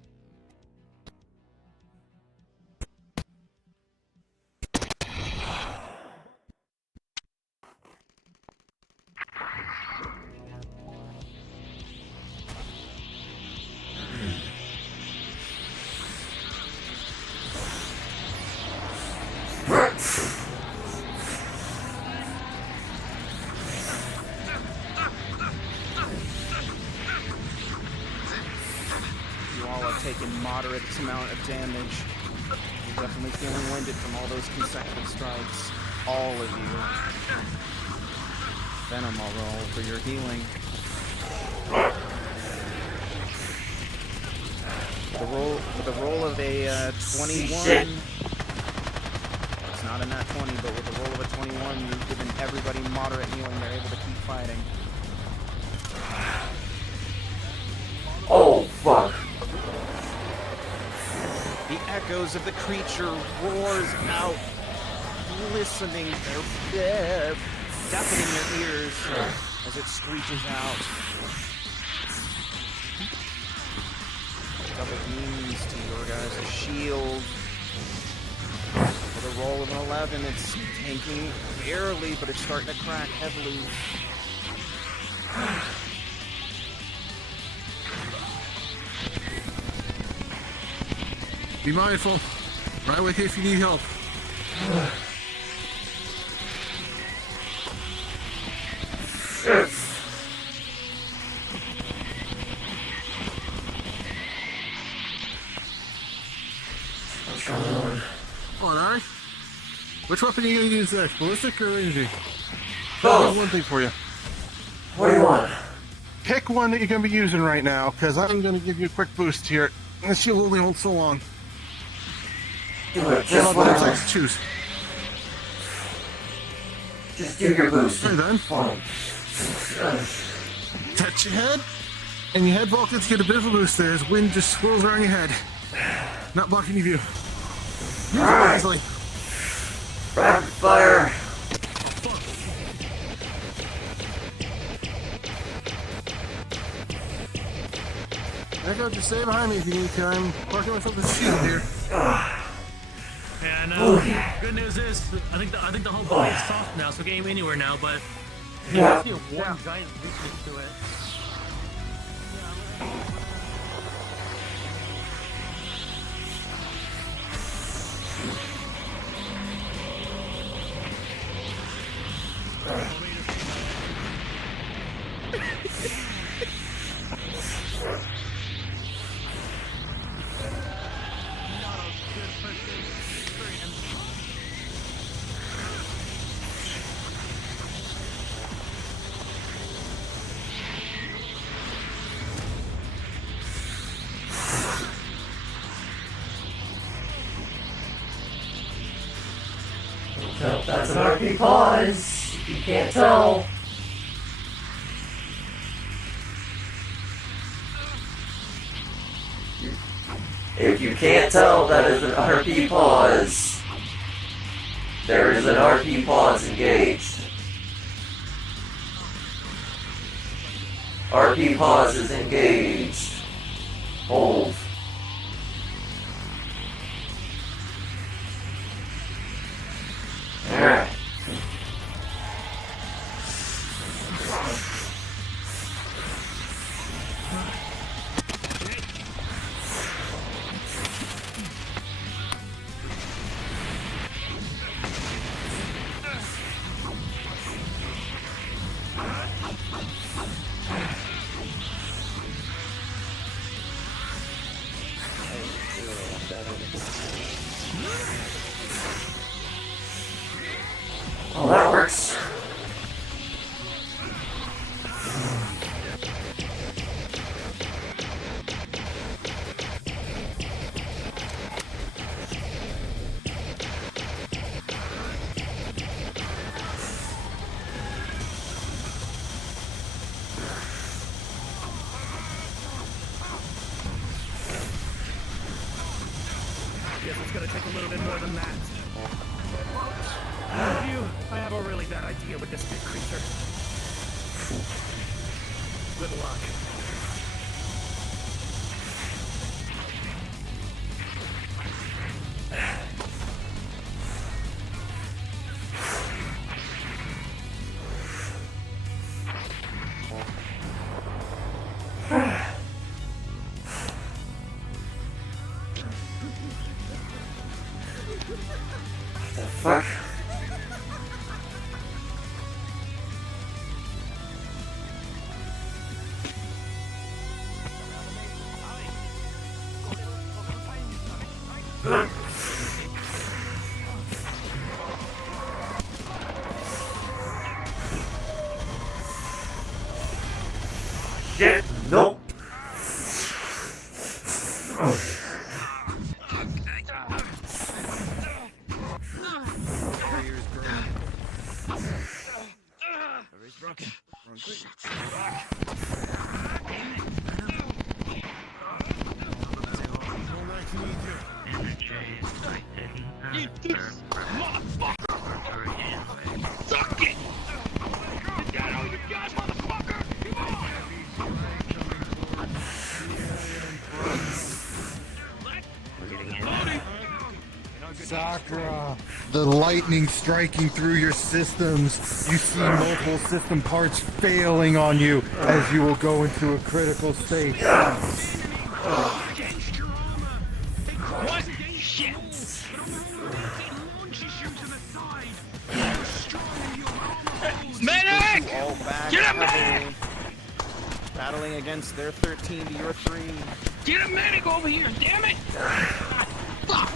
You all are taking moderate amount of damage. You're definitely feeling winded from all those consecutive strikes. All of you. Venom, I'll roll for your healing. With the roll of a 21. It's not a nat 20, but with the roll of a 21, you've given everybody moderate healing. They're able to keep fighting. Oh, fuck. The echoes of the creature roars out, listening, deafening your ears as it screeches out. Double beams to your guys' shield. With a roll of an 11, it's tanking barely, but it's starting to crack heavily. Be mindful. Right with you if you need help. What's going on? Hold on. Which weapon are you gonna use next? Ballistic or energy? Both. Here's one thing for you. What do you want? Pick one that you're gonna be using right now, because I'm gonna give you a quick boost here. This shield only holds so long. Do it. Just whatever. Let's choose. Just do your boost. Okay, then. Fine. Touch your head, and your head buckets get a bit of a boost there as wind just swirls around your head. Not blocking your view. Use it wisely. Rapid fire. Echo, just stay behind me if you need to. I'm working myself a shield here. Yeah, I know. Good news is, I think the whole body is soft now, so game anywhere now. But Yeah. I see one giant weakness to it. Nope, that's an RP pause. You can't tell. If you can't tell, that is an RP pause. There is an RP pause engaged. RP pause is engaged. Hold. Alright. Oh, that works. Guess it's gonna take a little bit more than that. I have a really bad idea with this big creature. Good luck. What the fuck? Shit, nope. Sakura, the lightning striking through your systems. You see multiple system parts failing on you as you will go into a critical state. What? Shit! Medic! All back, get a medic! Battling against their 13 to your 3. Get a medic over here, damn it! Fuck!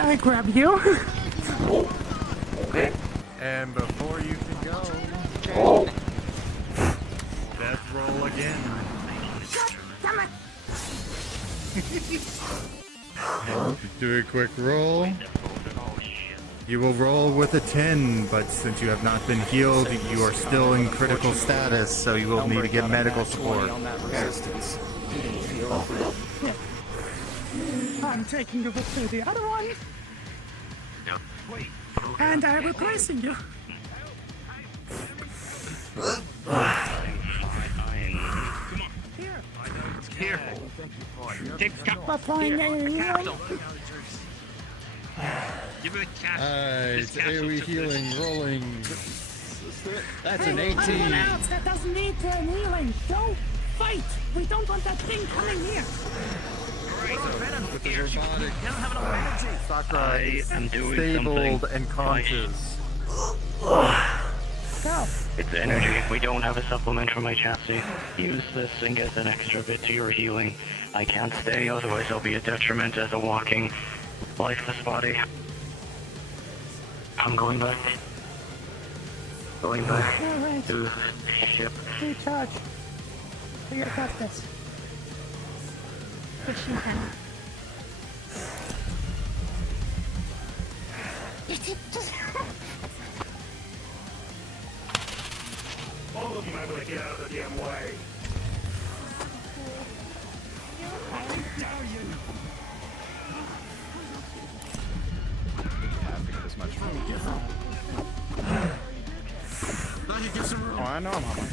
I grab you? Okay. And before you can go, death roll again. Damn it! Do a quick roll. You will roll with a 10, but since you have not been healed, you are still in critical status, so you will need to get medical support. On that resistance. He didn't feel it. I'm taking you to the other one. And I'm replacing you. Here. Take Applying healing. Give me the cash. Alright, AoE healing, rolling. That's an Hey, 18. anyone else that doesn't need healing, don't fight. We don't want that thing coming here. With the robotic, I am doing stabled something. and conscious. Go. It's energy. We don't have a supplement for my chassis. Use this and get an extra bit to your healing. I can't stay, otherwise I'll be a detriment as a walking, lifeless body. I'm going back. Going back Alright. to the ship. Recharge. We got this. Fishing pen. All of you might want to get out of the damn way. As much Oh, I know I'm on my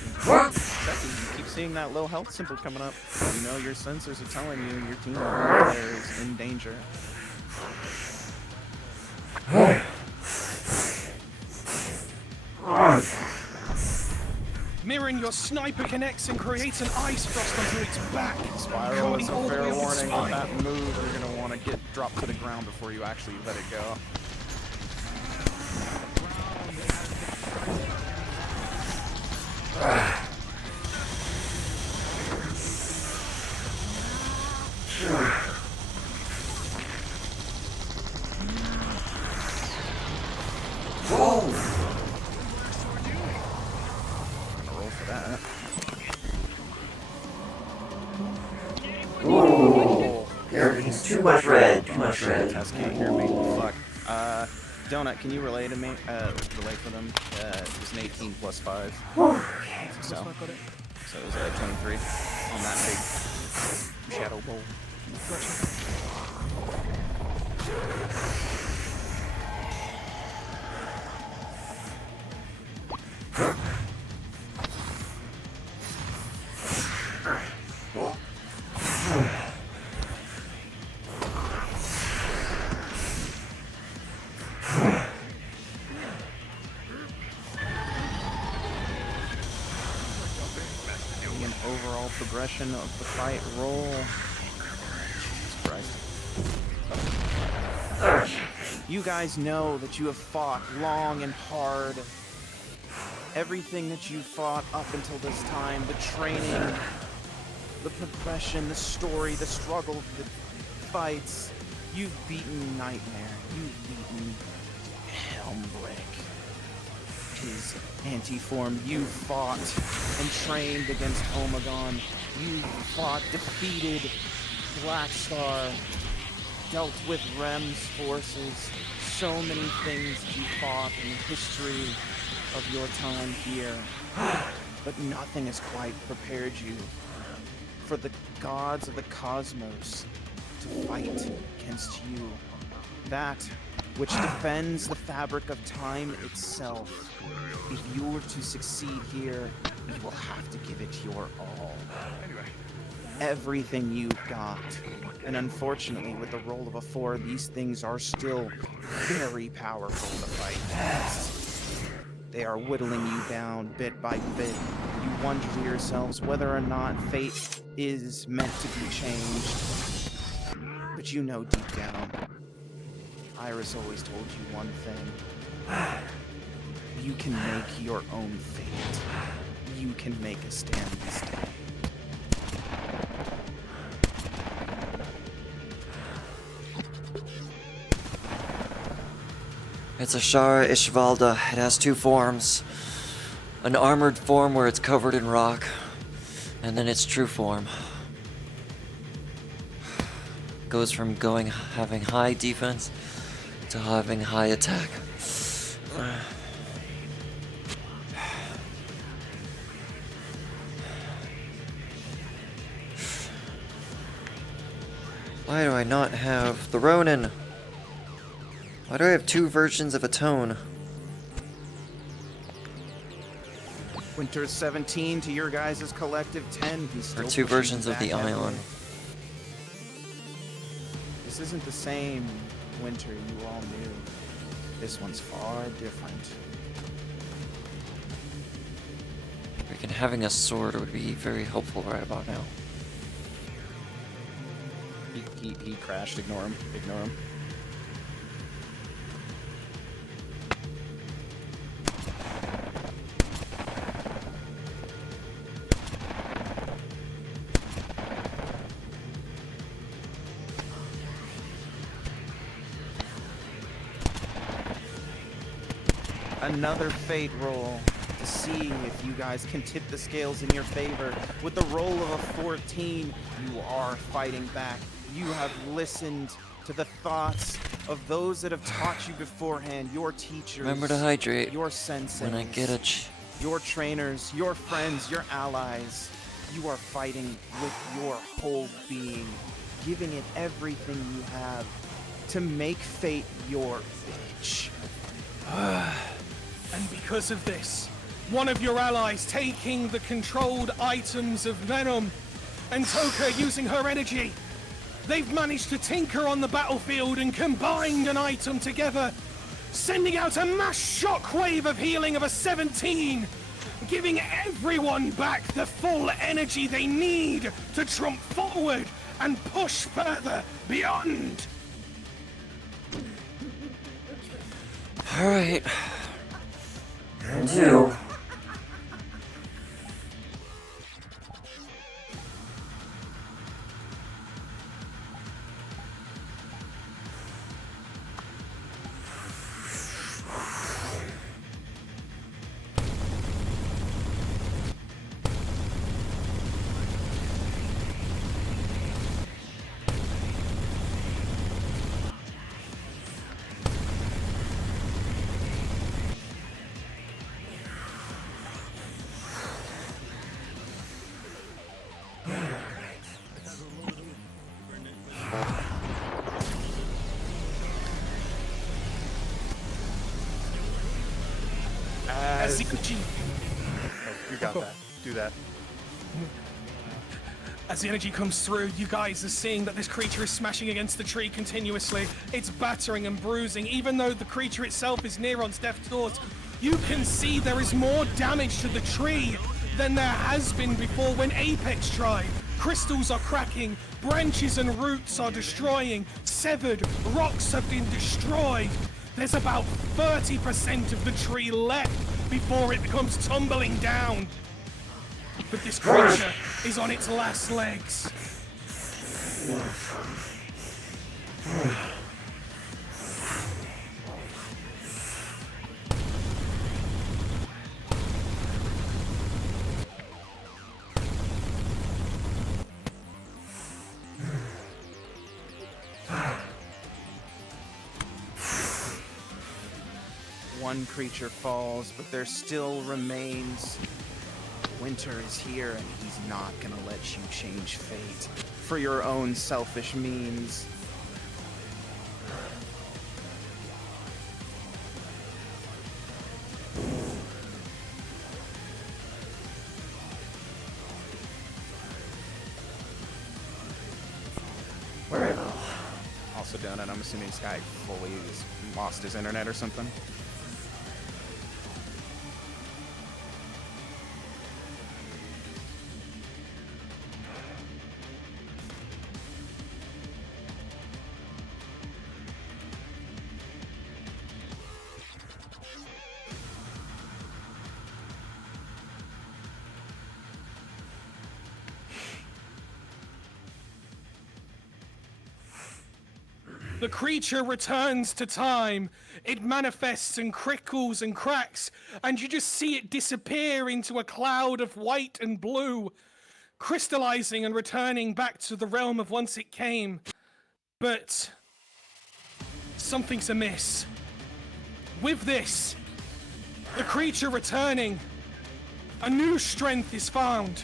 Second, you keep seeing that low health symbol coming up. You know your sensors are telling you your team over there is in danger. Mirroring, your sniper connects and creates an ice frost onto its back. Spiral is cutting a all the fair way up its warning. On spine. that move, you're gonna want to get dropped to the ground before you actually let it go. Whoa! Roll for that. Ooh. Everything's too much red. Too much red. Tess can't hear me. Fuck. Donut, can you relay to me? Relay for them. It was an 18 plus 5. So it was 23 on that big shadow bowl. An overall progression of the fight roll. Jesus Christ. You guys know that you have fought long and hard. Everything that you fought up until this time, the training, the progression, the story, the struggle, the fights. You've beaten Nightmare. You've beaten Helmbrick. His anti-form. You fought and trained against Omegon. You fought, defeated Black Star, dealt with Rem's forces. So many things you fought in the history of your time here. But nothing has quite prepared you for the gods of the cosmos to fight against you. That which defends the fabric of time itself. If you were to succeed here, you will have to give it your all. Everything you've got. And unfortunately, with the roll of a 4, these things are still very powerful to fight against. They are whittling you down bit by bit. You wonder to yourselves whether or not fate is meant to be changed. But you know deep down, Iris always told you one thing. You can make your own fate. You can make a stand this day. It's Ashara Ishvalda. It has two forms. An armored form where it's covered in rock, and then its true form. Goes from having high defense to having high attack. Why do I not have the Ronin? Why do I have two versions of a tone? Winter's 17 to your guys' collective 10. He's still Or two pushing versions of back the heavily. Ion. This isn't the same Winter you all knew. This one's far different. Freaking having a sword would be very helpful right about now. He crashed. Ignore him. Ignore him. Another fate roll to see if you guys can tip the scales in your favor. With the roll of a 14, you are fighting back. You have listened to the thoughts of those that have taught you beforehand, your teachers. Remember to hydrate your senseis, when I get a your trainers, your friends, your allies. You are fighting with your whole being, giving it everything you have to make fate your bitch. And because of this, one of your allies taking the controlled items of Venom, and Toka using her energy, they've managed to tinker on the battlefield and combined an item together, sending out a mass shockwave of healing of a 17, giving everyone back the full energy they need to trump forward and push further beyond. Alright. And two. As You got that. Do that. As the energy comes through, you guys are seeing that this creature is smashing against the tree continuously. It's battering and bruising. Even though the creature itself is near on death's doors, you can see there is more damage to the tree than there has been before when Apex tried. Crystals are cracking, branches and roots are destroying, severed rocks have been destroyed. There's about 30% of the tree left before it comes tumbling down. But this creature is on its last legs. One creature falls, but there still remains. Winter is here, and he's not gonna let you change fate for your own selfish means. Also done, and I'm assuming this guy fully has lost his internet or something. The creature returns to time. It manifests and crickles and cracks, and you just see it disappear into a cloud of white and blue, crystallizing and returning back to the realm of whence it came. But something's amiss. With this, the creature returning, a new strength is found.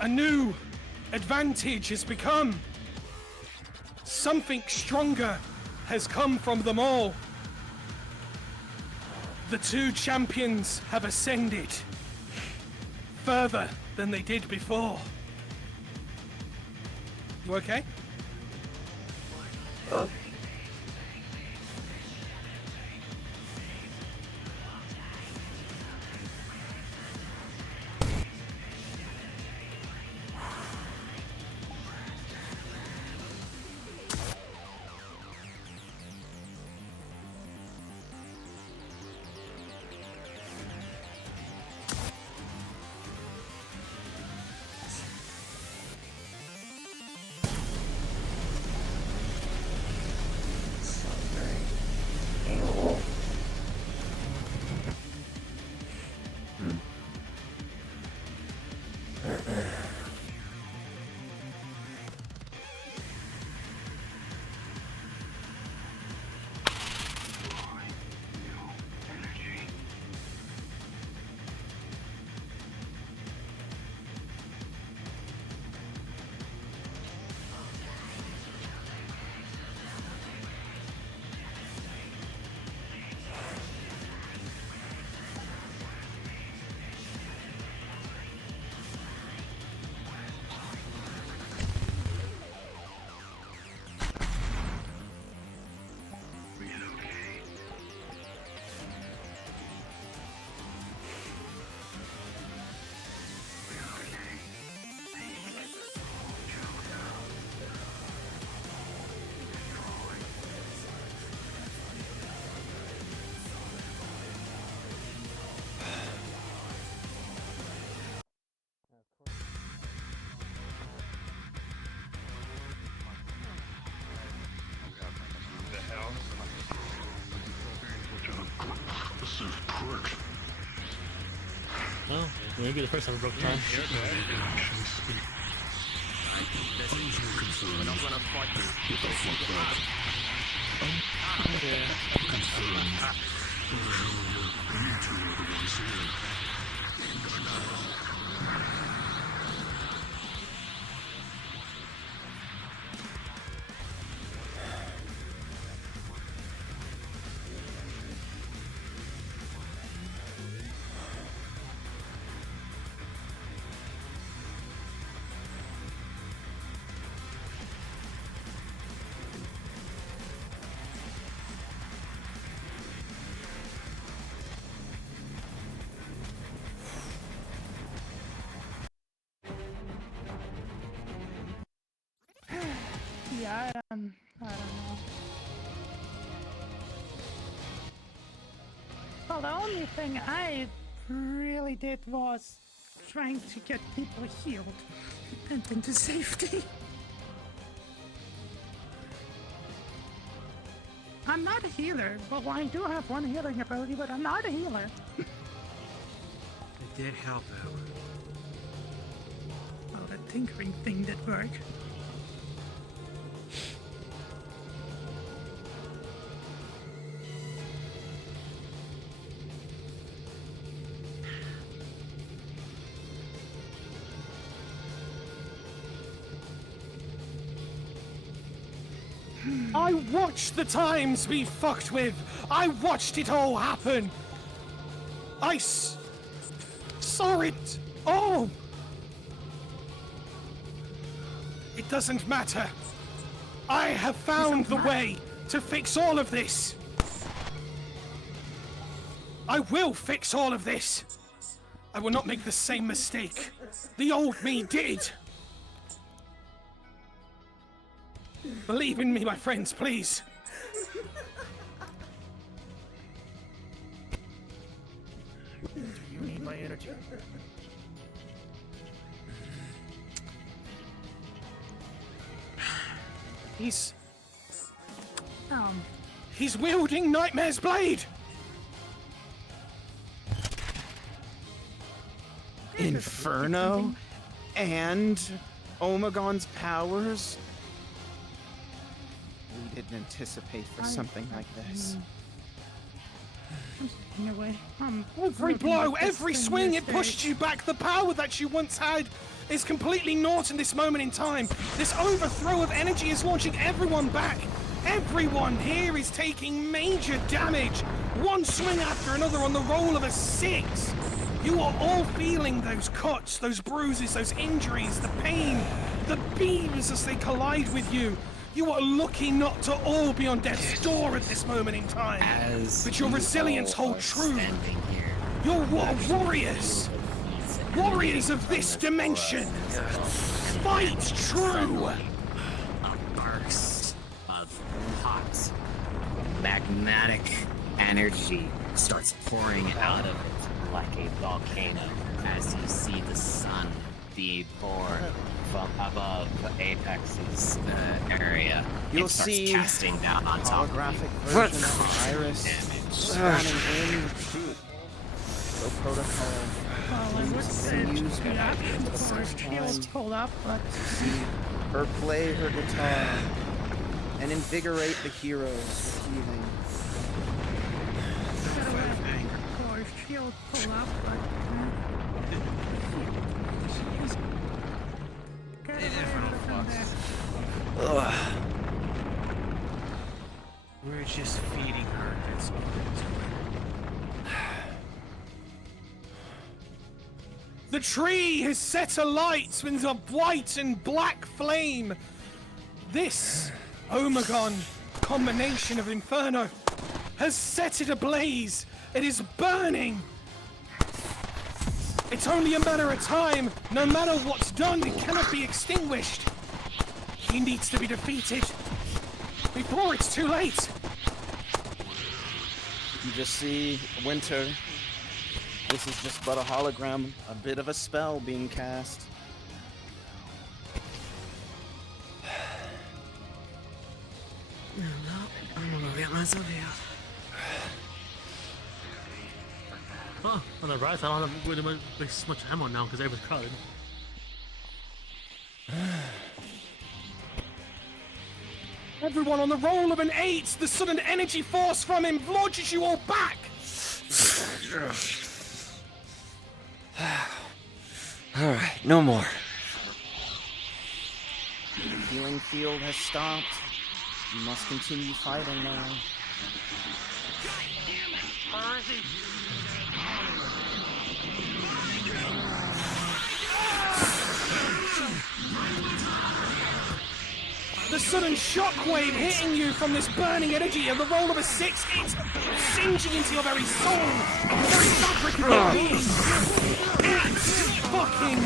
A new advantage has become. Something stronger has come from them all. The two champions have ascended further than they did before. You okay? Well, maybe the first time I broke time. We're not gonna fight this. Yeah. Yeah, I don't know. Well, the only thing I really did was trying to get people healed and into safety. I'm not a healer. Well, I do have one healing ability, but I'm not a healer. It did help though. Oh, that tinkering thing did work. I watched the times be fucked with. I watched it all happen. I saw it all. It doesn't matter. I have found the way to fix all of this. I will fix all of this. I will not make the same mistake the old me did. Believe in me, my friends, please. You need my energy. He's He's wielding Nightmare's blade! Inferno? And Omegon's powers? We didn't anticipate for something like this. Anyway, Every blow, every swing, it pushed you back. The power that you once had is completely naught in this moment in time. This overthrow of energy is launching everyone back. Everyone here is taking major damage. One swing after another on the roll of a 6. You are all feeling those cuts, those bruises, those injuries, the pain, the beams as they collide with you. You are lucky not to all be on death's door at this moment in time. But your resilience holds true. You're warriors. Warriors of this dimension. Fight true. A burst of hot magmatic energy starts pouring out of it like a volcano as you see the sun be born from above Apex's area. You'll it starts see casting down on top holographic of version you. of Iris spawning in. So protocol. Well, I would say Use the action for the for first shield time. pull up, but See her play her guitar and invigorate the heroes with healing. for shield pull up, but We're just feeding her this The tree has set alight with a white and black flame. This Omegon combination of Inferno has set it ablaze. It is burning. It's only a matter of time. No matter what's done, it cannot be extinguished. He needs to be defeated before it's too late. You just see Winter. This is just but a hologram, a bit of a spell being cast. I'm gonna get myself healed. Oh, on the right, I don't have really waste much ammo now because everyone's crowded. Everyone on the roll of an 8. The sudden energy force from him launches you all back. Alright, no more. The healing field has stopped. You must continue fighting now. Where is he? The sudden shockwave hitting you from this burning energy and the roll of a 6, it's singeing into your very soul, the very fabric of your being. It fucking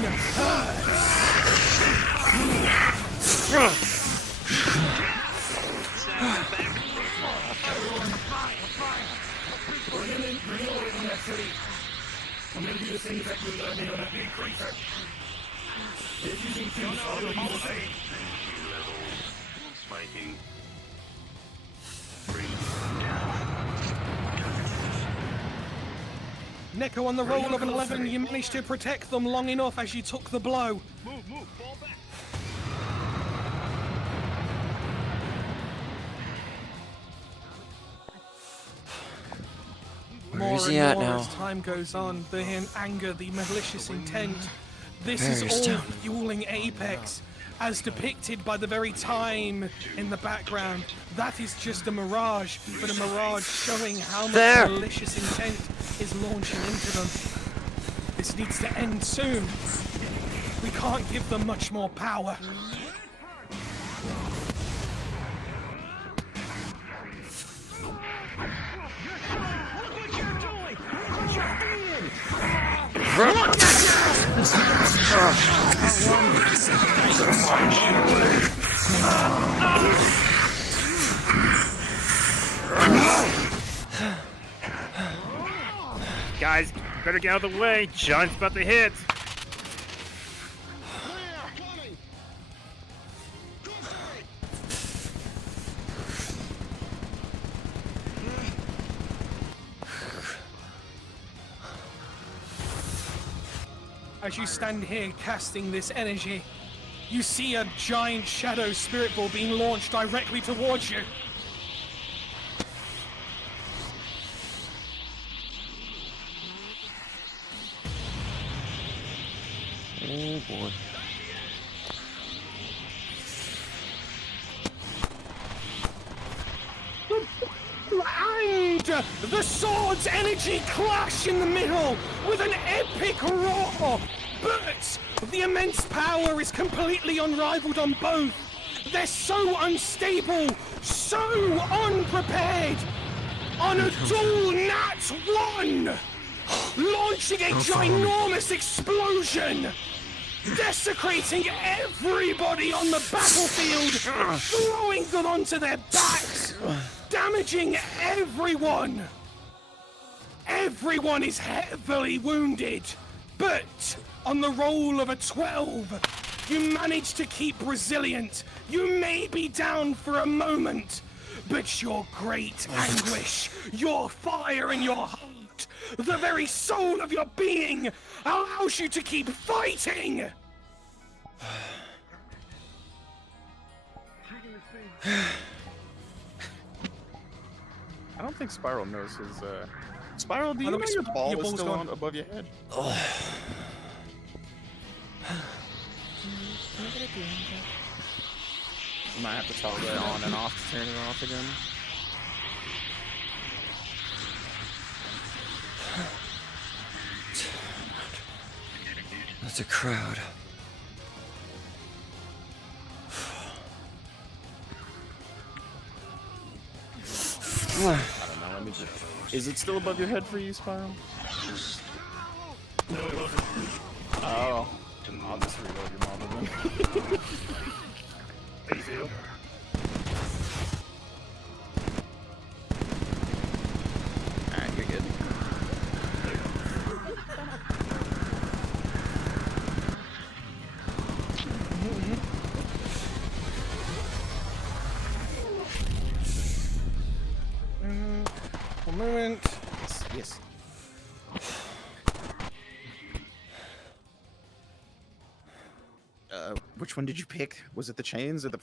I'm gonna do the same exact move that I made on that big creature. It's using fuse, I'll do the same. Spiking. Neko on the roll of an 11, you managed to protect them long enough as you took the blow. Move, fall back. More is he and at more now? as time goes on, the anger, the malicious intent. This There is he is all down. fueling Apex, as depicted by the very time in the background. That is just a mirage, but a mirage showing how much There. malicious intent is launching into them. This needs to end soon. We can't give them much more power. Guys, better get out of the way. John's about to hit. as you stand here casting this energy, you see a giant shadow spirit ball being launched directly towards you. Oh boy. And the sword's energy clash in the middle with an epic roar. But the immense power is completely unrivaled on both. They're so unstable, so unprepared. On a dual nat 1, launching a ginormous explosion, desecrating everybody on the battlefield, throwing them onto their backs, damaging everyone. Everyone is heavily wounded, but on the roll of a 12, you manage to keep resilient. You may be down for a moment, but your great anguish, your fire in your heart, the very soul of your being, allows you to keep fighting! I don't think Spiral knows his, Spiral, do you know your ball is still on above your head? You might have to toggle it on and off to turn it off again. That's a crowd. I don't know, let me just... Is it still above your head for you, Spiral? Oh. I'll just reload your model then. Alright, you're good. One moment. Yes. Which one did you pick? Was it the chains or the...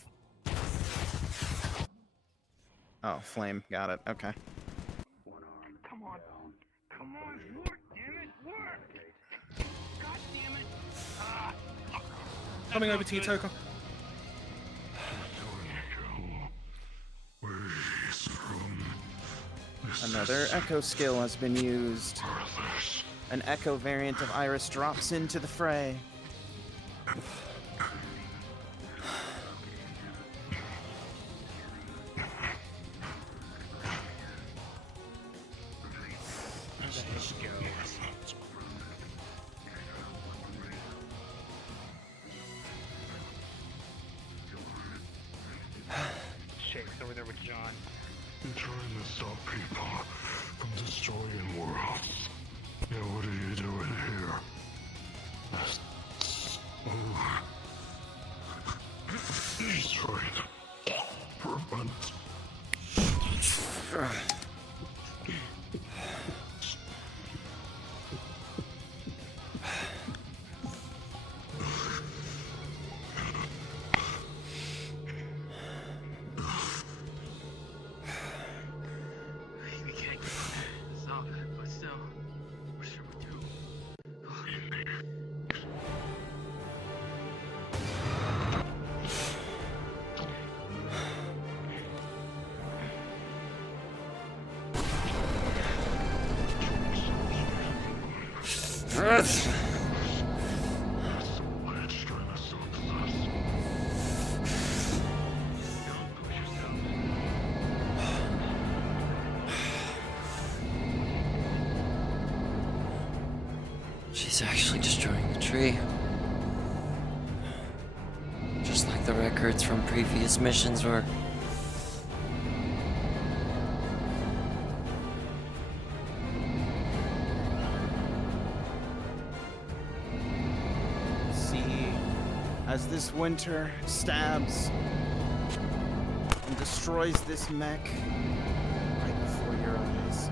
Oh, flame. Got it. Okay. Come on. Come on, work, damn it, work! God damn it! Ah. Coming over to you, Toka. Another echo skill has been used. An echo variant of Iris drops into the fray. Shake's over there with John. You're trying to stop people from destroying worlds. Yeah, what are you doing here? He's trying to prevent. We can't get this up, but still, what should we do? She's actually destroying the tree. Just like the records from previous missions were. See, as this winter stabs and destroys this mech right before your eyes.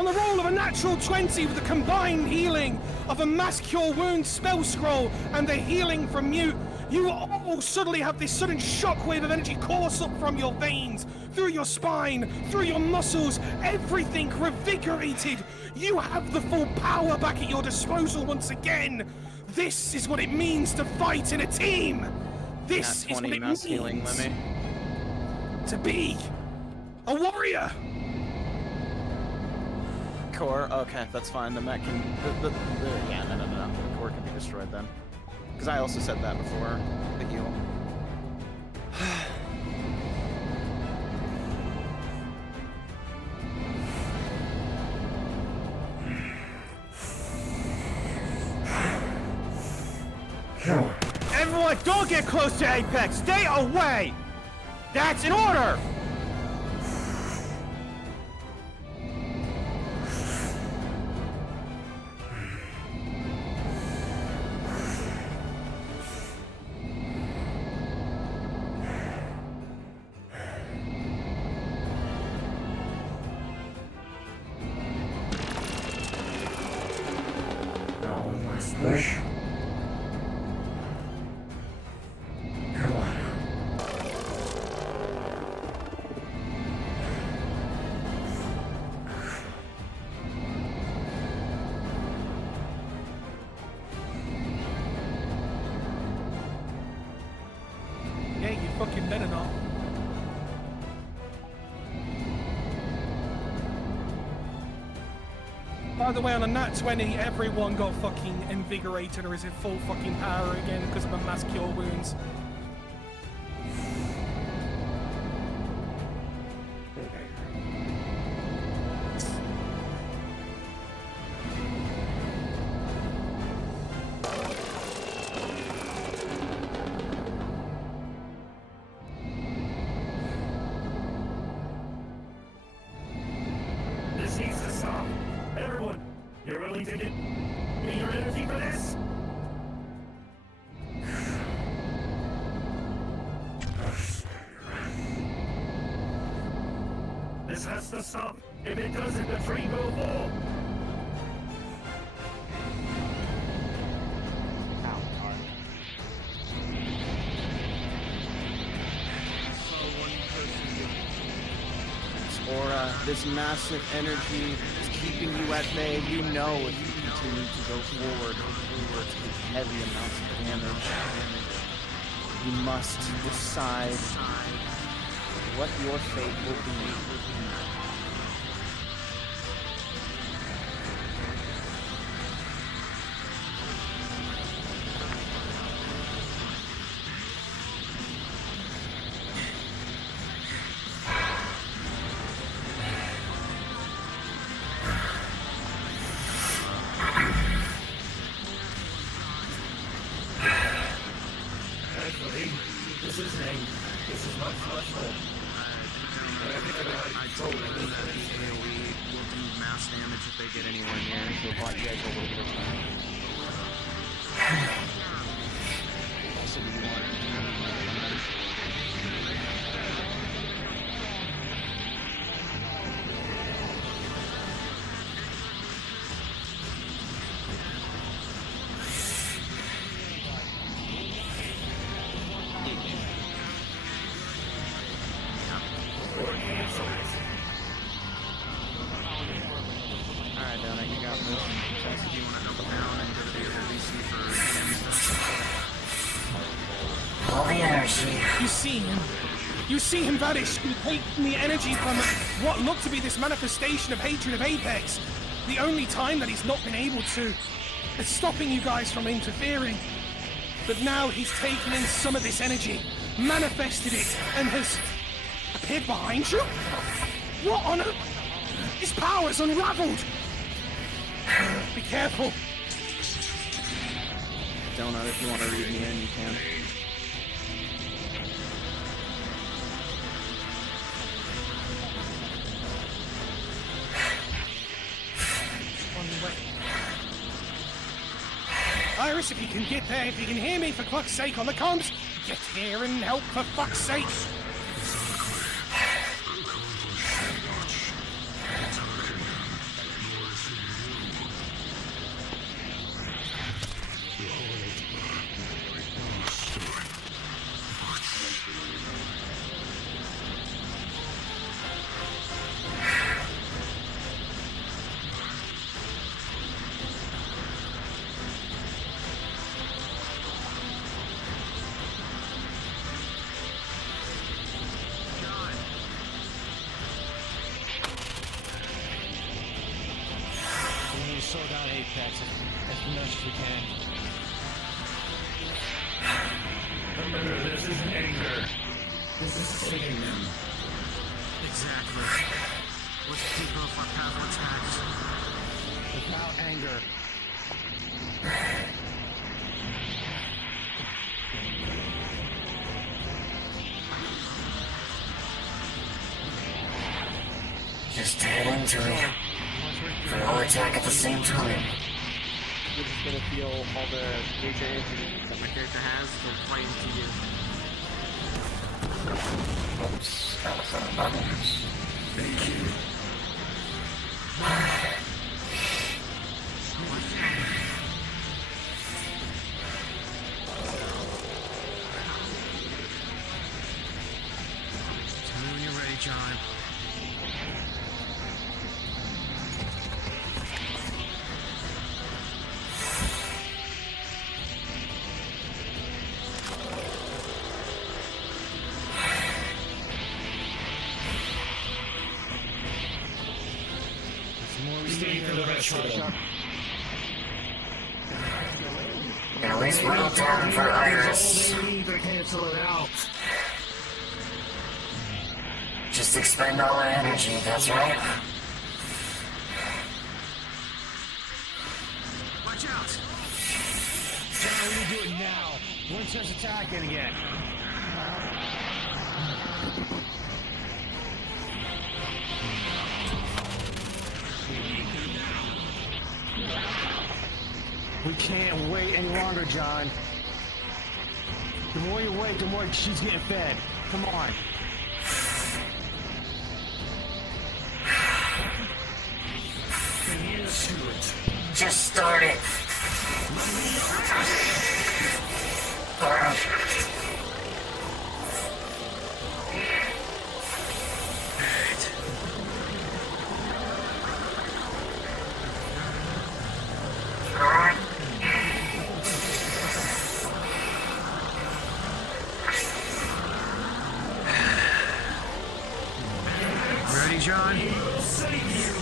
On the roll of a natural 20 with the combined healing of a mass cure wound spell scroll and the healing from mute, you all suddenly have this sudden shockwave of energy course up from your veins, through your spine, through your muscles, everything revigorated. You have the full power back at your disposal once again. This is what it means to fight in a team. This is what it mass means healing, Lemmy. to be a warrior. Core, okay, that's fine. The mech can. Yeah, no. The core can be destroyed then. Because I also said that before. The heal. Everyone, don't get close to Apex! Stay away! That's an order! Push. Yeah, you fucking better not. By the way, on a nat 20, everyone got fucking invigorated or is in full fucking power again because of the mass cure wounds. This needs to stop. Everyone, you're willing to give me your energy for this? This has to stop. If it doesn't, the tree will fall. This aura, this massive energy is keeping you at bay. You know if you continue to go forward, you will take heavy amounts of damage. You must decide what your fate will be. Actually, this isn't anger. This is much, much more. I told them that AoE will do mass damage if they get anywhere near. They'll bot you guys a little bit of time. Also, do you want Alright, Donut, you got this. Chelsea, do you want to double down and go to the DC for All the energy. You see him. You see him vanish, taking the energy from what looked to be this manifestation of hatred of Apex. The only time that he's not been able to. It's stopping you guys from interfering. But now he's taken in some of this energy, manifested it, and has appeared behind you? What on earth? His power's unraveled! Be careful. Donut, if you want to read me in, you can. Iris, if you can get there, if you can hear me for fuck's sake on the comms, get here and help for fuck's sake. slow down Apex as much as we can. Remember, this isn't anger. This is saving them. Exactly. Let's keep up our path attacks. Without anger. Just head into it. For all attack at the same time. You're just gonna feel all the major energy that my character has go play into you. Oops, that was on buttons. Thank you. Tell me when you're ready, John. Stay for the rest of them. At least whittle down for Iris. To cancel it out. Just expend all our energy, that's right. Watch out! John, we need to do it now. Winter's attacking again. We can't wait any longer, John. The more you wait, the more she's getting fed. Come on. Get used to it. Just start it. Ready, John? He'll save you.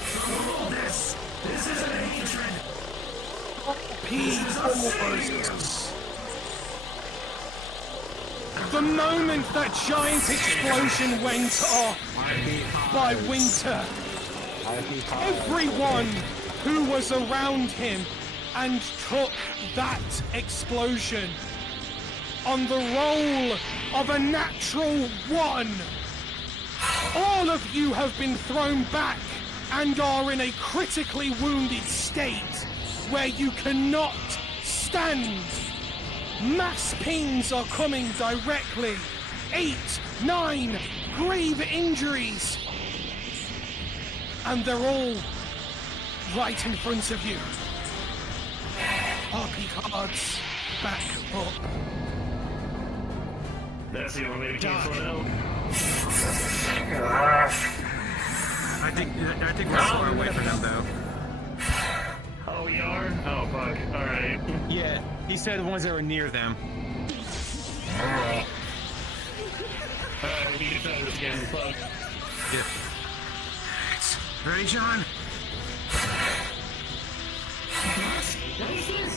From all this. This isn't hatred. Peace. The moment that giant explosion went off by Winter, everyone who was around him and took that explosion on the roll of a natural 1. All of you have been thrown back and are in a critically wounded state where you cannot stand. Mass pings are coming directly. 8, 9 grave injuries. And they're all right in front of you. RP cards back up. That's the only way to cancel it out. I think we're far away from them, though. Oh, we are? Oh, fuck. Alright. Yeah, he said the ones that were near them. Alright, we need to try this again. Fuck. Yeah. Ready, John? What is this?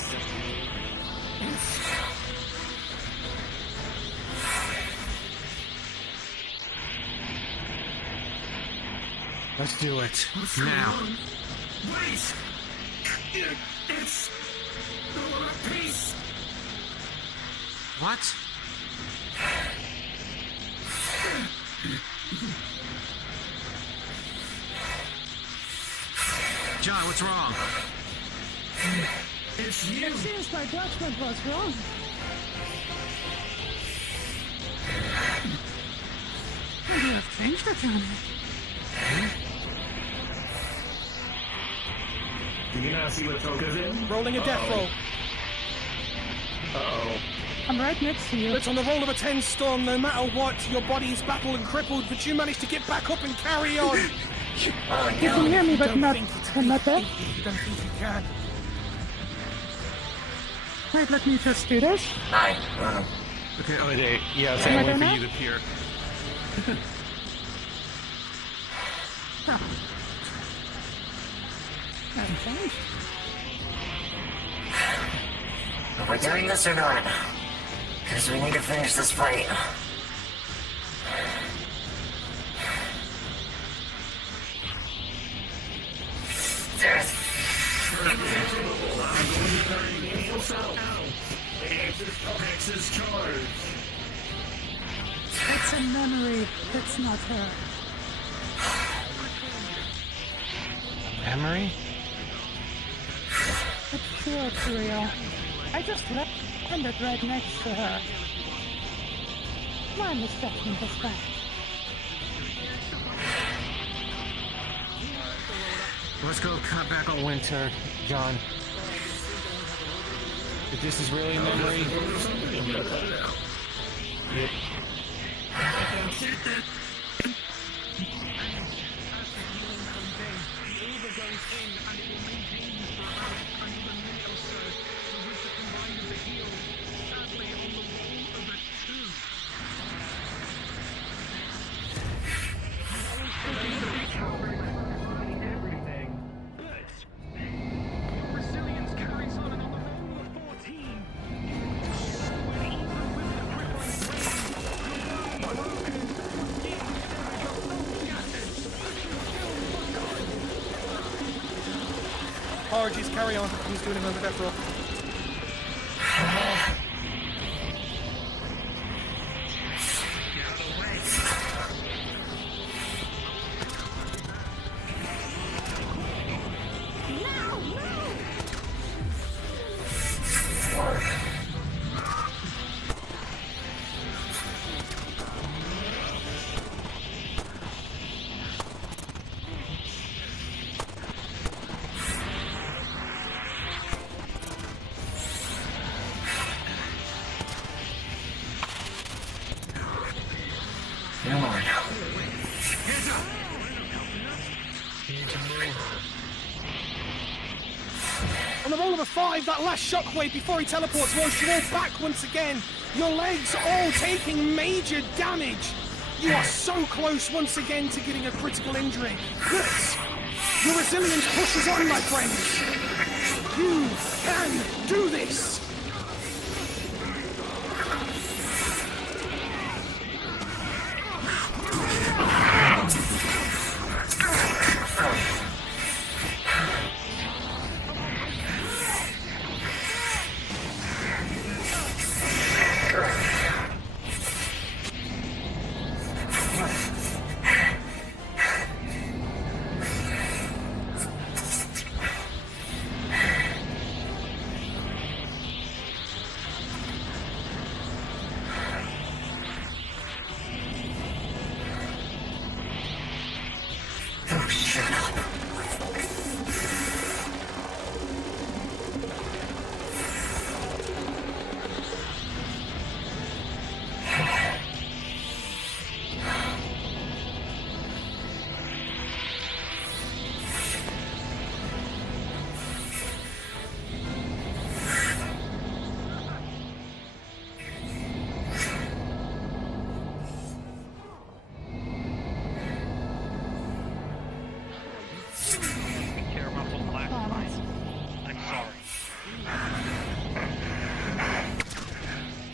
Let's do it. Now. Wait! It's the one of peace. What? John, what's wrong? It's you. It seems my judgment was wrong. You have changed it, Johnny. Do you not see what Toka's in? Rolling a death roll. Uh-oh. I'm right next to you. It's on the roll of a 10 storm. No matter what, your body is battled and crippled, but you manage to get back up and carry on. You can hear me, but I'm not there. You don't think you can. Wait, let me just do this. Hi. Okay, oh, yeah, Am I wait for done you to appear. Haven't changed. Are we doing this or not? Because we need to finish this fight. Axis charge. It's a memory. It's not her. Memory? It feels real. I just landed right next to her. My misjudgment is bad. Let's go cut back on Winter, John. If this is really a memory. Yep. Apologies, carry on. He's doing another death roll. On a roll of a 5, that last shockwave before he teleports launches you all back once again. Your legs all taking major damage. You are so close once again to getting a critical injury. But your resilience pushes on, my friends. You can do this.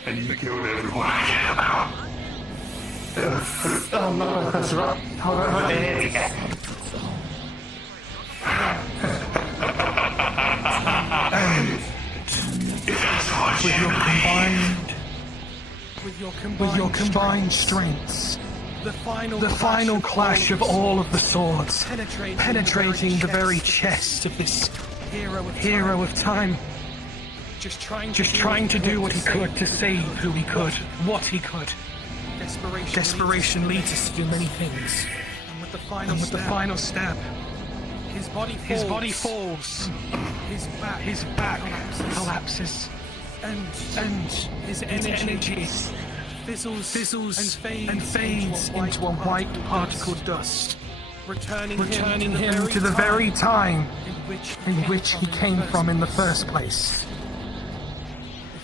I need to kill everyone I care about. Oh no, that's right. Hold on. With your combined strengths, the final clash of all of the swords, penetrating the very chest of this hero of time. Just trying to do what he could to save who he could, what he could. Desperation leads us to do many things. And with the final stab, his body falls. His back collapses. And his energy fizzles and fades into a white particle dust, returning him to the very time in which he came from in the first place.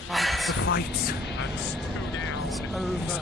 The fight is over.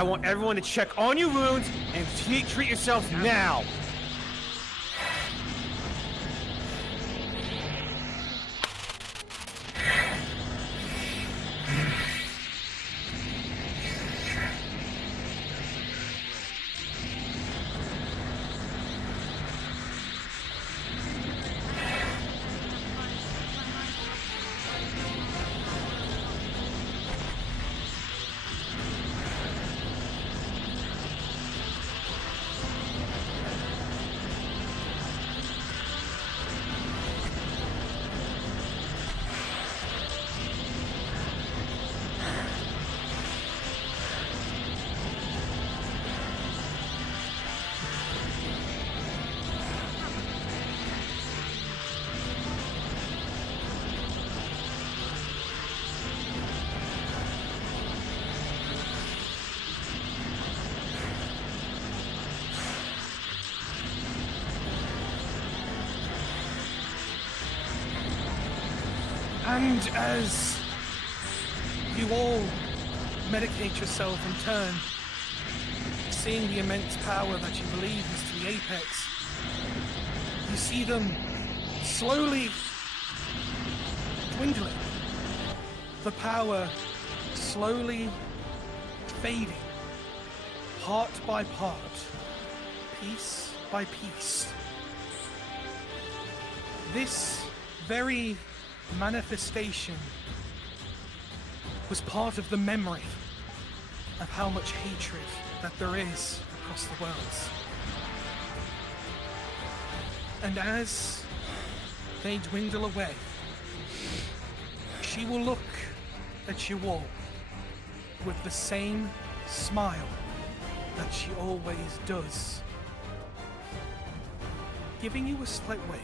I want everyone to check on your wounds and treat yourselves now. And as you all medicate yourself in turn, seeing the immense power that you believe is the apex, you see them slowly dwindling. The power slowly fading, part by part, piece by piece. This very manifestation was part of the memory of how much hatred that there is across the worlds. And as they dwindle away, she will look at you all with the same smile that she always does, giving you a slight wave.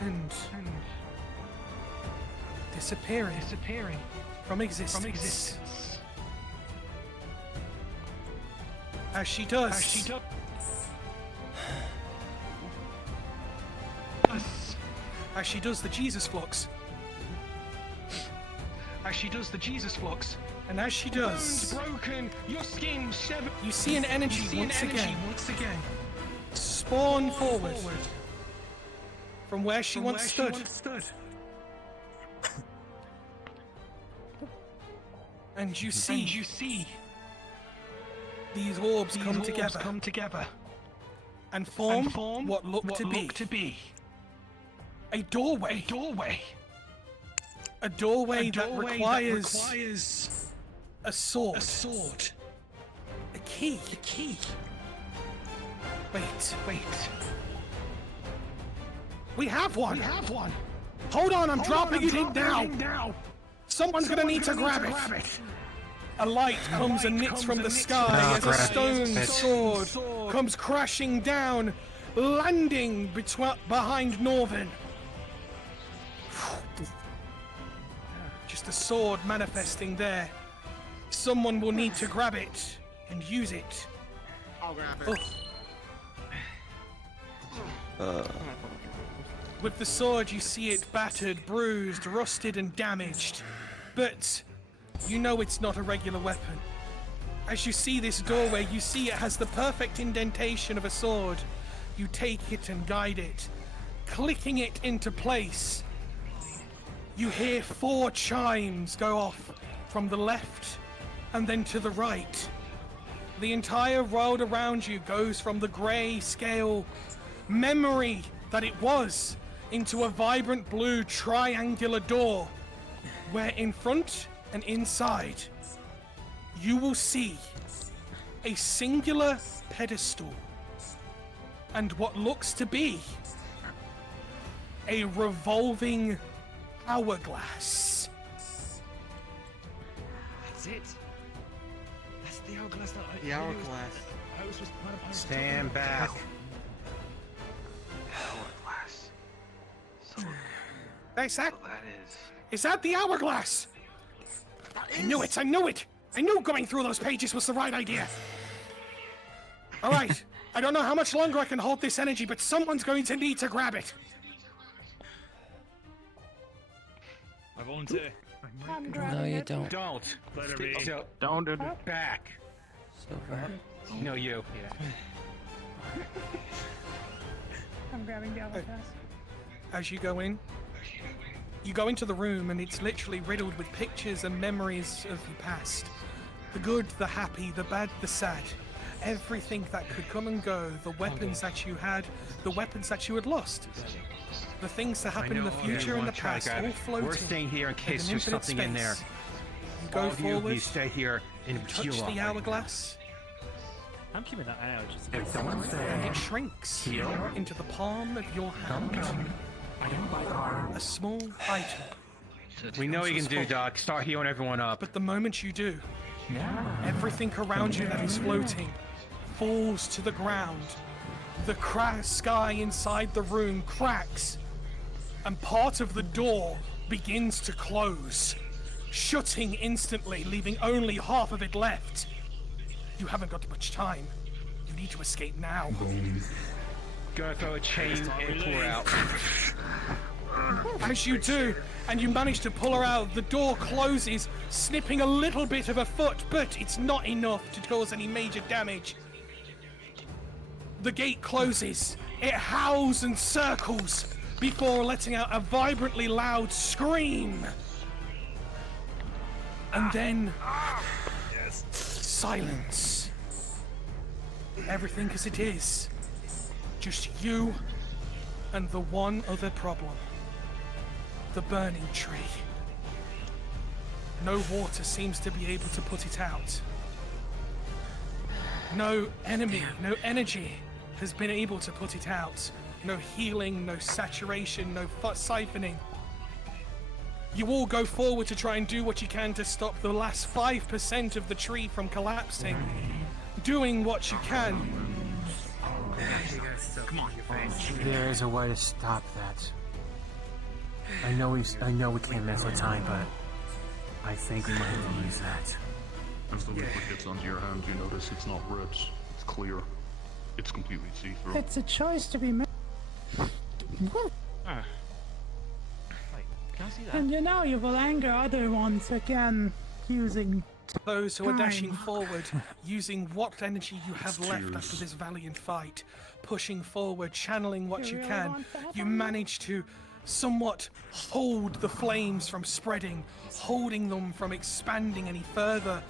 And disappearing from existence. As she does. As she does the Jesus flux. And as she does, broken, your skin severed. You see an energy once again spawn forward from where she once stood. And you see these orbs come together and form what look to be a doorway. A doorway that requires a sword. A key. Wait. We have one. Hold on, I'm dropping it in now. Someone's gonna need to grab it. A light comes and knits from the sky as a stone sword comes crashing down, landing behind Northern. Just a sword manifesting there. Someone will need to grab it and use it. I'll grab it. With the sword, you see it battered, bruised, rusted, and damaged. But you know it's not a regular weapon. As you see this doorway, you see it has the perfect indentation of a sword. You take it and guide it, clicking it into place. You hear 4 chimes go off from the left and then to the right. The entire world around you goes from the grey scale memory that it was into a vibrant blue triangular door, where in front and inside you will see a singular pedestal and what looks to be a revolving hourglass. That's it. That's the hourglass that I... The hourglass. I was just... Stand back. Hourglass. So that is... Is that the hourglass? I knew it! I knew going through those pages was the right idea. Alright, I don't know how much longer I can hold this energy, but someone's going to need to grab it. I volunteer. I'm No, grabbing you it. don't. Don't. Let her be. So, Don't do back. Silver. No, you. I'm grabbing the other pass. As you go in, you go into the room and it's literally riddled with pictures and memories of the past. The good, the happy, the bad, the sad. Everything that could come and go, the weapons that you had, the weapons that you had lost. The things that happened in the future and the past, all floating. We're staying here in case an there's infinite something in there. space. You go All of forward, you stay here and touch heal the up. hourglass, I'm keeping an eye out just in Hey, case. someone's there. and it shrinks into the palm of your hand. A small item. We know you can do, Doc. Start healing everyone up. But the moment you do, everything around you that is floating falls to the ground. The sky inside the room cracks, and part of the door begins to close, shutting instantly, leaving only half of it left. You haven't got much time. You need to escape now. Gonna throw a chain and pull her out. As you do, and you manage to pull her out, the door closes, snipping a little bit of her foot, but it's not enough to cause any major damage. The gate closes, it howls and circles before letting out a vibrantly loud scream. And then silence. Everything as it is. Just you and the one other problem. The burning tree. No water seems to be able to put it out. No enemy, no energy has been able to put it out. No healing, no saturation, no siphoning. You all go forward to try and do what you can to stop the last 5% of the tree from collapsing. Doing what you can. Come on, your face. There is a way to stop that. I know we can't mess with time, but I think we might have to use that. As the liquid gets onto your hands, you notice it's not rips. It's clear. It's completely see-through. It's a choice to be made. Wait, can I see that? And you know you will anger other ones again using Those who are dashing time. forward, using what energy you have It's left tears. after this valiant fight, pushing forward, channeling what You you really can. want that You on me? manage to somewhat hold the flames from spreading, holding them from expanding any further.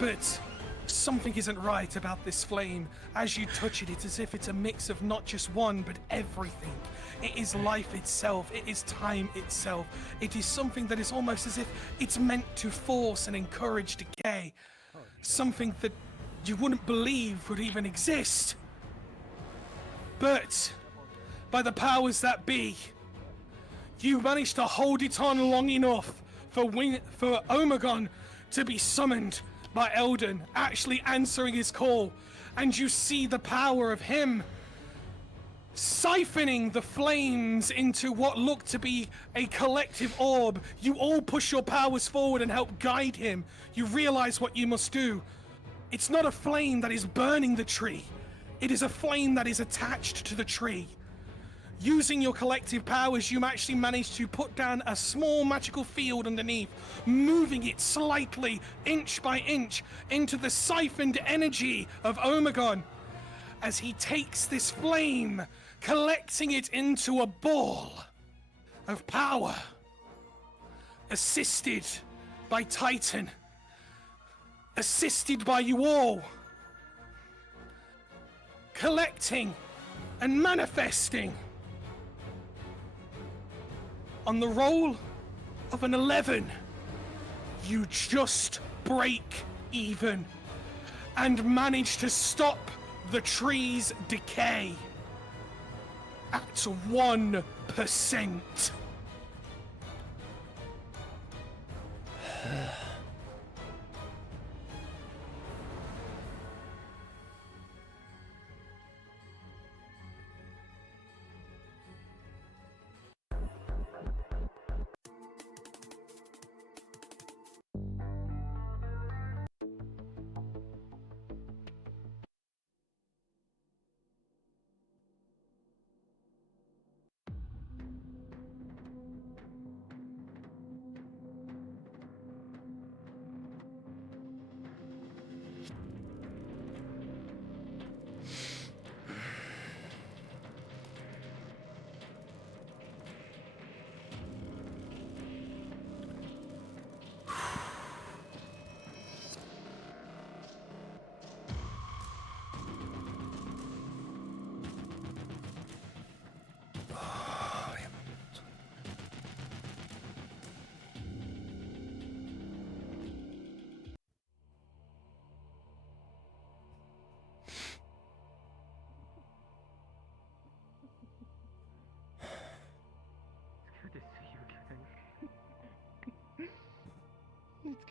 But something isn't right about this flame. As you touch it, it's as if it's a mix of not just one, but everything. It is life itself. It is time itself. It is something that is almost as if it's meant to force and encourage decay. Something that you wouldn't believe would even exist. But by the powers that be, you managed to hold it on long enough for Omegon to be summoned by Eldon, actually answering his call, and you see the power of him siphoning the flames into what looked to be a collective orb. You all push your powers forward and help guide him. You realize what you must do. It's not a flame that is burning the tree. It is a flame that is attached to the tree. Using your collective powers, you actually managed to put down a small magical field underneath, moving it slightly, inch by inch, into the siphoned energy of Omegon. As he takes this flame, collecting it into a ball of power, assisted by Titan, assisted by you all, collecting and manifesting. On the roll of an 11, you just break even and manage to stop the tree's decay at 1%.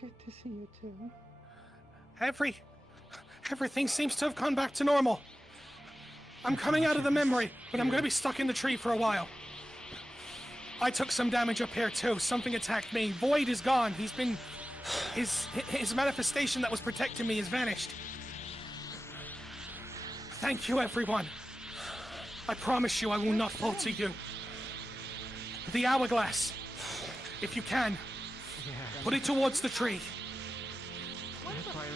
Good to see you too. Everything seems to have gone back to normal. I'm coming out of the memory, but I'm gonna be stuck in the tree for a while. I took some damage up here too. Something attacked me. Void is gone. He's been... His manifestation that was protecting me has vanished. Thank you, everyone. I promise you I will not fall to you. The hourglass. If you can, put it towards the tree.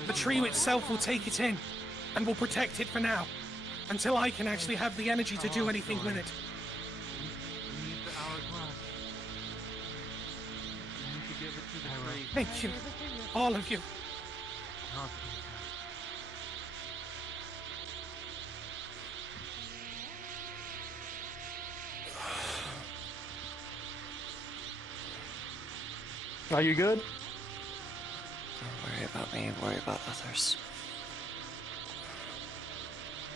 The tree itself will take it in and will protect it for now, until I can actually have the energy to do anything with it. We need the hourglass. We need to give it to the tree. Thank you, all of you. Are you good? Don't worry about me, worry about others.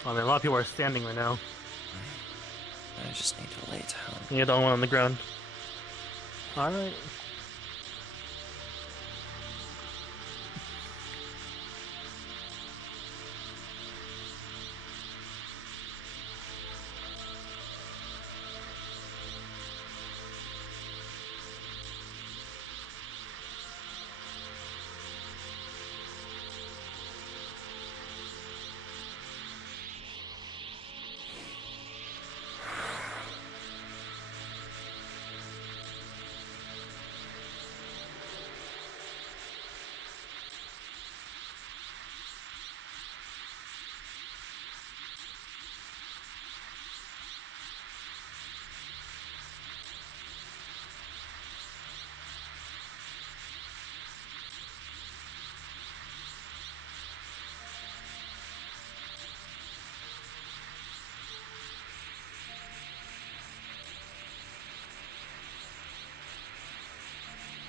I mean, a lot of people are standing right now. I just need to lay down. You're the only one on the ground. Alright.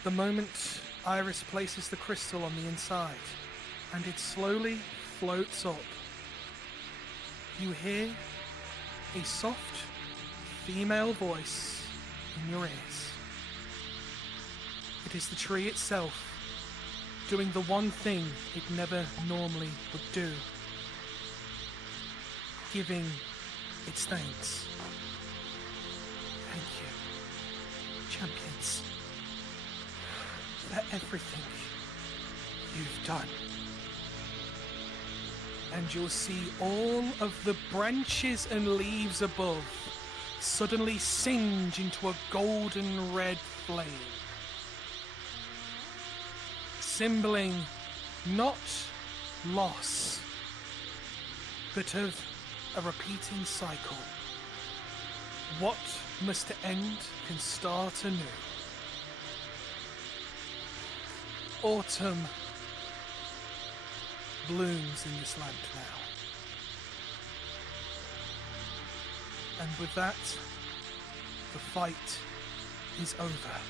The moment Iris places the crystal on the inside, and it slowly floats up, you hear a soft female voice in your ears. It is the tree itself, doing the one thing it never normally would do, giving its thanks. Thank you, champions, for everything you've done. And you'll see all of the branches and leaves above suddenly singe into a golden red flame, symboling not loss, but of a repeating cycle. What must end can start anew. Autumn blooms in this land now. And with that, the fight is over.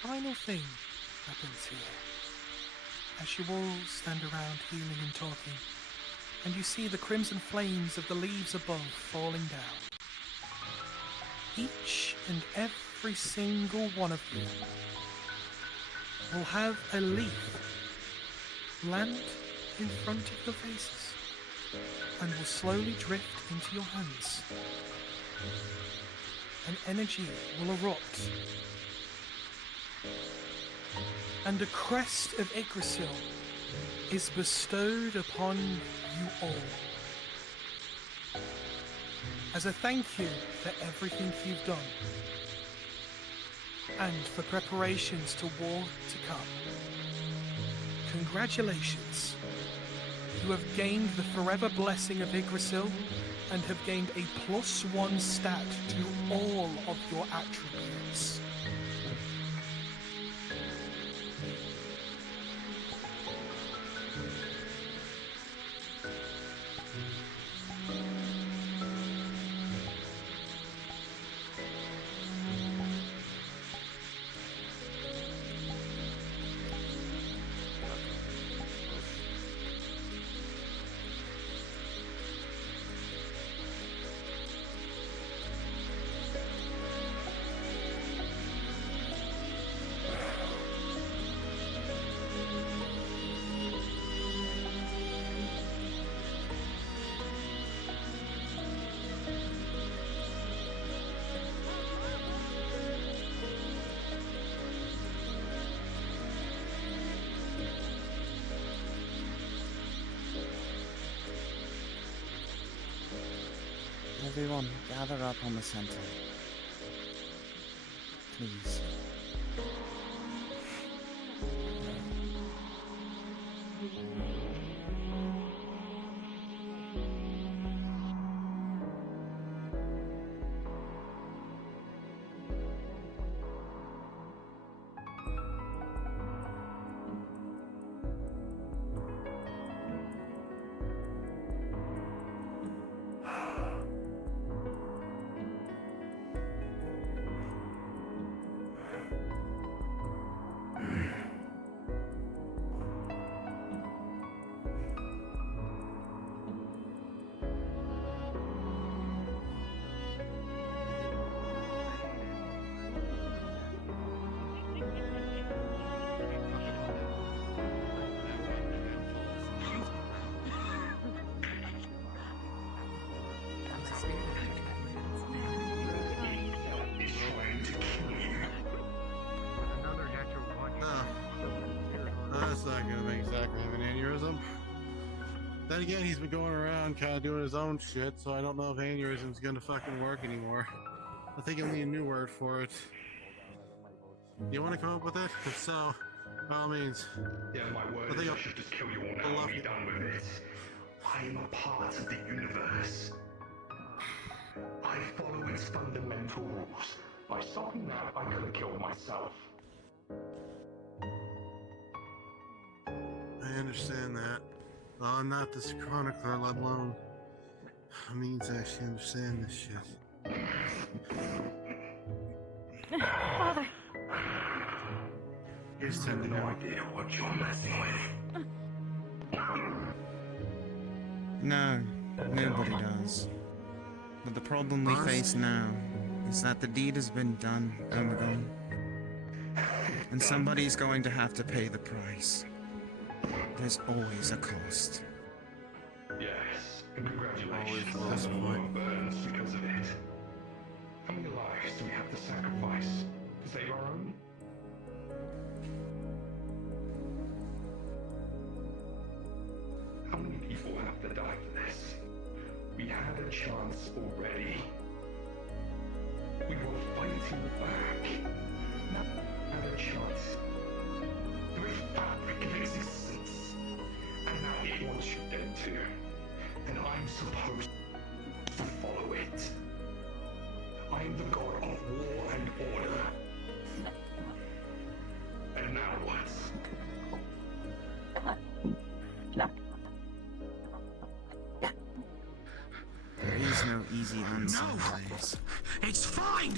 Final thing happens here. As you all stand around healing and talking, and you see the crimson flames of the leaves above falling down. Each and every single one of you will have a leaf land in front of your faces and will slowly drift into your hands. An energy will erupt, and a crest of Yggdrasil is bestowed upon you all. as a thank you for everything you've done, and for preparations to war to come. Congratulations. You have gained the forever blessing of Yggdrasil, and have gained a +1 stat to all of your attributes. Everyone, gather up on the center. Please. That's not gonna make Zach have an aneurysm. Then again, he's been going around kind of doing his own shit, so I don't know if aneurysm's gonna fucking work anymore. I think I need a new word for it. You want to come up with it? If so, by all means. Yeah, my word is I should just kill you all now and be done with it. I'm a part of the universe. I follow its fundamental rules. By stopping that, I could have killed myself. I understand that. Well, I'm not this chronicler, let alone I mean to actually understand this shit. Father. Here's 10 to no go. idea what you're messing with. No, nobody does. But the problem we face now is that the deed has been done, Omegon. And somebody's going to have to pay the price. There's always a cost. Yes, and congratulations on everyone burns because of it. How many lives do we have to sacrifice to save our own? How many people have to die for this? We had a chance already. We were fighting back. Now we had a chance. The very fabric of existence. And now it wants you dead too. And I'm supposed to follow it. I am the god of war and order. And now what? There is no easy answer to this. It's fine!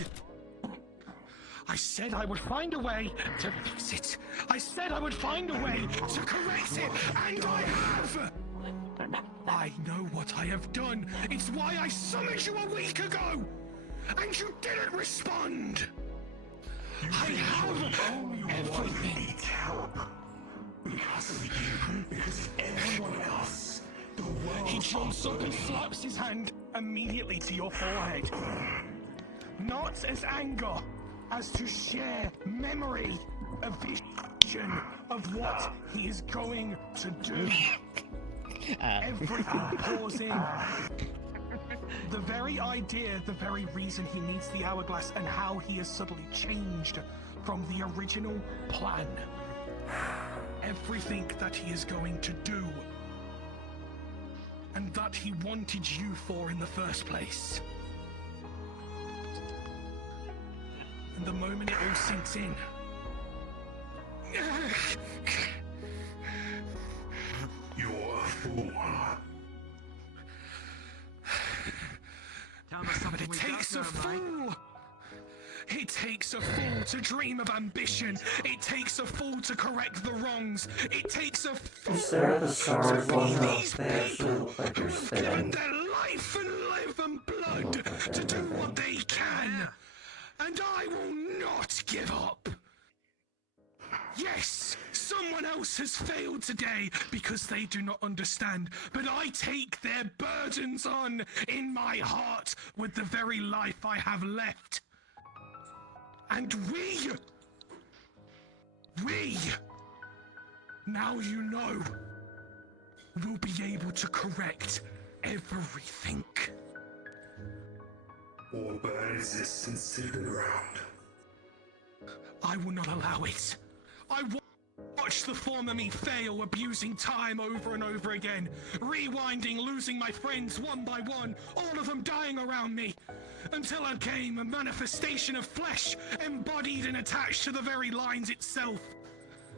I said I would find a way to fix it. I said I would find a way to correct it, and I have! I know what I have done. It's why I summoned you a week ago! And you didn't respond! I have everything. Needs help. Because of you, because of everyone else. The world. He jumps up and slaps his hand immediately to your forehead. Not as anger, as to share memory, a vision of what he is going to do. Everything pausing. The very idea, the very reason he needs the hourglass, and how he has suddenly changed from the original plan. Everything that he is going to do, and that he wanted you for in the first place. And the moment it all sinks in, You're a fool. But it takes a fool! It takes a fool to dream of ambition. It takes a fool to correct the wrongs. It takes a fool to be these people who have given their life and blood to do what they can. And I will not give up. Yes, someone else has failed today because they do not understand, but I take their burdens on in my heart with the very life I have left. And we, now you know, will be able to correct everything. Or burn resistance to the ground. I will not allow it. I watch the former me fail, abusing time over and over again, rewinding, losing my friends one by one, all of them dying around me, until I became a manifestation of flesh, embodied and attached to the very lines itself.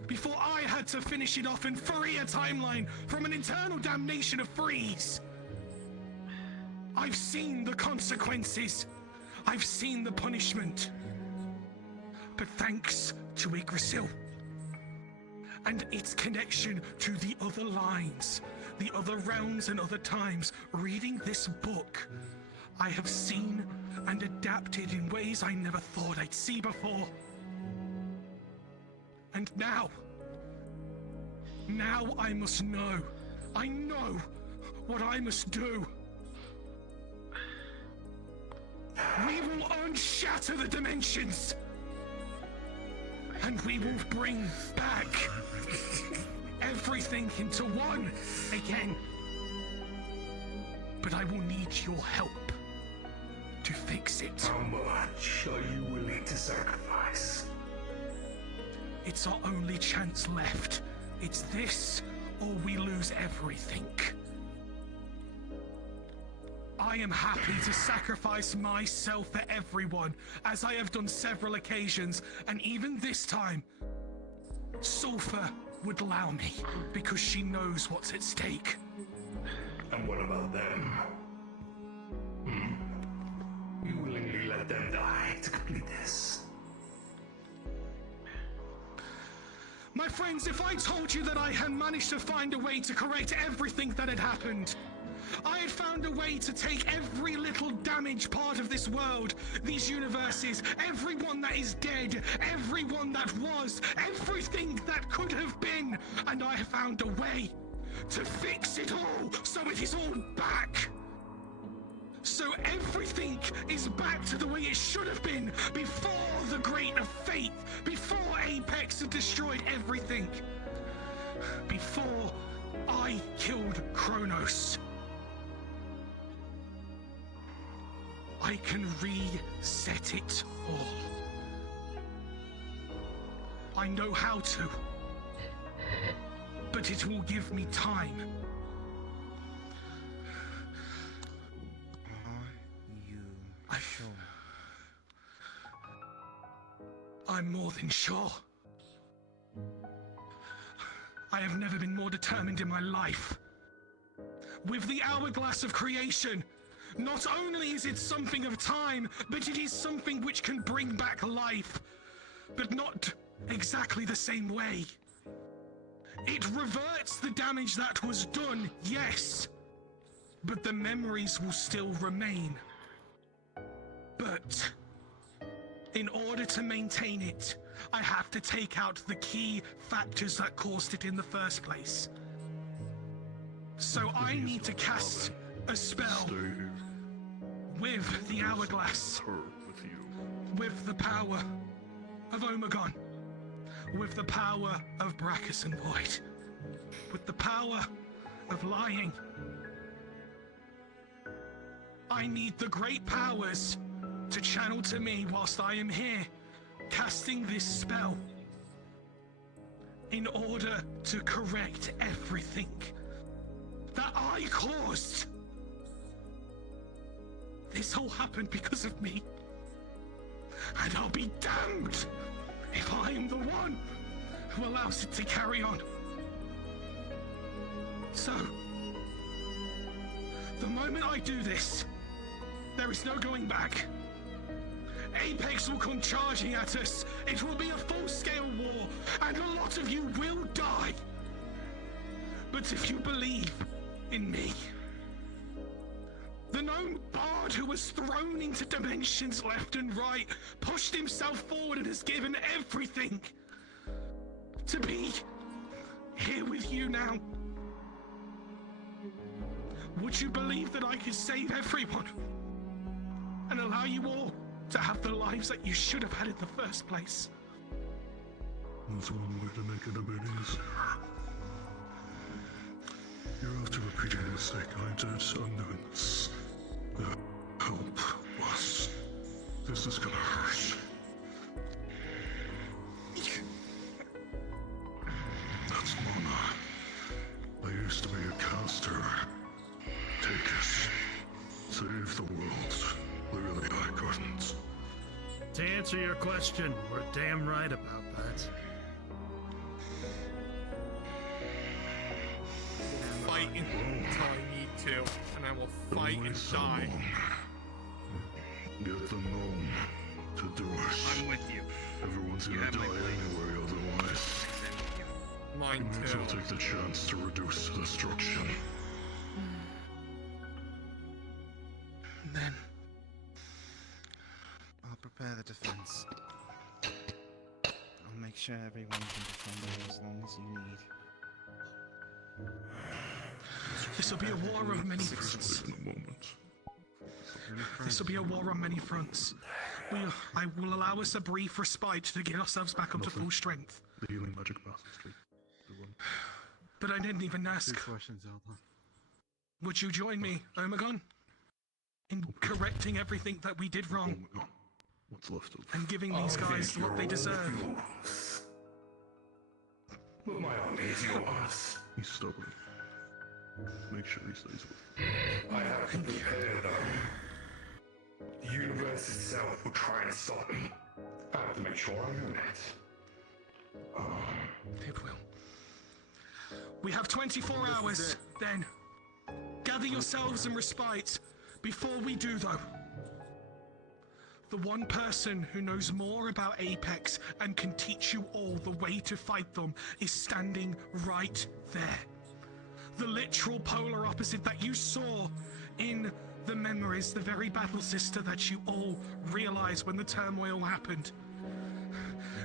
Before I had to finish it off and free a timeline from an eternal damnation of freeze. I've seen the consequences. I've seen the punishment. But thanks to Yggdrasil and its connection to the other lines, the other realms and other times, reading this book, I have seen and adapted in ways I never thought I'd see before. And now I must know. I know what I must do. We will unshatter the dimensions. And we will bring back everything into one again. But I will need your help to fix it. How much are you willing to sacrifice? It's our only chance left. It's this, or we lose everything. I am happy to sacrifice myself for everyone, as I have done several occasions, and even this time, Sulfur would allow me, because she knows what's at stake. And what about them? You willingly let them die to complete this? My friends, if I told you that I had managed to find a way to correct everything that had happened, I had found a way to take every little damaged part of this world, these universes, everyone that is dead, everyone that was, everything that could have been, and I have found a way to fix it all, so it is all back. So everything is back to the way it should have been before the Great of Fate, before Apex had destroyed everything, before I killed Kronos. I can reset it all. I know how to, but it will give me time. Are you sure? I'm more than sure. I have never been more determined in my life. With the hourglass of creation, not only is it something of time, but it is something which can bring back life. But not exactly the same way. It reverts the damage that was done, yes. But the memories will still remain. But in order to maintain it, I have to take out the key factors that caused it in the first place. So I need to cast a spell with the hourglass, with the power of Omegon, with the power of Brachus and Void, with the power of lying. I need the great powers to channel to me whilst I am here, casting this spell, in order to correct everything that I caused. This all happened because of me. And I'll be damned if I am the one who allows it to carry on. So, the moment I do this, there is no going back. Apex will come charging at us. It will be a full-scale war, and a lot of you will die. But if you believe in me, the gnome bard who was thrown into dimensions left and right, pushed himself forward and has given everything to be here with you now. Would you believe that I could save everyone and allow you all to have the lives that you should have had in the first place? That's one way to make it a bit easier. You're after repeating the mistake I did undoing this. Help us. This is gonna hurt. That's Mona. I used to be a caster. Take it. Save the world. Clearly I couldn't. To answer your question, we're damn right about that. Fight until I need to, and I will fight and die. Get the gnome to do it. I'm with you. Everyone's gonna die anyway otherwise. Mine You might as well take the chance to reduce destruction. Then I'll prepare the defense. I'll make sure everyone can defend it as long as you need. This will be a war on many fronts. This will be a war on many fronts. I will allow us a brief respite to get ourselves back up to full strength. The healing magic passes through. But I didn't even ask. Would you join me, Omegon, in correcting everything that we did wrong? What's left of? And giving these guys what they deserve? But my army is yours. He's stubborn. Make sure he stays with I have to prepare though. The universe itself will try and stop me. I have to make sure I own it. It will. We have 24 hours, then. Gather yourselves in respite. Before we do, though, the one person who knows more about Apex and can teach you all the way to fight them is standing right there. The literal polar opposite that you saw in the memories, the very battle sister that you all realized when the turmoil happened.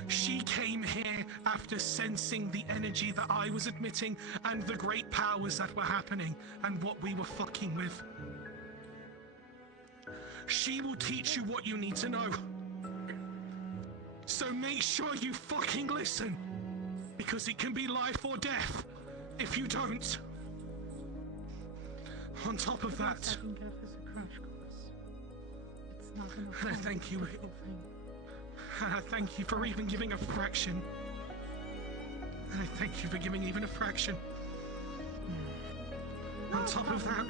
She came here after sensing the energy that I was admitting and the great powers that were happening and what we were fucking with. She will teach you what you need to know. So make sure you fucking listen, because it can be life or death if you don't. On top of that, and I thank you. And I thank you for even giving a fraction. And I thank you for giving even a fraction. On top of that,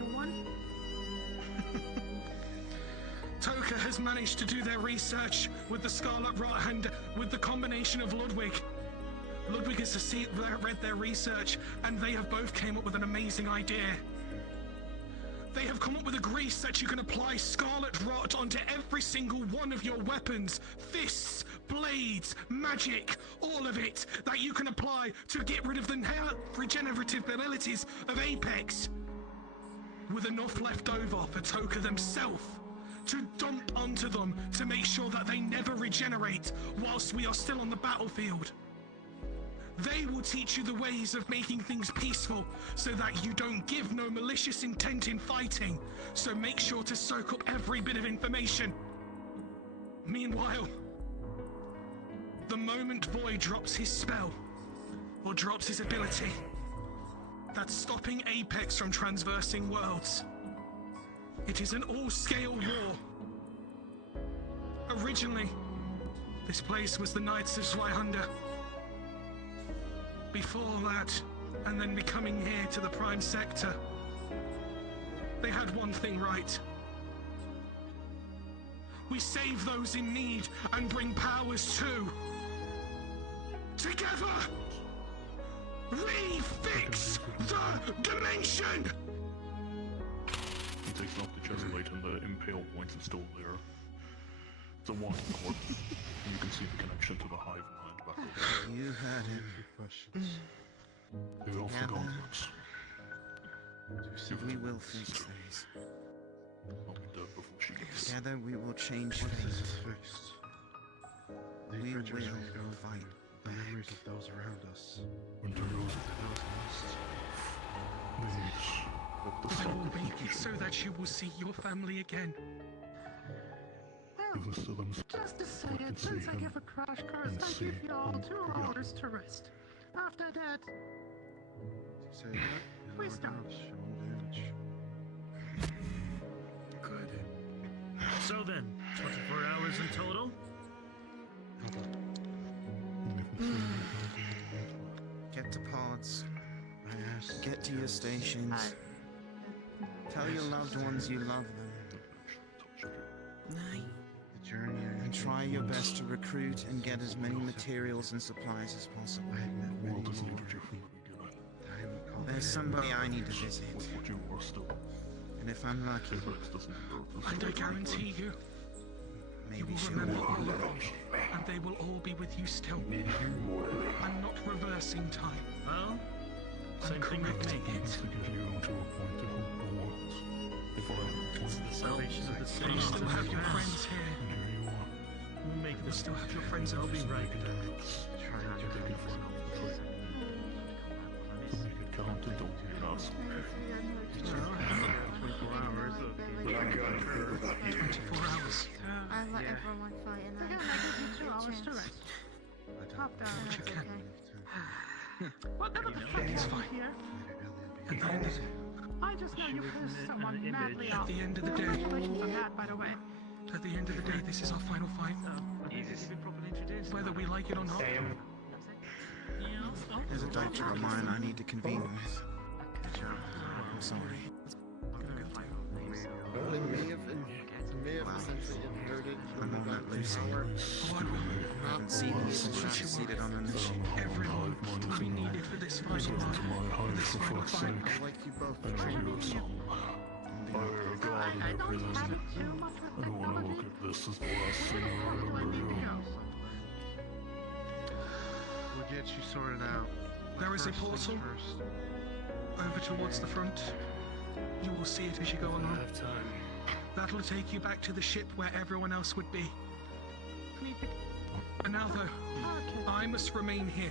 Toka has managed to do their research with the Scarlet Rot and with the combination of Ludwig. Ludwig has read their research, and they have both came up with an amazing idea. They have come up with a grease that you can apply Scarlet Rot onto every single one of your weapons, fists, blades, magic, all of it, that you can apply to get rid of the regenerative abilities of Apex, with enough left over for Toka themselves to dump onto them to make sure that they never regenerate whilst we are still on the battlefield. They will teach you the ways of making things peaceful so that you don't give no malicious intent in fighting, so make sure to soak up every bit of information. Meanwhile, the moment Void drops his spell, or drops his ability, that's stopping Apex from transversing worlds, It is an all-scale war. Originally, this place was the Knights of Zweihander. Before that, and then becoming here to the Prime Sector, they had one thing right. We save those in need and bring powers too. Together, we fix the dimension! He takes off the chest plate and the impale points is still there. It's a walking corpse, and you can see the connection to the hive mind back over. You heard him. They off the gauntlets. We will fix these. I'll be dead before she gets Together we will change fate. We will fight the memories of those around us. Winter knows it. I will make it so that you will see your family again. Just to say it, since I give a crash course, I give you all 2 hours to rest. After that, we start. Good. So then, 24 hours in total? Get to pods. Get to your stations. Tell your loved ones you love them. And try your best to recruit and get as many materials and supplies as possible. There's somebody I need to visit. And if I'm lucky, And I guarantee you, you will remember all of them, and they will all be with you still. I'm not reversing time. Well, same thing with me. It's the salvation of the city. You still have your friends here. We'll make this. Still have your friends. I'll be right back. Count and don't ask. 24 hours. 24 hours. I let everyone fight and I Again, I give you 2 hours to rest. Top down. But you can. Whatever the fuck is here. At the end of the I just know you pissed someone madly off. At the end of the day. Congratulations on that, by the way. At the end of the day, this is our final fight. Whether we like it or not. there's a doctor of mine I need to convene with. I'm sorry. Well, they may have essentially inherited I'm on that loose. Oh, I will. I haven't seen you since you succeeded on a mission. Everyone will be needed for this final fight. This final fight. I like you both. And I hear some higher god in your prison. I don't want to look at this as the last thing I remember you. We'll get you sorted out. There is a First things portal first. over towards the front. You will see it as you go along. That'll take you back to the ship where everyone else would be. And now though, I must remain here.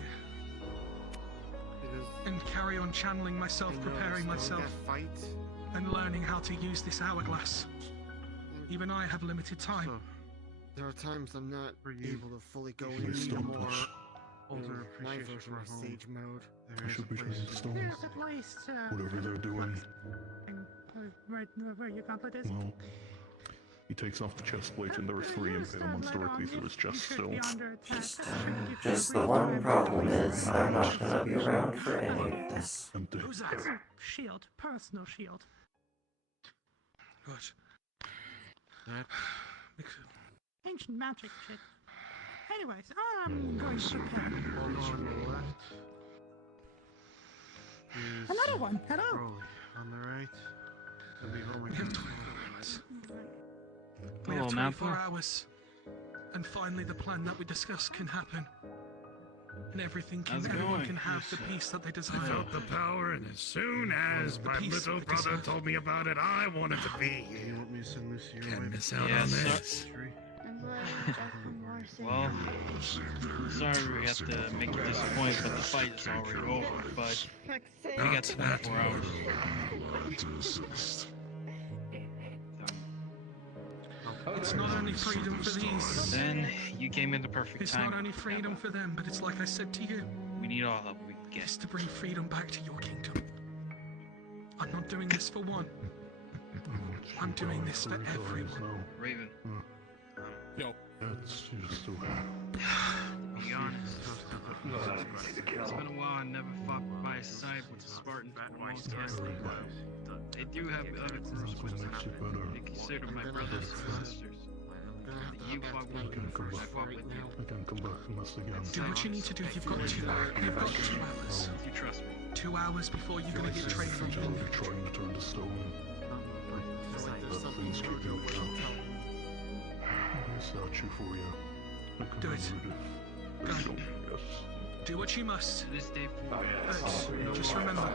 And carry on channeling myself, preparing myself, and learning how to use this hourglass. Even I have limited time. There are times I'm not able to fully go into more older my version of Sage mode. I should be trying to stone. There's a place, Whatever they're doing. right where your gauntlet is. Well, he takes off the chest plate and there are 3 impale ones directly through his chest still. Just the one problem is, I'm not gonna be around for any of this. Empty. Who's that? Shield. Personal shield. Good. Ancient magic shit. Anyways, I'm going to prepare. Another one. Hello. Crowley. On the right. It'll be home again. We Hello, have 24 Mappa. hours. And finally the plan that we discussed can happen. And everything can, How's it everyone going? can have the peace that they desire. I felt the power, and as soon as my peace little that they brother deserve. told me about it, I wanted to be You here. want me to send Lucy your way? Can't miss out Yeah, on so- this. Well, sorry we have to make you disappointed, but the fight is already over. But we got 24 hours. It's not only freedom for these. Then you came in the perfect It's not time. only freedom for them, but it's like I said to you. We need all help we can get. It's to bring freedom back to your kingdom. I'm not doing this for one. I'm doing this for everyone. Raven. No. It's just so. Be honest. It's been a while. I never fought by his side with the Spartan for a long time. They do have other groups which they consider my brothers and sisters. You fought with me first. I fought with you. I can't come back from this again. Do what you need to do. You've got 2 hours. You trust me. 2 hours before you're gonna get trained from You're me. trying to turn to stone. That thing's keeping me down. I statue for you. Do it. Go. Yes. Do what you must. This day forward. But just remember,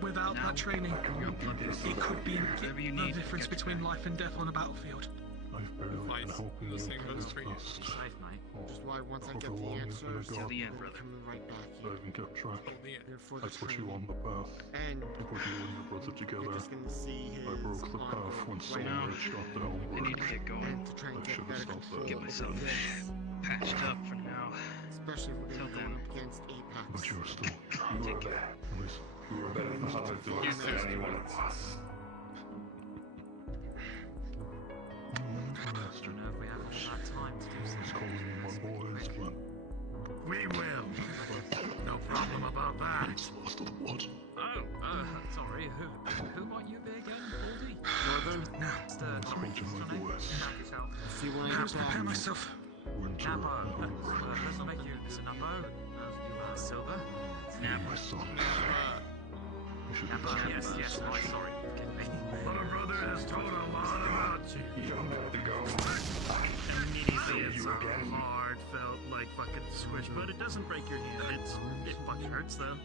without that training, it could be the difference between life and death on a battlefield. I've barely been helping you thing goes for you. past. Which is why once I get However the long it's been answers, ago, I'm the end, brother. coming right back I here. haven't kept track. Here for I the put you training. on the path. And I put you and your brother together. you're just gonna see his I broke the path when right someone now. had shot down I need to get going. And to try and I get should have better stopped control that. Get of myself this. patched up for now. Especially if we're Till gonna go then. up against Apex. But you're still. Take care. At least you're Better than other things than anyone of us. Master. know if we have all that time to do He's calling me my boys, but We will. No problem about that. it's lost to the blood. Oh, sorry. Who might you be again, Baldy? Northern, I told you my boys. see when I I get must prepare back. myself. Winter Napo. and Let's make you Napo. Silver. my son. You should be Napo, yes, ashamed. yes. Oh, sorry. Forgive me. My brother has told a lot about you. You don't have to go. Immediately it's a hard, felt like fucking squish, but it doesn't break your hand. It fucking hurts though.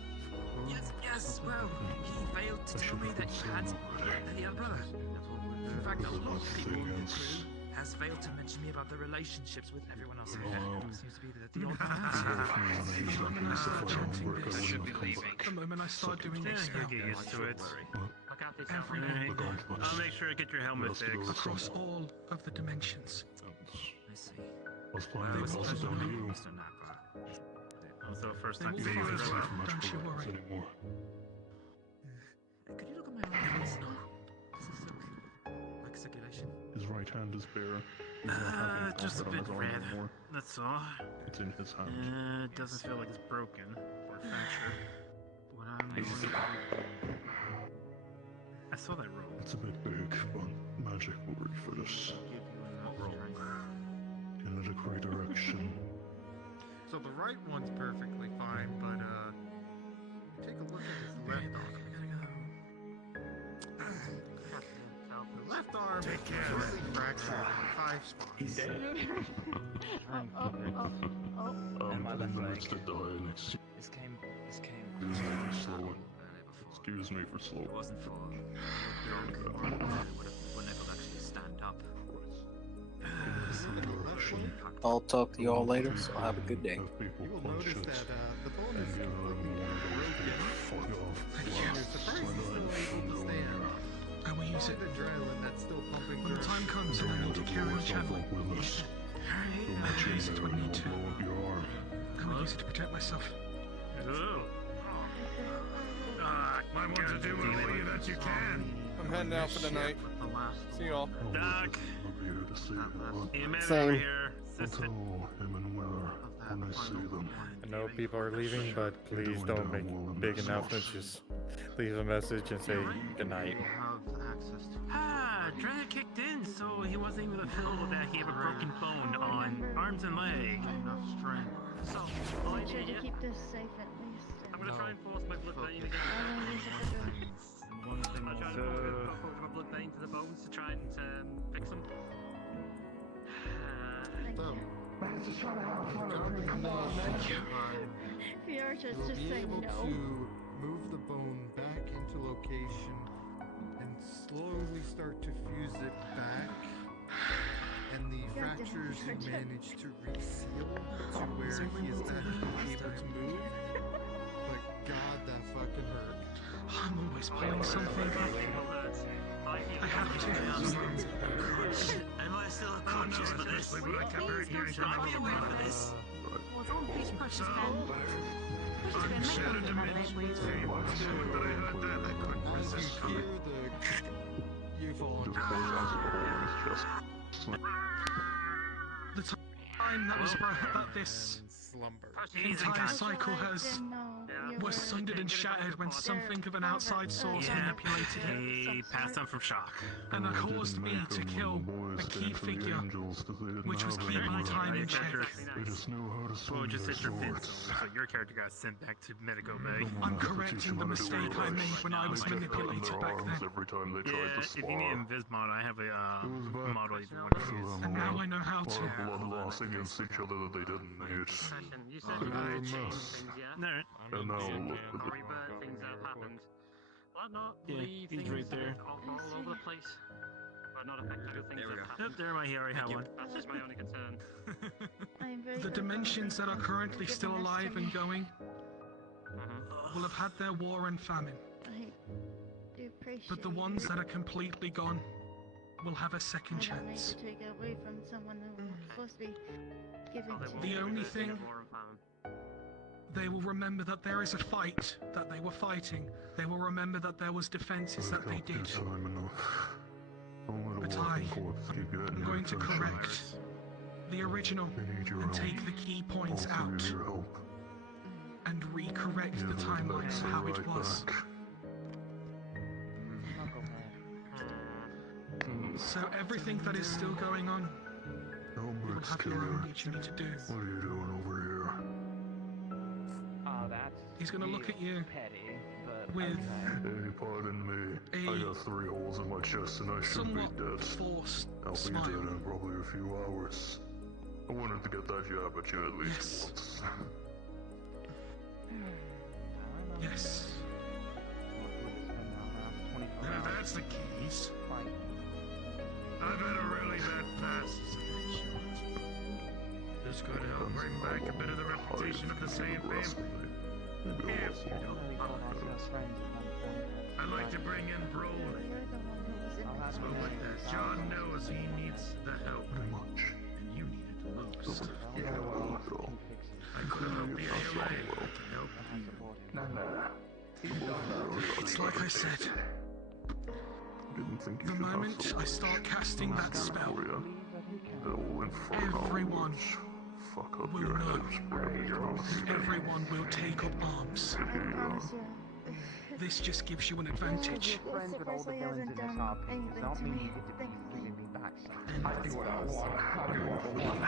Yes, well, he failed to tell me that you had the other. In fact, a lot of people in the crew has failed to mention me about the relationships with everyone else here. Seems to be the odd man out. The moment I start chanting this, the moment I start doing this You'll now, get used to it. everyone I'll make sure to get your helmet fixed. across all of the dimensions, I see. I was planning to pass it down to you. Mr. Napa. Also, first they time will to follow you as you. well. Don't you worry. Anymore. Could you look at my arms? Does this look like circulation? His right hand is bare. He's not having Just a combat on bit his arm red. anymore. That's all. It's in his hand. It doesn't feel like it's broken or fractured. What I'm I used to- I saw that roll. It's a bit big, but magic will refit it in a great direction. So the right one's perfectly fine, but take a look at his left arm. The left arm is completely fractured in 5 spots. He's dead. My left leg. To die next year. This came. Excuse me for slowing. Excuse me for slowing. It wasn't for your would never actually stand up. I'll talk to you all later, so have a good day. Have people You will punch notice it that the bone and is give them one of those big fuck off You're surprised he's still able to stand. I will use it. The adrenaline that's still pumping When the through. time comes and I need to carry on channeling, with us. I will use it when I need to. Blow up your arm. I will use it to protect myself. Hello. Might want to do all you that you can. I'm heading out for the night. See y'all. Doc. I'll be here to see them. Amen Same. over here. Sister. Tell him and Weller when I see them. I know people are leaving, but please don't make big announcements. Just leave a message and say good night. Dread kicked in, so he wasn't able to feel that he had a broken bone on arms and leg. Enough strength. So, all I Make sure need to is- keep this safe at least. I'm gonna try and force my blood vein again. I will use it to do it. I'm trying to force my blood vein to the bones to try and fix them. Man's just trying to have fun. Come on, man. VRChat's You'll just be saying able no. to move the bone back into location and slowly start to fuse it back. And the God damn, fractures you VRChat. manage to reseal to where he is back able to move. But God, that fucking hurt. I'm always playing something. I have to. Am I still conscious for this? I kept hearing I'll be away for this. What's on Peach Precious Pen? I'm shattered to mid-street. But I heard that I couldn't resist. You hear the... You fall into The time that was that this entire cycle was sundered and shattered when something of an outside source manipulated it. He passed out from shock. And that caused me to kill a key figure, which was keeping time in check. Well, just said your Vince, so your character got sent back to Medico Bay. I'm correcting the mistake I made when I was manipulated back then. Yeah, if you need an Invis mod, I have a model if you want to use. And now I know how to. Blood loss against each other that they didn't need. You said you were changing things, yeah? Alright. And now look at Sorry, but things have happened. Well, not Yeah, really he's things right there. all over the place. But not affecting things that have Yep, happened. there I already have one. That's just my only concern. The dimensions that are currently still alive and going will have had their war and famine. I do appreciate But the ones that are completely gone will have a second chance. to take it away from someone who was supposed to be giving to The only thing, they will remember that there is a fight that they were fighting. They will remember that there was defenses that they did. But I am going to correct the original and take the key points out and recorrect the timeline of how it was. So everything that is still going on, you will have your own each you need to do. What are you doing over here? Oh, that's He's gonna look at you petty, but with Hey, pardon me. I got 3 holes in my chest and I should be somewhat dead. forced I'll be smile. dead in probably a few hours. I wanted to get that jab at you at least once. Yes. If that's the case, I've had a really bad past as a patient. This could help bring back a bit of the reputation of the same family. If you don't mind. I'd like to bring in Broly. So with that, John knows he needs the help. And you need it most. I could help the ALA. I can help you. It's like I said. The moment I start casting that spell, everyone will know. Everyone will take up arms. This just gives you an advantage. friends with all the villains in this RP does not mean you get to be giving me back something. I do what I want. I do what I want.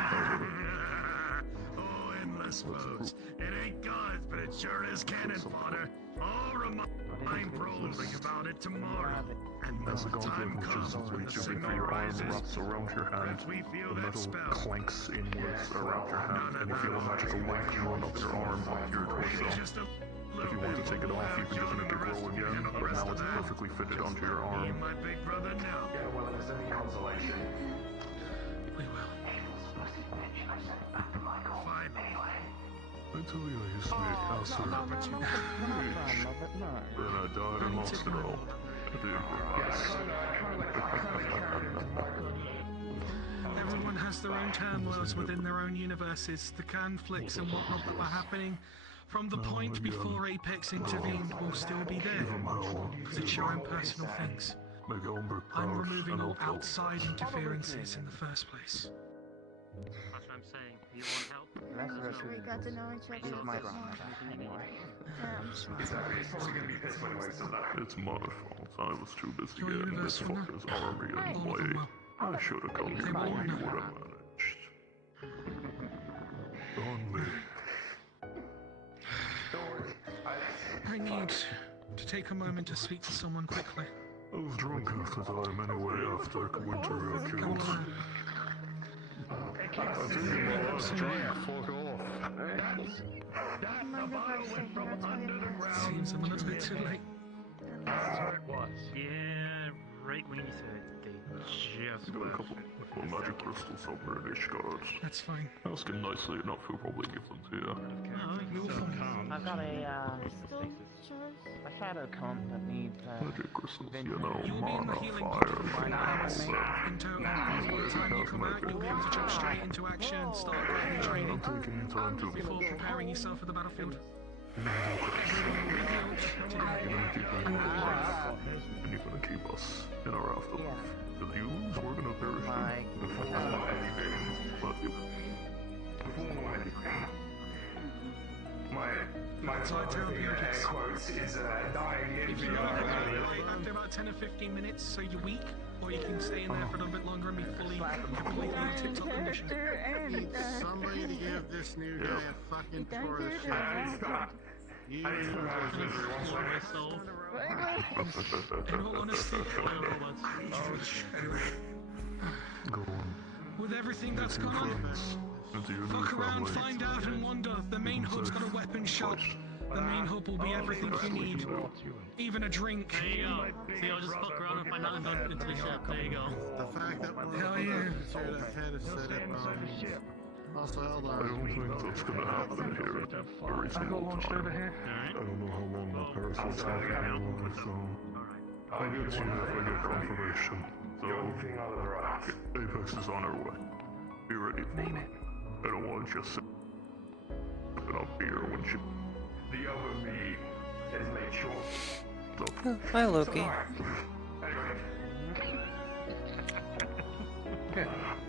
Oh, endless foes. It ain't gods, but it sure is cannon fodder. I'll remind Broly about it tomorrow. And when As the the time gauntlet comes, pushes when its the way signal through your arm rises, wraps around your hand, perhaps we feel the that metal spell. clanks inwards around your hand, and you feel a magical light run up your arm, up your torso. If you want to take it off, you can just make it glow again, but now it's perfectly fitted onto your arm. My big brother now. Yeah, well, if there's any consolation. We will. I tell you, I used to be a counselor. Then I died and lost it all. I did Everyone has their own turmoils within their own universes. The conflicts and whatnot that were happening from the point before Apex intervened will still be there. Because it's your own personal things. I'm removing all outside interferences in the first place. That's what I'm saying. You want help? We got to know each other. He's my grandmother, anyway. It's my fault. I was too busy getting this fucker's army in the way. I should have come before you would have managed. On me. I need to take a moment to speak to someone quickly. I was drunk half the time anyway after winter got killed. I think you might have drink. Fuck off. The bottle went from under the ground. Seems I'm a little bit too late. That's where it was. Yeah, right when you said it, they just Got a left. couple of magic crystals somewhere in each card. That's fine. Ask him nicely enough, he'll probably give them to you. I've got a shadow comp that needs Magic crystals, you know, You'll be in the mana, healing fire, pool for 4 hours. In total, by the time you come out, you'll be able to jump straight into action and start getting training I'm taking your time to before preparing yourself for the battlefield. You're gonna keep me alive, and you're gonna keep us in our afterlife. Because you lose, we're gonna perish together. outside therapeutics. Quotes is dying If you know after about 10 or 15 minutes, so you're weak, or you can stay in there for a little bit longer and be fully, completely in tip-top condition. I need somebody to give this new guy a fucking tour of the ship. You myself. In all honesty, Go on. with everything that's gone on, fuck around, find out and wonder. The main hub's got a weapon shop. The main hub will be everything you need. Even a drink. There you go. See, I'll just fuck around and find out and go into the ship. There you go. The fact that one of the Hell yeah. here that had to set it also held on. I don't think that's gonna happen here. Very I got small launched time. over here. I don't know how long my parasol's taking anymore, so I'll get to you if I get confirmation. So Apex is on our way. Be ready for Name it. I don't want you sipping up beer when she. The other me is made sure. Hi, Loki.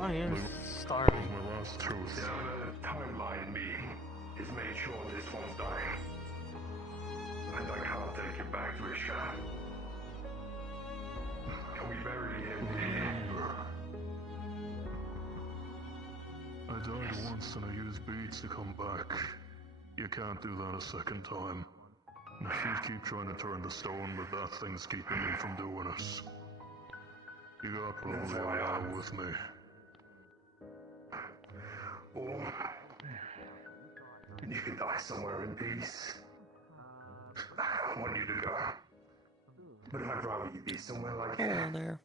I am starving. My last truth. The other timeline me is made sure this one's dying. And I can't take it back to his shaft. Can we bury him here? I died once and I used beads to come back. You can't do that a second time. And if you keep trying to turn the stone, but that thing's keeping me from doing it. You got probably a while with me. Or you can die somewhere in peace. I don't want you to go. But I'd rather you be somewhere like Hello that. there.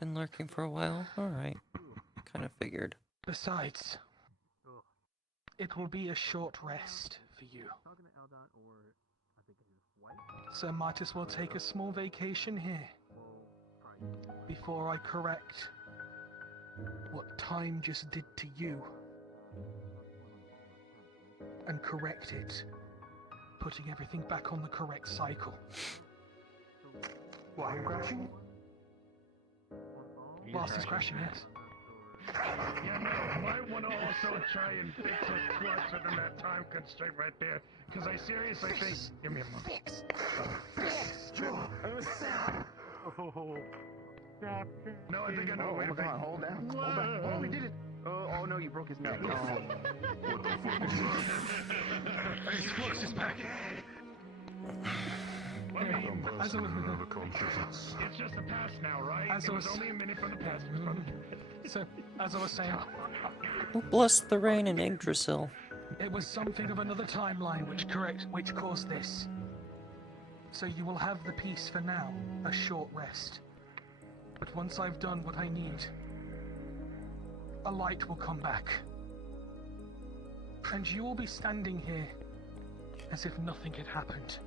Been lurking for a while? Alright. Kind of figured. Besides, it will be a short rest for you. So might as well take a small vacation here before I correct what time just did to you and correct it, putting everything back on the correct cycle. Why are you crashing? Whilst he's crashing, yes. Yeah, no, might want to also try and fix his clutch within that time constraint right there. Because I seriously think... Give me a moment. Fix! No, I think I know. Wait a minute. Hold down. Hold back. Oh, we did it. Oh no, you broke his neck. What the fuck was that? His flux is back. I'm passing in another consciousness. It's just the past now, right? As It I was was- only a minute from the past. So, as I was saying, Oh, bless the rain in Yggdrasil. it was something of another timeline which caused this. So you will have the peace for now, a short rest. But once I've done what I need, a light will come back. And you will be standing here as if nothing had happened.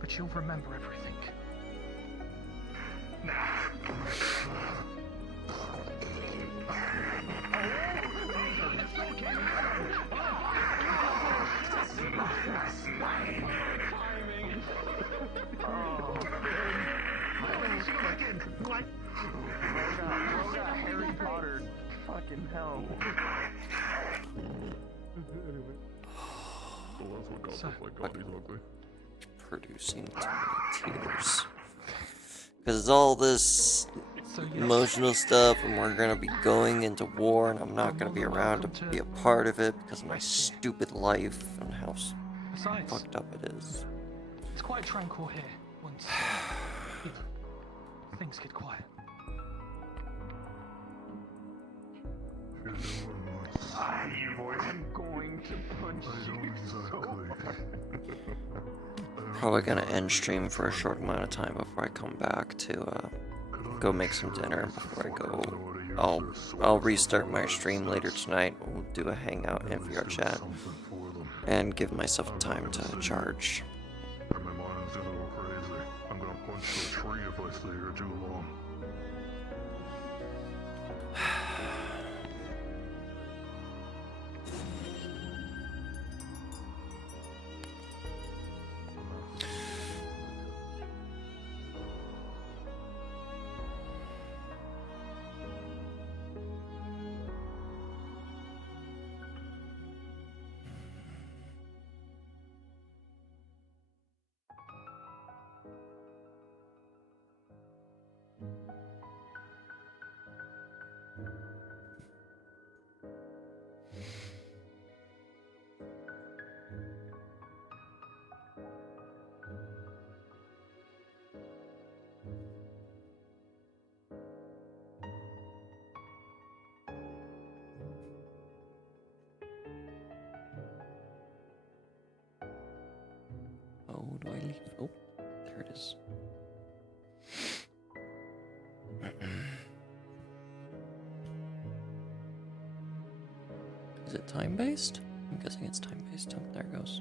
But you'll remember everything. Harry Potter. Fucking hell. So that's what got this like all these ugly. Producing too many tears. Because all this emotional stuff, and we're gonna be going into war, and I'm not gonna be around to be a part of it because of my stupid life and how Besides, fucked up it is. it's quite tranquil here once things get quiet. I'm going to punch you so Probably gonna end stream for a short amount of time before I come back to go make some dinner. Before I go, I'll restart my stream later tonight. We'll do a hangout in VRChat and give myself time to charge. My mind's gonna go crazy. I'm gonna punch the tree if I stay here too long. Is it time based? I'm guessing it's time based. Oh, there it goes.